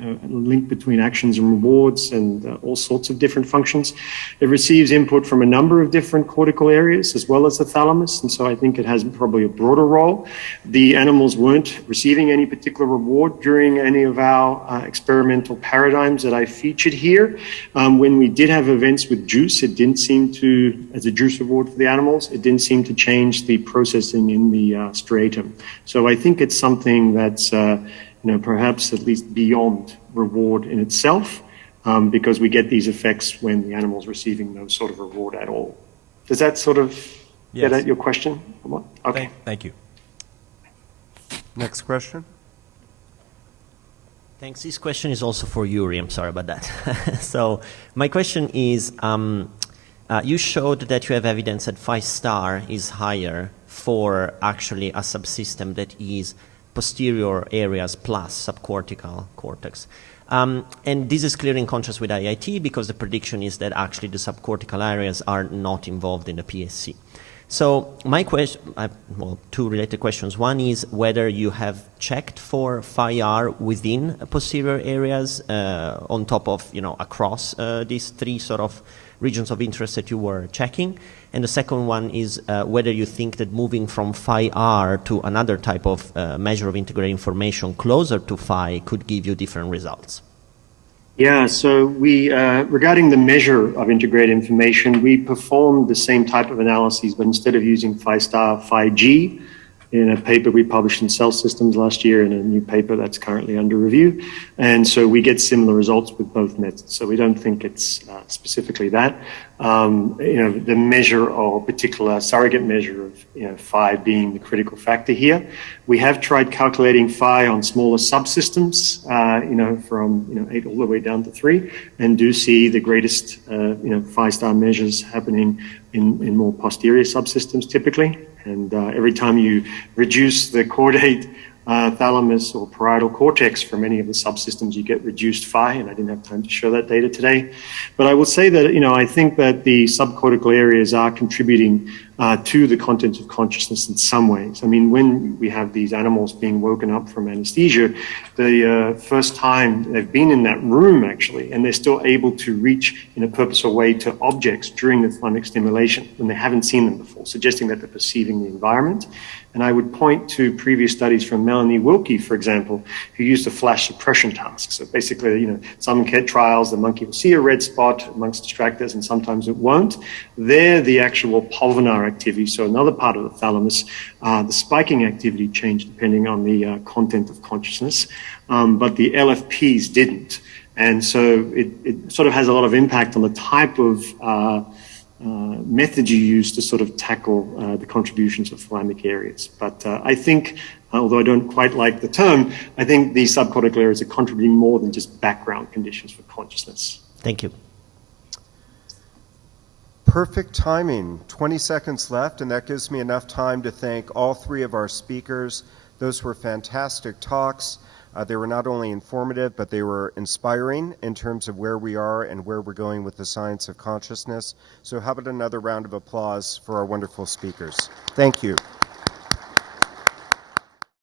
a link between actions and rewards and all sorts of different functions. It receives input from a number of different cortical areas as well as the thalamus, and so I think it has probably a broader role. The animals weren't receiving any particular reward during any of our experimental paradigms that I featured here. When we did have events with juice, it didn't seem to, as a juice reward for the animals, it didn't seem to change the processing in the striatum. So I think it's something that's perhaps at least beyond reward in itself, because we get these effects when the animal's receiving no sort of reward at all. Does that sort of get at your question? Okay. Thank you. Next question. Thanks. This question is also for Yuri. I'm sorry about that. So my question is, you showed that you have evidence that 5-star is higher for actually a subsystem that is posterior areas plus subcortical cortex. And this is clearly in contrast with IIT, because the prediction is that actually the subcortical areas are not involved in the PSC. So my question, two related questions. One is whether you have checked for Phi-R within posterior areas on top of, across these three sort of regions of interest that you were checking. And the second one is whether you think that moving from Phi-R to another type of measure of integrated information closer to Phi could give you different results. Yeah, so we, regarding the measure of integrated information, we performed the same type of analyses, but instead of using Phi-star, Phi-G, in a paper we published in Cell Systems last year, and a new paper that's currently under review. And so we get similar results with both methods. So we don't think it's specifically that. The measure or particular surrogate measure of Phi being the critical factor here. We have tried calculating Phi on smaller subsystems, from 8 all the way down to 3, and do see the greatest Phi-star measures happening in more posterior subsystems typically. And every time you reduce the caudate thalamus or parietal cortex from any of the subsystems, you get reduced Phi, and I didn't have time to show that data today. But I will say that, I think that the subcortical areas are contributing to the contents of consciousness in some ways. I mean, when we have these animals being woken up from anesthesia, the first time they've been in that room, actually, and they're still able to reach in a purposeful way to objects during the thalamic stimulation when they haven't seen them before, suggesting that they're perceiving the environment. And I would point to previous studies from Melloni Wilkie, for example, who used a flash suppression task. So basically, some trials, the monkey will see a red spot amongst distractors and sometimes it won't. There, the actual pulvinar activity, so another part of the thalamus, the spiking activity changed depending on the content of consciousness, but the LFPs didn't. And so it sort of has a lot of impact on the type of method you use to sort of tackle the contributions of thalamic areas. But I think, although I don't quite like the term, I think these subcortical areas are contributing more than just background conditions for consciousness. Thank you. Perfect timing, 20 seconds left, and that gives me enough time to thank all three of our speakers. Those were fantastic talks. They were not only informative, but they were inspiring in terms of where we are and where we're going with the science of consciousness. So how about another round of applause for our wonderful speakers? Thank you.